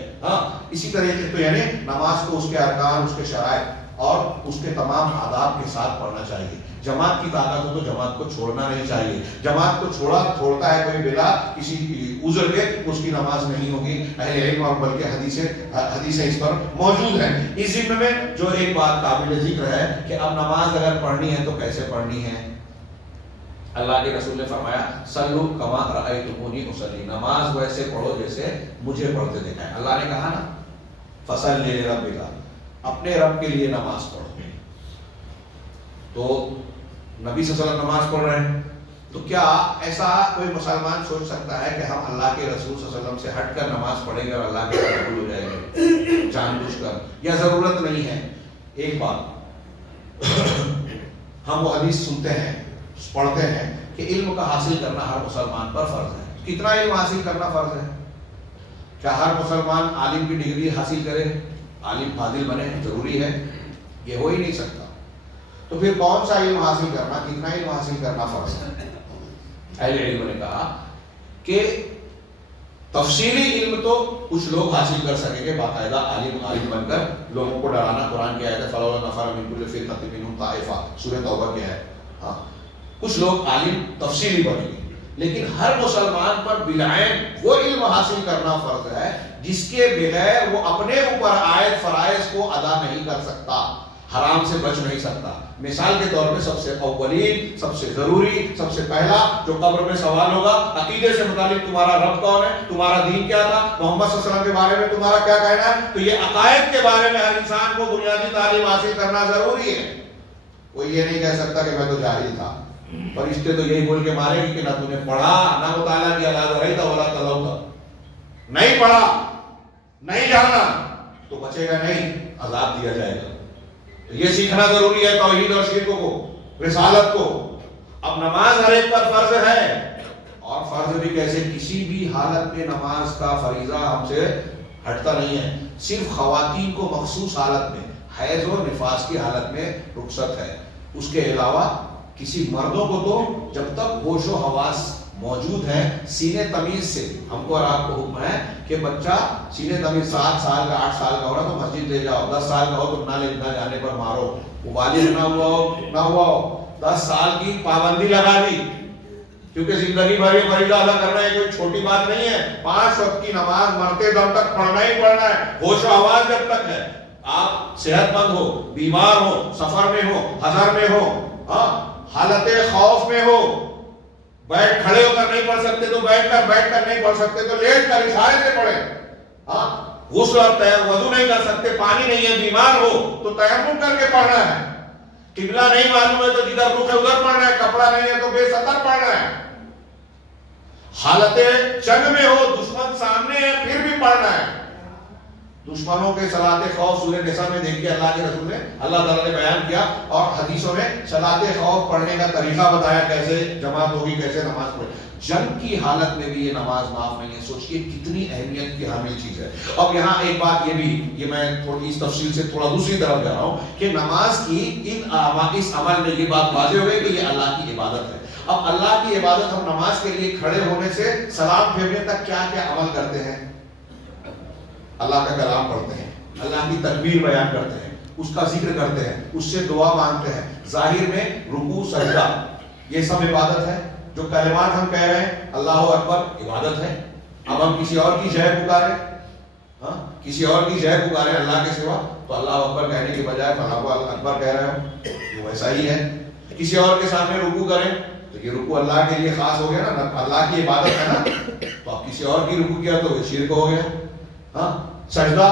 اسی طریقے تو یعنی نماز کو اس کے ارکان، اس کے شرائط اور اس کے تمام آداب کے ساتھ پڑھنا چاہیے۔ جماعت کی طاقت ہو تو جماعت کو چھوڑنا نہیں چاہیے۔ جماعت کو چھوڑتا ہے کوئی بلا کسی عذر کے، اس کی نماز نہیں ہوگی۔ اہل علم اور بلکہ حدیثیں اس پر موجود ہیں۔ اس ضمن میں جو ایک بات قابل ذکر ہے کہ اب نماز اگر پڑھنی ہے تو کیسے پڑھنی ہے؟ اللہ کے رسول نے فرمایا صلو کما رأیتمونی اصلی، نماز ویسے پڑھو جیسے مجھے پڑھتے دیکھا ہے۔ اللہ نے کہا نا فصلی لربک، اپنے رب کے لیے نماز پڑھو۔ تو نبی صلی اللہ علیہ وسلم نماز پڑھ رہے ہیں، تو کیا ایسا کوئی مسلمان سوچ سکتا ہے کہ ہم اللہ کے رسول صلی اللہ علیہ وسلم سے ہٹ کر نماز پڑھیں گے اور اللہ کے قبول ہو جائے گے جان بوجھ کر؟ یا ضرورت نہیں ہے؟ ایک بات، ہم وہ حدیث سنتے ہیں، پڑھتے ہیں کہ علم کا حاصل کرنا ہر مسلمان پر فرض ہے۔ کتنا علم حاصل کرنا فرض ہے؟ کیا ہر مسلمان عالم کی ڈگری حاصل کرے، عالم فاضل بنے ضروری ہے؟ یہ ہو ہی نہیں سکتا. تو پھر کون سا علم حاصل کرنا، کتنا علم حاصل کرنا فرض ہے؟ اہل علم نے کہا کہ تفصیلی علم تو کچھ لوگ حاصل کر سکیں گے، باقاعدہ عالم بن کر لوگوں کو ڈرانا. قرآن کی آیت ہے فَلَوْلَا نَفَرَ مِن كُلِّ فِرْقَةٍ مِنْهُمْ طَائِفَةٌ، سورہ توبہ کی ہے. ہاں کچھ لوگ عالم تفصیلی بنیں گے، لیکن ہر مسلمان پر بالعین وہ علم حاصل کرنا فرض ہے جس کے بغیر وہ اپنے اوپر عائد فرائض کو ادا نہیں کر سکتا، حرام سے بچ نہیں سکتا. مثال کے طور پہ سب سے اولین، سب سے ضروری، سب سے پہلا جو قبر میں سوال ہوگا، عقیدے سے متعلق تمہارا رب کون ہے، تمہارا دین کیا تھا، محمد صلی اللہ علیہ وسلم کے بارے میں تمہارا کیا کہنا ہے. تو یہ عقائد کے بارے میں ہر انسان کو بنیادی تعلیم حاصل کرنا ضروری ہے. کوئی یہ نہیں کہہ سکتا کہ میں تو جاہل تھا. فرشتے تو یہی بول کے مارے گی کہ نہ تم نے پڑھا، نہ مطالعہ کیا، لا دريت ولا تلوت، نہیں پڑھا نہیں جانا تو بچے گا نہیں، عذاب دیا جائے گا. یہ سیکھنا ضروری ہے توحید اور شرک کو، رسالت کو. اب نماز ہر ایک پر فرض ہے، اور فرض بھی کیسے، کسی بھی حالت میں نماز کا فریضہ ہم سے ہٹتا نہیں ہے. صرف خواتین کو مخصوص حالت میں، حیض اور نفاس کی حالت میں رخصت ہے. اس کے علاوہ کسی مردوں کو تو جب تک ہوش و حواس موجود ہے، سینے تمیز سے ہم کو اور آپ کو حکم ہے کہ بچہ سینے تمیز 7 سال کا 8 سال کا ہو رہا تو مسجد لے جاؤ، 10 سال کا ہو تو نہ جانے پر مارو، وہ بالغ نہ ہوا ہو 10 سال کی پابندی لگا دی، کیونکہ زندگی بھر یہ فریضہ ادا کرنا ہے کوئی چھوٹی بات نہیں ہے. 5 وقت کی نماز مرتے دم تک پڑھنا ہی پڑھنا ہے، ہوش و حواس جب تک ہے. آپ صحت مند ہو، بیمار ہو، سفر میں ہو، حضر میں ہو، حالت خوف میں ہو، بیٹھ کھڑے ہو کر نہیں پڑھ سکتے تو بیٹھ کر نہیں پڑھ سکتے تو لیٹ کر اشارے سے پڑھیں. غسل اور وضو نہیں کر سکتے، پانی نہیں ہے، بیمار ہو تو تیمم کر کے پڑھنا ہے. قبلہ نہیں معلوم ہے تو جدھر رخ ہے ادھر پڑھنا ہے، کپڑا نہیں ہے تو بے ستر پڑھنا ہے. حالت جنگ میں ہو، دشمن سامنے ہے پھر بھی پڑھنا ہے. دشمنوں کے صلاۃ خوف سورہ نساء میں دیکھیے اللہ کے رسول نے، اللہ تعالیٰ نے بیان کیا اور حدیثوں میں صلاۃ خوف پڑھنے کا طریقہ بتایا، کیسے جماعت ہوگی، کیسے نماز پڑھے. جنگ کی حالت میں بھی یہ نماز معاف نہیں ہے. سوچئے کتنی اہمیت کی حامل چیز ہے. اب یہاں ایک بات یہ بھی، یہ میں تھوڑی اس تفصیل سے تھوڑا دوسری طرف جا رہا ہوں کہ نماز کی اس عمل میں یہ بات واضح ہو گئی کہ یہ اللہ کی عبادت ہے. اب اللہ کی عبادت ہم نماز کے لیے کھڑے ہونے سے سلام پھیرنے تک کیا کیا عمل کرتے ہیں؟ اللہ کا کلام پڑھتے ہیں، اللہ کی تکبیر بیان کرتے ہیں، اس کا ذکر کرتے ہیں، اس سے دعا مانگتے ہیں. ظاہر میں رکوع سجدہ یہ سب عبادت ہے. جو کلمات ہم کہہ رہے ہیں اللہ اکبر عبادت ہے. اب ہم کسی اور کی جے پکارے، کسی اور کی جے پکارے اللہ کے سوا تو اللہ اکبر کہنے کے بجائے اللہ اکبر کہہ رہے ہو، وہ ویسا ہی ہے. کسی اور کے سامنے رکوع کریں تو یہ رکوع اللہ کے لیے خاص ہو گیا نا، اللہ کی عبادت ہے نا. تو اب کسی اور کی رکوع کیا تو وہ شرک ہو گیا. سجدہ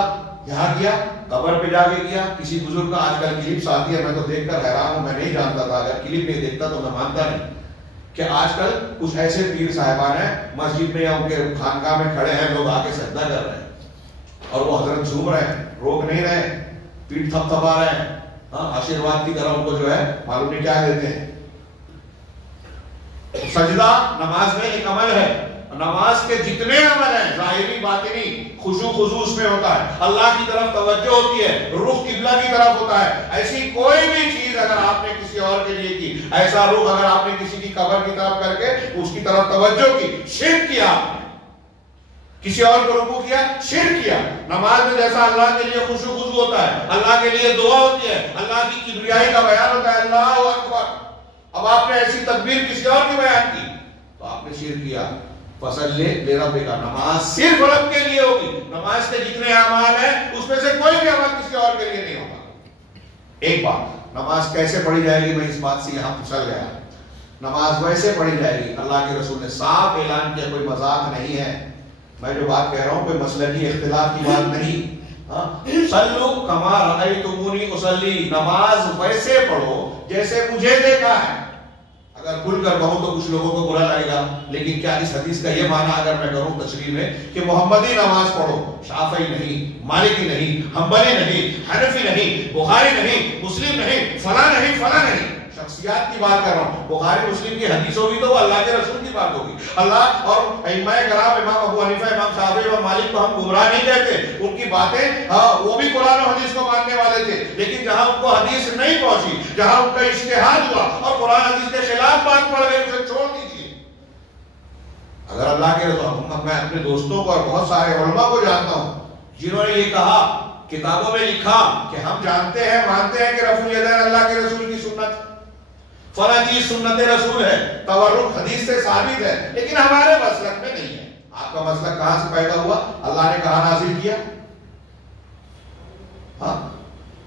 یہاں کیا، قبر پہ جا کے کیا. کسی بزرگ کا آج کل کلپس آتی ہے، میں تو دیکھ کر حیران ہوں، میں نہیں جانتا تھا، اگر کلپ نہیں دیکھتا تو میں مانتا نہیں کہ آج کل کچھ ایسے پیر صاحبان ہیں مسجد میں یا ان کے خانقاہ میں کھڑے ہیں، لوگ آ کے سجدہ کر رہے ہیں اور وہ حضرت جھوم رہے ہیں، روک نہیں رہے، پیٹ تھپ تھپا رہے ہیں، آشیرواد کی طرح ان کو جو ہے معلوم نہیں کیا دیتے ہیں. سجدہ نماز میں ایک عمل ہے. نماز کے جتنے عمل ہیں ظاہری باطنی، خشوع خضوع اس میں ہوتا ہے، اللہ کی طرف توجہ ہوتی ہے، رخ قبلہ کی طرف ہوتا ہے. ایسی کوئی بھی چیز اگر آپ نے کسی اور کے لیے کی، ایسا رخ اگر آپ نے کسی کی قبر کی طرف کر کے اس کی طرف توجہ کی، شرک کیا آپ نے. کسی اور کو رکوع کیا، شرک کیا. نماز میں جیسا اللہ کے لیے خشوع خضوع ہوتا ہے، اللہ کے لیے دعا ہوتی ہے، اللہ کی کبریائی کا بیان ہوتا ہے، اللہ اکبر. اب آپ نے ایسی تکبیر کسی اور کی بیان کی تو آپ نے شرک کیا. فصل لربک کا نماز صرف رب کے لیے ہوگی. نماز کے جتنے اعمال ہیں اس میں سے کوئی بھی عمل کسی اور کے لیے نہیں ہوگا. ایک بات، نماز کیسے پڑھی جائے گی، میں اس بات سے یہاں پھسل گیا. نماز ویسے پڑھی جائے گی، اللہ کے رسول نے صاف اعلان کیا، کوئی مذاق نہیں ہے. میں جو بات کہہ رہا ہوں کوئی مسلکی اختلاف کی بات نہیں. صلو کما رأیتمونی اصلی، نماز ویسے پڑھو جیسے مجھے دیکھا ہے. اگر کھل کر کہوں تو کچھ لوگوں کو برا لگے گا، لیکن کیا اس حدیث کا یہ معنی اگر میں کروں تشریح میں کہ محمدی نماز پڑھو، شافعی نہیں، مالکی نہیں، حنبلی نہیں، حنفی نہیں، بخاری نہیں، مسلم نہیں، فلاں نہیں، فلاں نہیں، شخصیات کی بات کر رہا ہوں. بخاری مسلم کی حدیث ہوگی تو وہ اللہ کے رسول کی بات ہوگی. اللہ اور ائمہ کرام امام ابو حنیفہ امام شافعی امام مالک کو ہم گمراہ نہیں کہتے. ان کی باتیں وہ بھی قرآن و حدیث کو ماننے والے تھے, لیکن جہاں ان کو حدیث نہیں پہنچی, جہاں ان کا اجتہاد ہوا اور قرآن حدیث کے خلاف بات پڑ گئی, اسے چھوڑ دیجیے. اگر اللہ کے رسول, میں اپنے دوستوں کو اور بہت سارے علماء کو جانتا ہوں جنہوں نے یہ کہا, کتابوں میں لکھا کہ ہم جانتے ہیں مانتے ہیں کہ رفع الیدین اللہ کے رسول کی سنت, فلاں چیز سنت رسول ہے, تورک حدیث سے ثابت ہے, لیکن ہمارے مسلک میں نہیں ہے. آپ کا مسلک کہاں سے پیدا ہوا؟ اللہ نے کہاں نازل کیا؟ ہاں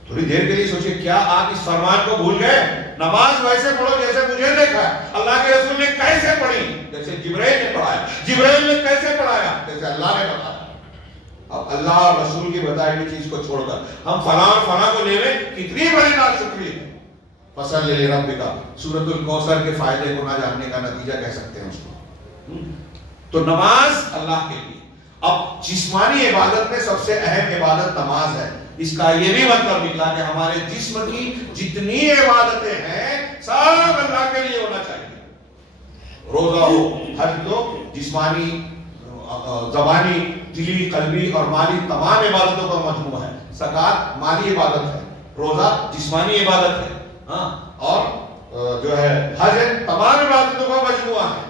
تھوڑی دیر کے لیے سوچئے, کیا آپ اس فرمان کو بھول گئے؟ نماز ویسے پڑھو جیسے مجھے دیکھا ہے. اللہ کے رسول نے کیسے پڑھی؟ جیسے جبرائیل نے پڑھایا. جبرائیل نے کیسے پڑھایا؟ جیسے اللہ نے بتایا. اب اللہ اور رسول کی بتائی ہوئی چیز کو چھوڑ کر ہم فلاں اور فلاں کو لے لیں, کتنی بڑی ناشکری ہے. فصل لربک, سورۃ الکوثر کے فائدے کو نہ جاننے کا نتیجہ کہہ سکتے ہیں اس کو. تو نماز اللہ کے لیے. اب جسمانی عبادت میں سب سے اہم عبادت نماز ہے. اس کا یہ بھی مطلب نکلا کہ ہمارے جسم کی جتنی عبادتیں ہیں سب اللہ کے لیے ہونا چاہیے. روزہ ہو, حج تو جسمانی, زبانی, دلی, قلبی اور مالی تمام عبادتوں کا مجموعہ ہے. زکوٰۃ مالی عبادت ہے, روزہ جسمانی عبادت ہے, ہاں, اور جو ہے حج تمام عبادتوں کا مجموعہ ہے.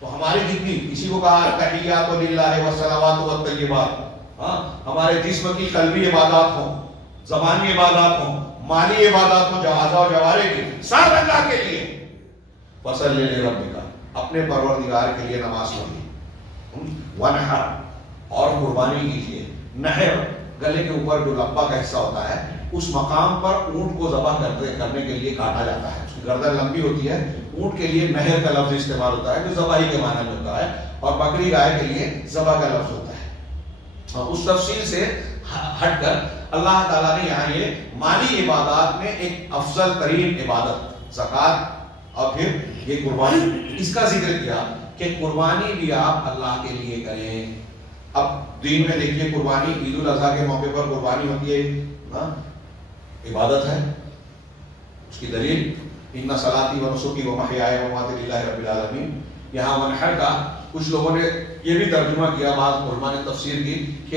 تو ہماری جتنی, کسی کو کہا تحیات للہ والصلوات والطیبات, ہاں, ہمارے جسم کی قلبی عبادات ہوں, زبانی عبادات ہوں, مالی عبادات ہوں, جوازہ و جوارے کی, سب اللہ کے لیے. فصل لربک, اپنے پروردگار کے لیے نماز پڑھیے. ونحر, اور قربانی کیجیے. نحر گلے کے اوپر جو لبا کا حصہ ہوتا ہے, اس مقام پر اونٹ کو ذبح کرنے کے لیے کاٹا جاتا ہے. اس کی گردن لمبی ہوتی ہے. اونٹ کے لیے نحر کا لفظ استعمال ہوتا ہے جو ذبح کے معنی میں ہوتا ہے, اور بکری گائے کے لیے ذبح کا لفظ ہوتا ہے. اس تفصیل سے ہٹ کر اللہ تعالیٰ نے یہاں یہ مالی عبادات میں ایک افضل ترین عبادت زکوٰۃ اور پھر یہ قربانی, اس کا ذکر کیا کہ قربانی بھی آپ اللہ کے لیے کریں. اب دین میں دیکھیے, قربانی عید الاضحیٰ کے موقع پر قربانی ہوتی ہے, عبادت ہے. اس کی دلیل ان صلاتی و نسکی و محیایا و مماتی للہ رب العالمین. یہاں منحر کا کچھ لوگوں نے یہ بھی ترجمہ کیا, بعض علماء نے تفسیر کی کہ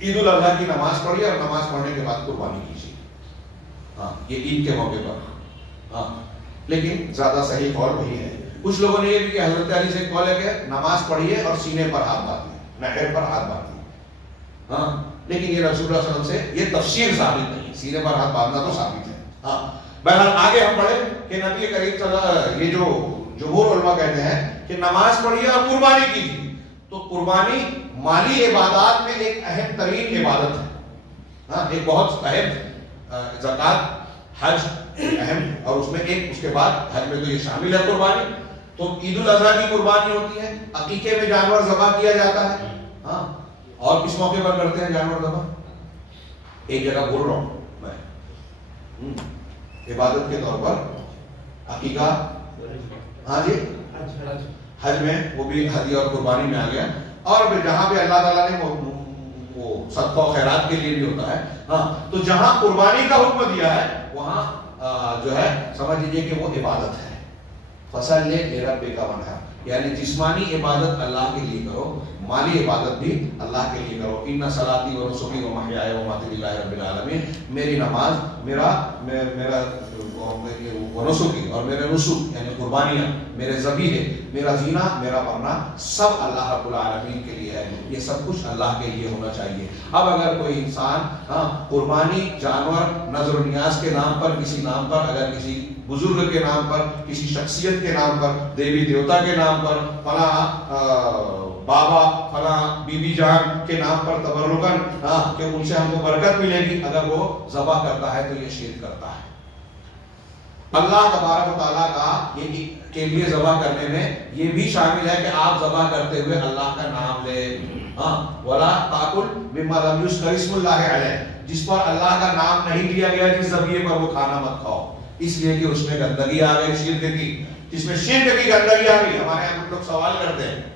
عید الاضحیٰ کی نماز پڑھیے اور نماز پڑھنے کے بعد قربانی کیجیے. ہاں, یہ عید کے موقع پر. ہاں, لیکن زیادہ صحیح قول وہی ہے. کچھ لوگوں نے یہ بھی کہ حضرت علی سے قول ہے کہ نماز پڑھیے اور سینے پر ہاتھ باندھیے, نحر پر ہاتھ باندھیے. ہاں, لیکن یہ رسول اللہ صلی اللہ علیہ وسلم سے یہ تفسیر ثابت نہیں. سینے پر ہاتھ باندھنا تو ثابت ہے. ہاں, بہرحال آگے ہم پڑھیں کہ نبی کریم صلی اللہ علیہ وسلم, یہ جو جمہور علماء کہتے ہیں کہ نماز پڑھیے اور قربانی کیجیے. تو قربانی مالی عبادات میں ایک اہم ترین عبادت ہے. ہاں, ایک بہت اہم. زکوٰۃ, حج اہم, اور اس میں ایک, اس کے بعد حج میں تو یہ شامل ہے قربانی. تو عید الاضحیٰ کی قربانی ہوتی ہے, عقیقے میں جانور ذبح کیا جاتا ہے. ہاں, اور کس موقع پر کرتے ہیں جانور ذبح؟ ایک جگہ بول رہا ہوں میں, عبادت کے طور پر عقیقہ, ہاں جی, حج میں وہ بھی ہدیہ اور قربانی میں آ گیا. اور پھر جہاں پہ اللہ تعالیٰ نے وہ صدقہ و خیرات کے لیے بھی ہوتا ہے. ہاں, تو جہاں قربانی کا حکم دیا ہے وہاں جو ہے سمجھ لیجیے کہ وہ عبادت ہے. فصل لربک ونحر, یعنی جسمانی عبادت اللہ کے لیے کرو, مالی عبادت بھی اللہ کے لیے کرو. ان صلاتی و نسکی و محیایا و مماتی للہ رب العالمین, میری نماز, میرا نسکی اور میرے نسک یعنی قربانیاں, میرے ذبیحے, میرا زینا, میرا مرنا, سب اللہ رب العالمین کے لیے ہے. یہ سب کچھ اللہ کے لیے ہونا چاہیے. اب اگر کوئی انسان قربانی جانور نظر و نیاز کے نام پر, کسی نام پر, اگر کسی بزرگ کے نام پر, کسی شخصیت کے نام پر, دیوی دیوتا کے نام پر, فلاں بابا, فلاں بی بی جان کے نام پر تبرکاً کہ ان سے ہم کو برکت ملے گی, اگر وہ ذبح کرتا ہے تو یہ شرک کرتا ہے. اللہ تبارک و تعالیٰ کا یہ کے لیے ذبح کرنے میں یہ بھی شامل ہے کہ آپ ذبح کرتے ہوئے اللہ کا نام لیں. ہاں, ولا تاکل مما لم یذکر اسم اللہ علیہ, جس پر اللہ کا نام نہیں لیا گیا جس ذبیحے پر وہ کھانا مت کھاؤ, اس لیے کہ اس میں گندگی آ گئی شرک کی. جس میں شرک کی گندگی آ گئی, ہمارے یہاں کچھ لوگ سوال کرتے ہیں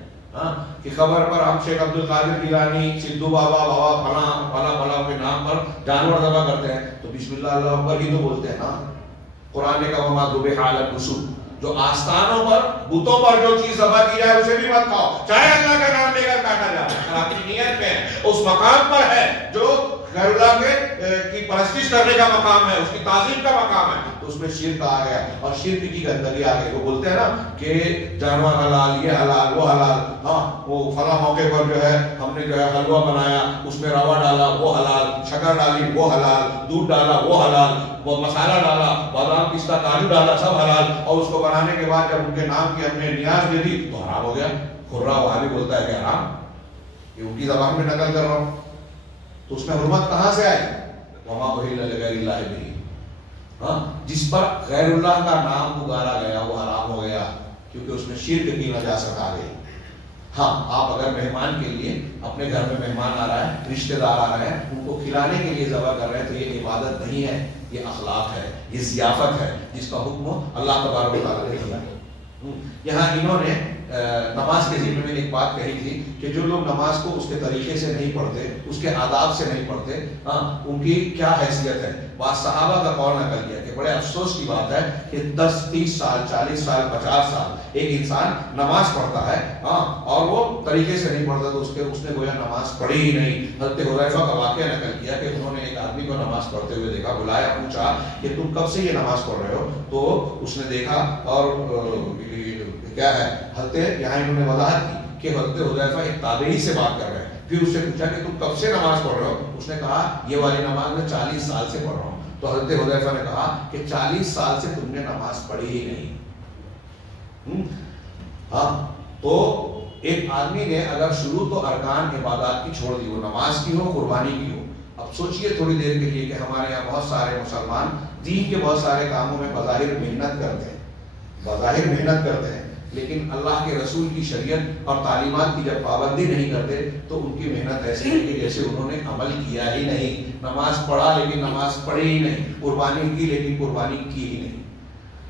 کہ خبر پر ہم شیخ عبد القادر گیلانی, سدھو بابا, بابا فلاں فلاں فلاں کے نام پر جانور ذبح کرتے ہیں, تو بسم اللہ اللہ اکبر ہی تو بولتے ہیں نا. قرآن نے کہا وما ذبح علی النصب، جو آستانوں پر بتوں پر جو چیز ذبح کی جائے اسے بھی مت کھاؤ، چاہے اللہ کا نام لے کر کاٹا جائے، اگر آپ کی نیت میں ہے، اس مقام پر ہے جو غیر اللہ کی پرستش کرنے کا مقام ہے، اس کی تعظیم کا مقام ہے، تو اس میں شرک آ گیا، اور شرک کی گندگی آ گئی۔ وہ بولتے ہیں نا کہ جانور حلال، یہ حلال، وہ حلال، ہاں وہ فلاں موقع پر جو ہے ہم نے جو ہے حلوہ بنایا، اس میں روا ڈالا وہ حلال، شکر ڈالی وہ حلال، دودھ ڈالا وہ حلال، وہ مسالہ ڈالا، بادام پستہ کاجو ڈالا سب حلال، اور اس کو بنانے کے بعد جب ان کے نام کی ہم نے نیاز دے دی تو حرام ہو گیا۔ خرہ وہاں بھی بولتا ہے کہ حرام، یہ ان کی زبان میں نقل کر رہا ہوں، تو اس میں حرمت کہاں سے آئی؟ وما اہل لغیر اللہ بہ، ہاں جس پر غیر اللہ کا نام پکارا گیا وہ حرام ہو گیا، کیونکہ اس میں شرک کی نجاست آ گئی۔ ہاں آپ اگر مہمان کے لیے، اپنے گھر میں مہمان آ رہا ہے، رشتہ دار آ رہے ہیں، ان کو کھلانے کے لیے ذبح کر رہے ہیں تو یہ عبادت نہیں ہے، یہ اخلاق ہے، یہ ضیافت ہے، جس کا حکم اللہ تبارک و تعالیٰ نے دیا۔ یہاں انہوں نے نماز کے ذمے میں ایک بات کہی تھی کہ جو لوگ نماز کو اس کے طریقے سے نہیں پڑھتے، اس کے آداب سے نہیں پڑھتے، ہاں ان کی کیا حیثیت ہے۔ بعض صحابہ کا قول نقل کیا کہ بڑے افسوس کی بات ہے کہ 10 30 سال 40 سال 50 سال ایک انسان نماز پڑھتا ہے، ہاں اور وہ طریقے سے نہیں پڑھتا، تو اس نے گویا نماز پڑھی ہی نہیں۔ حضرت حذیفہ کا واقعہ نقل کیا کہ انہوں نے ایک آدمی کو نماز پڑھتے ہوئے دیکھا، بلایا، پوچھا کہ تم کب سے یہ نماز پڑھ رہے ہو؟ تو اس نے دیکھا اور کیا ہے، حضرت یہاں انہوں نے وضاحت کی کہ حضرت حذیفہ ایک تابعی سے بات کر رہے ہیں، پھر اس سے پوچھا کہ تم کب سے نماز پڑھ رہے ہو؟ اس نے کہا یہ والی نماز میں 40 سال سے پڑھ رہا ہوں۔ تو حضرت حذیفہ نے کہا کہ 40 سال سے تم نے نماز پڑھی ہی نہیں۔ ہاں تو ایک آدمی نے اگر شروع تو ارکان عبادات کی چھوڑ دی، وہ نماز کی ہو، قربانی کی ہو۔ اب سوچئے تھوڑی دیر کے لیے کہ ہمارے یہاں بہت سارے مسلمان دین کے بہت سارے کاموں میں بظاہر محنت کرتے ہیں، بظاہر محنت کرتے ہیں، لیکن اللہ کے رسول کی شریعت اور تعلیمات کی جب پابندی نہیں کرتے تو ان کی محنت ایسی ہے کہ جیسے انہوں نے عمل کیا ہی نہیں۔ نماز پڑھا لیکن نماز پڑھی ہی نہیں، قربانی کی لیکن قربانی کی ہی نہیں۔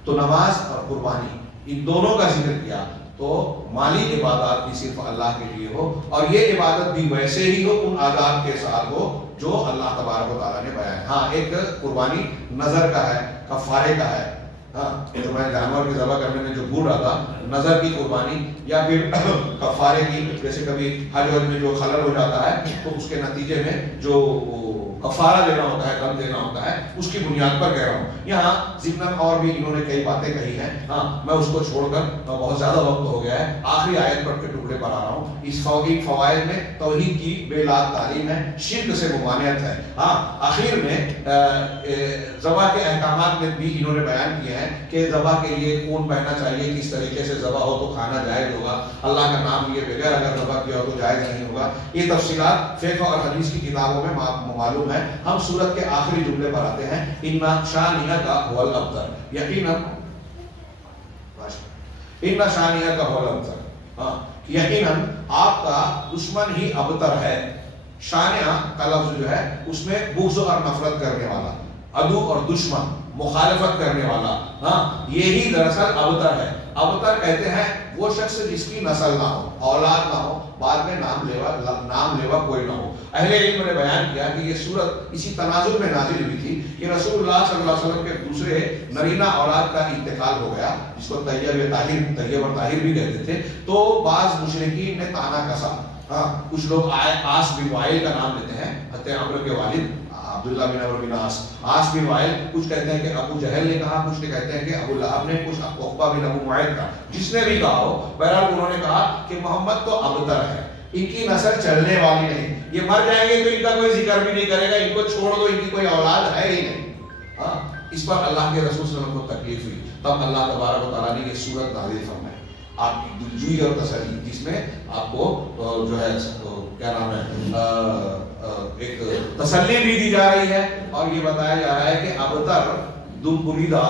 تو نماز اور قربانی ان دونوں کا ذکر کیا تو مالی عبادات بھی صرف اللہ کے لیے ہو، اور یہ عبادت بھی ویسے ہی ہو، ان آداب کے ساتھ ہو جو اللہ تبارک و تعالیٰ نے بیان۔ ہاں ایک قربانی نظر کا ہے، کفارے کا ہے، ہاں جو میں جانور کی ذبح کرنے میں جو بھول رہا تھا، نظر کی قربانی یا پھر کفارے کی، جیسے کبھی حج میں جو خلل ہو جاتا ہے تو اس کے نتیجے میں جو کفارہ دینا ہوتا ہے، دم دینا ہوتا ہے، اس کی بنیاد پر کہہ رہا ہوں۔ یہاں ضمن اور بھی انہوں نے کئی باتیں کہی ہیں، ہاں میں اس کو چھوڑ کر بہت زیادہ وقت ہو گیا ہے، آخری آیت پڑھ کے ٹکڑے پر آ رہا ہوں۔ اس فوائد میں توحید کی بے لاگ تعلیم ہے، شرک سے ممانعت ہے۔ ہاں آخر میں ذبح کے احکامات میں بھی انہوں نے بیان کیے ہیں کہ ذبح کے لیے کون پہننا چاہیے، کس طریقے سے ذبح ہو تو کھانا جائز ہوگا، اللہ کا نام لیے بغیر اگر ذبح کیا ہو تو جائز نہیں ہوگا۔ یہ تفصیلات فقہ اور حدیث کی کتابوں میں معلوم ہے۔ ہم سورت کے آخری جملے پر آتے ہیں، ان شانئک هو الابتر، یقیناً ان شانئک هو الابتر، ہاں یقیناً آپ کا دشمن ہی ابتر ہے۔ شانیہ کا لفظ جو ہے اس میں بغض اور نفرت کرنے والا، عدو اور دشمن، مخالفت کرنے والا، ہاں یہی دراصل ابتر ہے۔ ابتر کہتے ہیں وہ شخص جس کی نسل نہ ہو، اولاد نہ ہو، بعد میں نام لیوا کوئی نہ ہو۔ اہل علم نے بیان کیا کہ یہ سورت اسی تناظر میں نازل ہوئی تھی کہ رسول اللہ صلی اللہ علیہ وسلم کے دوسرے نرینہ اولاد کا انتقال ہو گیا، جس کو طیب اور طاہر بھی کہتے تھے، تو بعض مشرکین نے تانا کسا، ہاں کچھ لوگ آس بن وائل کا نام لیتے ہیں، حضرت عمرو کے والد عبداللہ بن عمرو بن عاص بن وائل، کچھ کہتے ہیں کہ ابو جہل نے کہا، کچھ کہتے ہیں کہ ابو لہب نے، کچھ عقبہ بن ابو معیط کا، جس نے بھی کہا ہو، بہرحال انہوں نے کہا کہ محمد تو ابتر ہے، ان کی نسل چلنے والی نہیں، یہ مر جائیں گے تو ان کا کوئی ذکر بھی نہیں کرے گا، ان کو چھوڑ دو، ان کی کوئی اولاد ہے ہی نہیں۔ ہاں اس پر اللہ کے رسول صلی اللہ علیہ وسلم کو تکلیف ہوئی، تب اللہ تبارک و تعالیٰ نے یہ سورت نازل فرمائی، آپ کی دلجوئی اور تسلی، جس میں آپ کو جو ہے کیا نام ہے ایک تسلی بھی دی جا رہی ہے، اور یہ بتایا جا رہا ہے کہ ابتر دم بریدہ،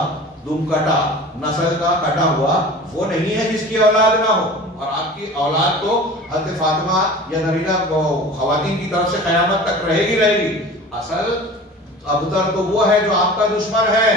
دم کٹا، نسل کا کٹا ہوا وہ نہیں ہے جس کی اولاد نہ ہو، اور آپ کی اولاد تو حضرت فاطمہ یا نرینہ خواتین کی طرف سے قیامت تک رہے گی۔ اصل ابتر تو وہ ہے جو آپ کا دشمن ہے،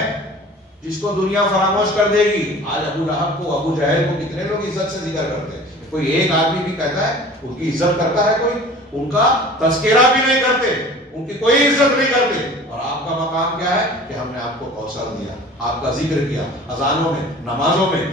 جس کو دنیا فراموش کر دے گی۔ آج ابو لہب کو، ابو جہل کو کتنے لوگ عزت سے ذکر کرتے ہیں، کوئی ایک آدمی بھی کہتا ہے ان کی عزت کرتا ہے، کوئی ان کا تذکرہ بھی نہیں کرتے، ان کی کوئی عزت نہیں کرتے، اور اور آپ کا مقام کیا ہے کہ ہم نے آپ کو کوثر دیا، آپ کا ذکر کیا، اذانوں میں، نمازوں میں،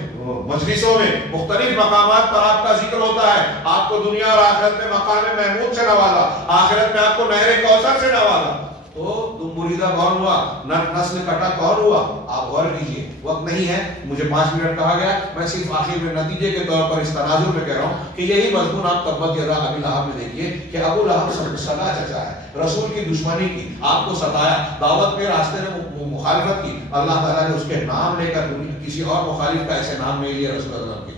مجلسوں میں، مختلف مقامات پر آپ کا ذکر ہوتا ہے، آپ کو دنیا اور آخرت میں مقام محمود سے نوازا، آخرت میں آپ کو نہر کوثر سے نوازا، تو تم مریدہ کون ہوا، نسل کٹا کون ہوا؟ آپ غور کیجئے، وقت نہیں ہے، مجھے 5 منٹ کہا گیا، میں صرف آخر میں نتیجے کے طور پر اس تناظر میں کہہ رہا ہوں کہ یہی مضمون آپ تبت یدا ابی لہب میں دیکھیے کہ ابو لہب سگا چچا ہے، رسول کی دشمنی کی، آپ کو ستایا، دعوت کے راستے میں مخالفت کی، اللہ تعالیٰ نے اس کے نام لے کر کسی اور مخالف کا ایسے نام نہیں لیا رسول اللہ کے،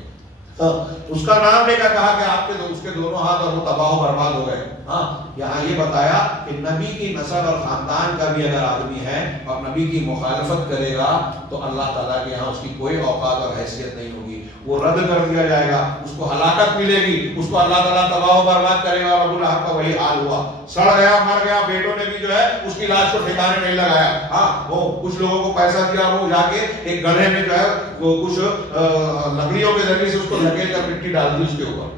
اس کا نام لے کر کہا کہ آپ کے اس کے دونوں ہاتھ اور وہ تباہ و برباد ہو گئے۔ ہاں یہاں یہ بتایا کہ نبی کی نسل اور خاندان کا بھی اگر آدمی ہے اور نبی کی مخالفت کرے گا تو اللہ تعالیٰ کے یہاں اس کی کوئی اوقات اور حیثیت نہیں ہوگی، وہ رد کر دیا جائے گا، اس کو ہلاکت ملے گی، اس کو اللہ تعالیٰ تباہ و برباد کرے گا۔ ابو لہب کا وہی حال ہوا، سڑ گیا، مر گیا، بیٹوں نے بھی جو ہے اس کی لاش کو ٹھکانے نہیں لگایا، ہاں وہ کچھ لوگوں کو پیسہ دیا، وہ جا کے ایک گڑھے میں جو ہے وہ کچھ لکڑیوں کے ذریعے سے اس کو لگے کر مٹی ڈال دی اس کے اوپر۔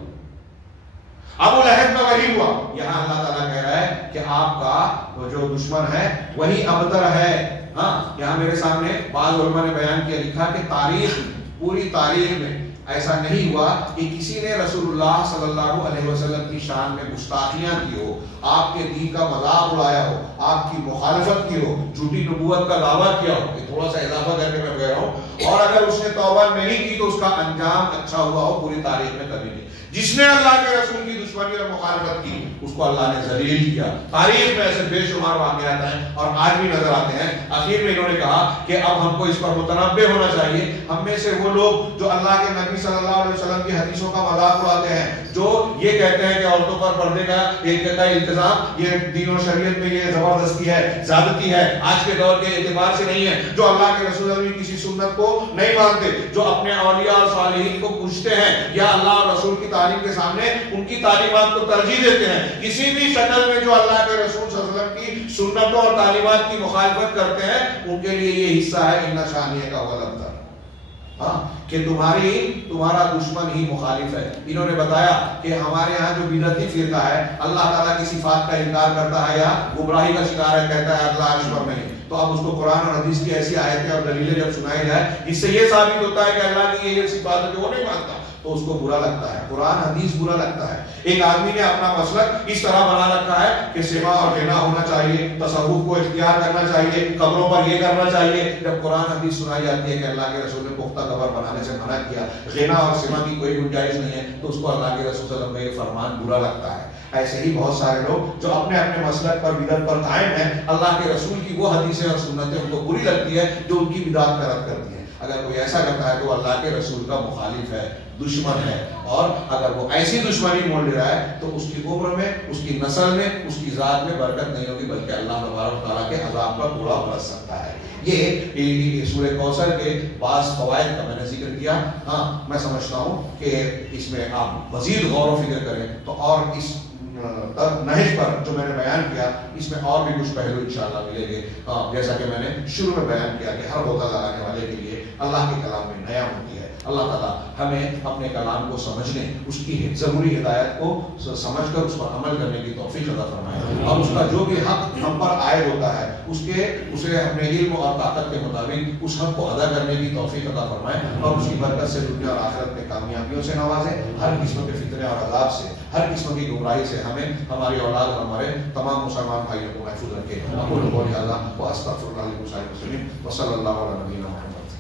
ابو لہب کا وہی ہوا، یہاں اللہ تعالیٰ کہہ رہا ہے کہ آپ کا وہ جو دشمن ہے وہی ابتر ہے۔ ہاں یہاں میرے سامنے بعض علماء نے بیان کیا، لکھا کہ تاریخ پوری تاریخ میں ایسا نہیں ہوا کہ کسی نے رسول اللہ صلی اللہ علیہ وسلم کی شان میں گستاخیاں کی ہو، آپ کے دین کا مذاق اڑایا ہو، آپ کی مخالفت کی ہو، جھوٹی نبوت کا دعویٰ کیا ہو، کہ تھوڑا سا اضافہ کر کے میں کہہ رہا ہوں، اور اگر اس نے توبہ نہیں کی تو اس کا انجام اچھا ہوا ہو، پوری تاریخ میں کبھی نہیں۔ جس نے اللہ کے رسول کی دشمنی اور مخالفت کی اس کو اللہ نے ذلیل کیا۔ تاریخ میں ایسے بے شمار واقعات ہیں اور آج بھی نظر آتے ہیں۔ آخر میں انہوں نے کہا کہ اب ہم کو اس پر متنبہ ہونا چاہیے، ہم میں سے وہ لوگ جو اللہ کے نبی صلی اللہ علیہ وسلم کی حدیثوں کا مذاق اڑاتے ہیں، جو یہ کہتے ہیں کہ عورتوں پر پردے کا التزام یہ دین و شریعت میں یہ زبردستی ہے، زیادتی ہے، آج کے دور کے اعتبار سے نہیں ہے، جو اللہ کے رسول کی کسی سنت کو نہیں مانتے، جو اپنے اولیاء اور صالحین کو پوچھتے ہیں یا اللہ اور رسول کی تعلیم کے سامنے ان کی تعلیمات کو ترجیح دیتے ہیں، کسی بھی شکل میں جو اللہ کے رسول صلی اللہ علیہ وسلم کی سنتوں اور تعلیمات کی مخالفت کرتے ہیں، ان کے لیے یہ حصہ ہے ان شانیہ کا غلط تر، ہاں کہ تمہارا دشمن ہی مخالف ہے۔ انہوں نے بتایا کہ ہمارے ہاں جو بدعتی فرقہ ہے اللہ تعالیٰ کی صفات کا انکار کرتا ہے یا گمراہی کا شکار ہے، کہتا ہے اللہ عرش پر نہیں، تو اب اس کو قرآن اور حدیث کی ایسی آیتیں اور دلیلیں جب سنائی جائے جس سے یہ ثابت ہوتا ہے کہ اللہ کی یہ صفات ہے جو وہ نہیں مانتا، تو اس کو برا لگتا ہے، قرآن حدیث برا لگتا ہے۔ ایک آدمی نے اپنا مسلک اس طرح بنا رکھا ہے کہ سما اور غنا ہونا چاہیے، تصوف کو اختیار کرنا چاہیے، قبروں پر یہ کرنا چاہیے، جب قرآن حدیث سنائی جاتی ہے کہ اللہ کے رسول نے پختہ قبر بنانے سے منع کیا، غنا اور سما کی کوئی گنجائش نہیں ہے، تو اس کو اللہ کے رسول صلی اللہ علیہ وسلم کا یہ فرمان برا لگتا ہے۔ ایسے ہی بہت سارے لوگ جو اپنے اپنے مسلک پر بدعت پر قائم ہیں، اللہ کے رسول کی وہ حدیثیں اور سنتیں ان کو بری لگتی ہے جو ان کی بدعت کا رد کرتی ہیں۔ اگر کوئی ایسا کرتا ہے تو اللہ کے رسول کا مخالف ہے، دشمن ہے، اور اگر وہ ایسی دشمنی مول لے رہا ہے تو اس کی عمر میں، اس کی نسل میں، اس کی ذات میں برکت نہیں ہوگی، بلکہ اللہ تبارک و تعالیٰ کے عذاب پر تھوڑا برس سکتا ہے۔ یہ سورہ کوثر کے بعض فوائد کا میں نے ذکر کیا۔ ہاں میں سمجھتا ہوں کہ اس میں آپ مزید غور و فکر کریں تو اور اس نہج پر جو میں نے بیان کیا اس میں اور بھی کچھ پہلو انشاءاللہ ملیں گے۔ جیسا کہ میں نے شروع میں بیان کیا کہ ہر ہوتا لگانے والے کے لیے اللہ کے کلام میں نیا ہوتی ہے۔ اللہ تعالیٰ ہمیں اپنے کلام کو سمجھنے، اس کی ضروری ہدایت کو سمجھ کر اس پر عمل کرنے کی توفیق عطا فرمائے، اور اس کا جو بھی حق ہم پر عائد ہوتا ہے اسے اپنے علم اور طاقت کے مطابق اس حق کو ادا کرنے کی توفیق عطا فرمائے، اور اس کی برکت سے دنیا اور آخرت میں کامیابیوں سے نوازے، ہر قسم کے فتنے اور عذاب سے، ہر قسم کی گمراہی سے ہمیں، ہماری اولاد اور ہمارے تمام مسلمان بھائیوں کو محفوظ رکھے۔ اقول قولی ھذا واستغفر اللہ لي ولكم وصلی اللہ علی نبینا محمد۔